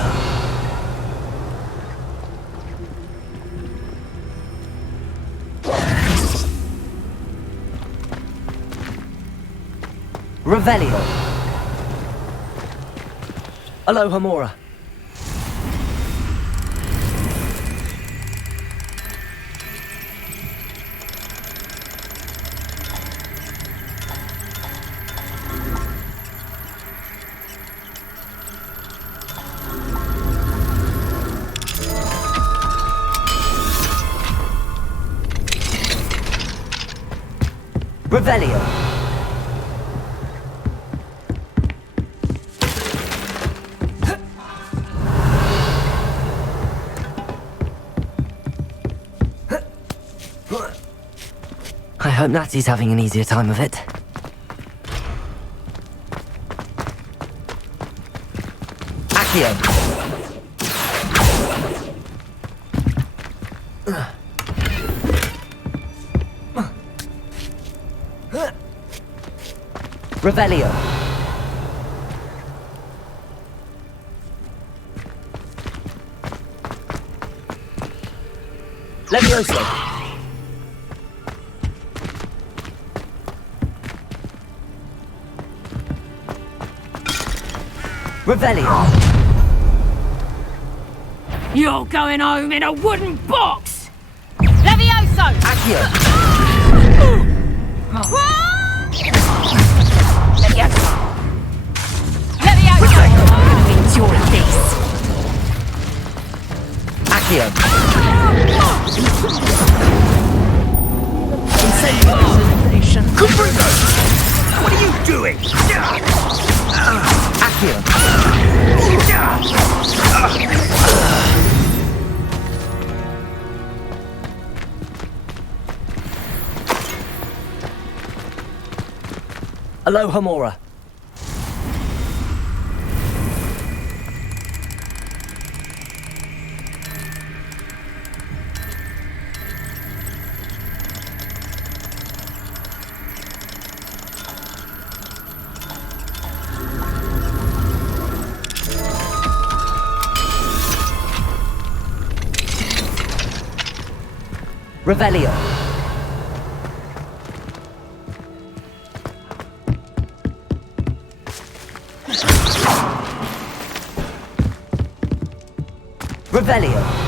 Revelio. Aloha Mora. Revelio. I hope Natty's having an easier time of it. Accio. Revelio. Levioso. Revelio. You're going home in a wooden box! Levioso! Accio. Levioso! Levioso! I'm gonna enjoy this! Accio. Comprendo! What are you doing? Accio. Aloha Mora. Revelio. Revelio.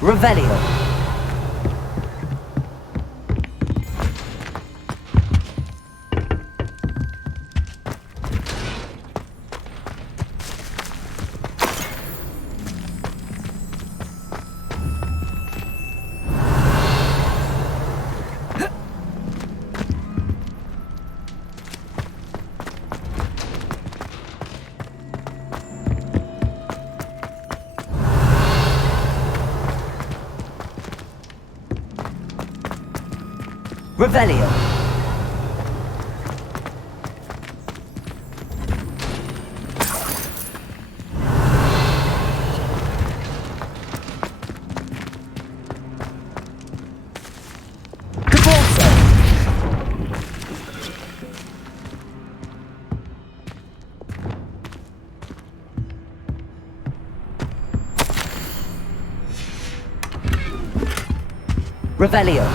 Revelio. Revelio. Revelio.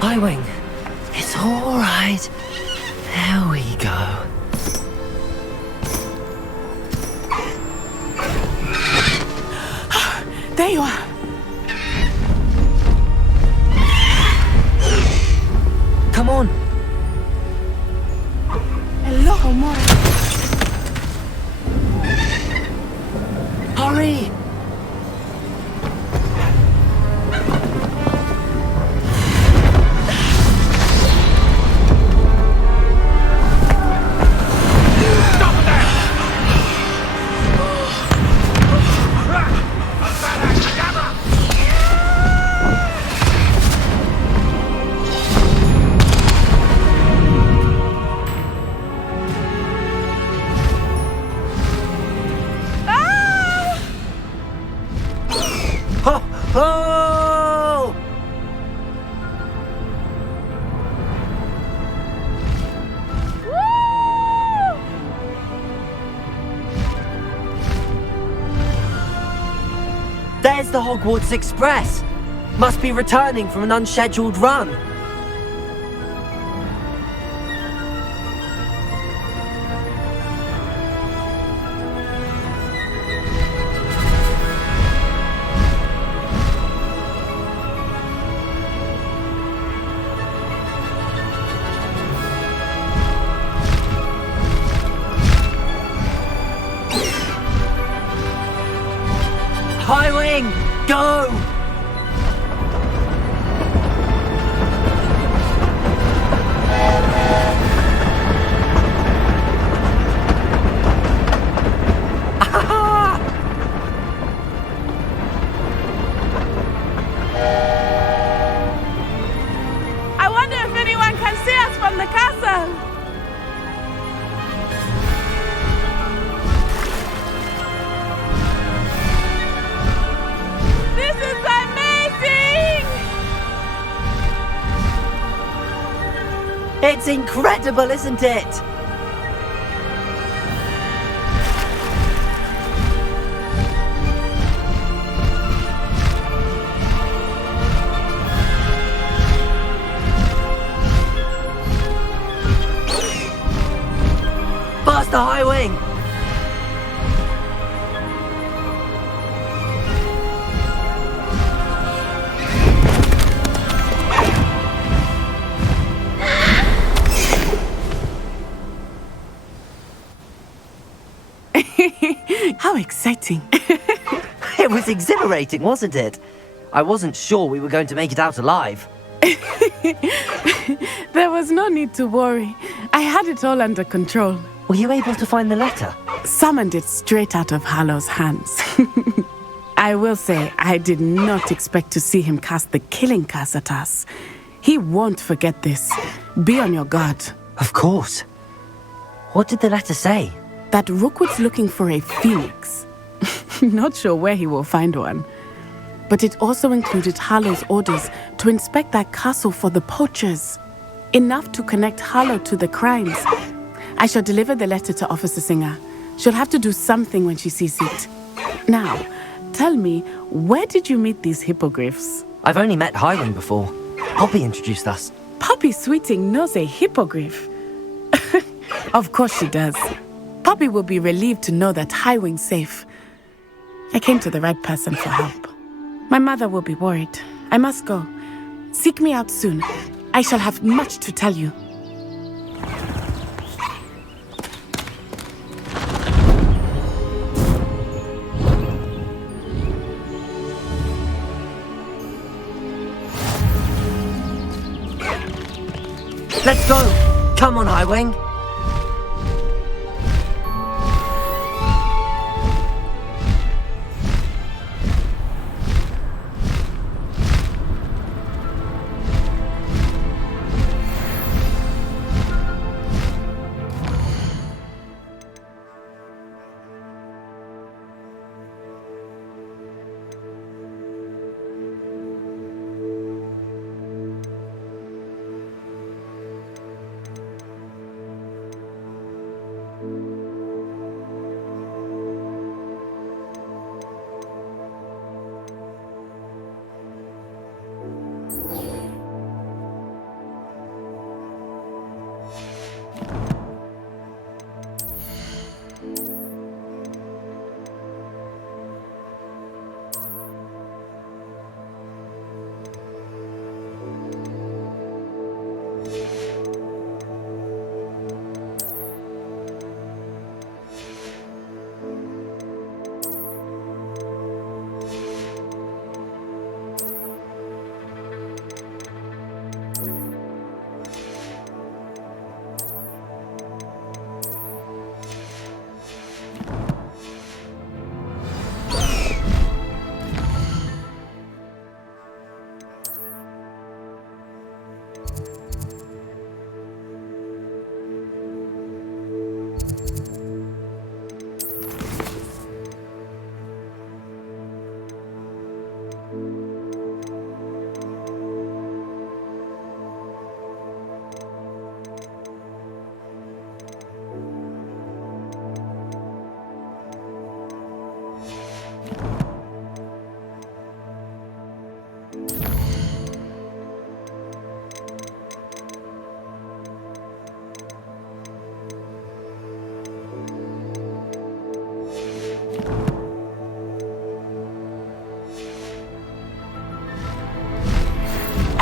Highwing, it's all right. There we go. There you are. Come on. Hello, Mora. Hurry! Oh! There's the Hogwarts Express. Must be returning from an unscheduled run. Highwing, go! I wonder if anyone can see us from the castle. This is amazing! It's incredible, isn't it? Faster, Highwing! How exciting. It was exhilarating, wasn't it? I wasn't sure we were going to make it out alive. There was no need to worry. I had it all under control. Were you able to find the letter? Summoned it straight out of Hallow's hands. I will say, I did not expect to see him cast the killing curse at us. He won't forget this. Be on your guard. Of course. What did the letter say? That Rookwood's looking for a phoenix. Not sure where he will find one. But it also included Harlow's orders to inspect that castle for the poachers. Enough to connect Harlow to the crimes. I shall deliver the letter to Officer Singer. She'll have to do something when she sees it. Now, tell me, where did you meet these hippogriffs? I've only met Highwing before. Poppy introduced us. Poppy Sweeting knows a hippogriff. Of course she does. Poppy will be relieved to know that Highwing's safe. I came to the right person for help. My mother will be worried. I must go. Seek me out soon. I shall have much to tell you. Let's go! Come on, Highwing!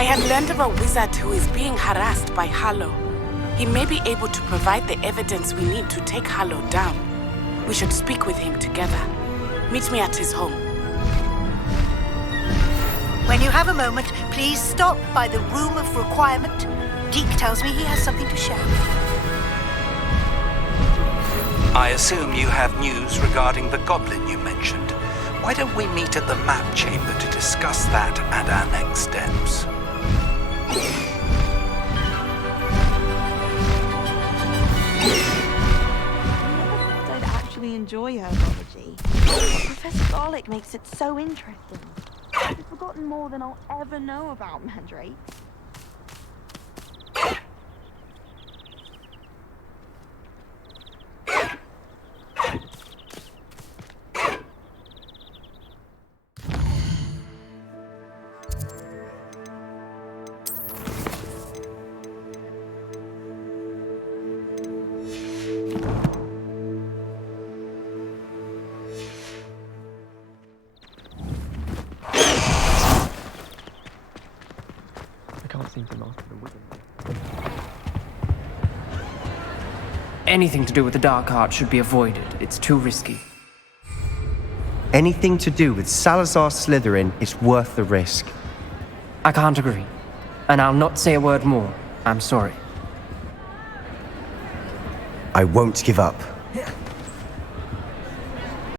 I have learned of a wizard who is being harassed by Harlow. He may be able to provide the evidence we need to take Harlow down. We should speak with him together. Meet me at his home. When you have a moment, please stop by the Room of Requirement. Deke tells me he has something to share. I assume you have news regarding the goblin you mentioned. Why don't we meet at the map chamber to discuss that and our next steps? I'd actually enjoy herbology. Professor Garlick makes it so interesting. I've forgotten more than I'll ever know about mandrakes. Anything to do with the dark art should be avoided. It's too risky. Anything to do with Salazar Slytherin is worth the risk. I can't agree. And I'll not say a word more. I'm sorry. I won't give up.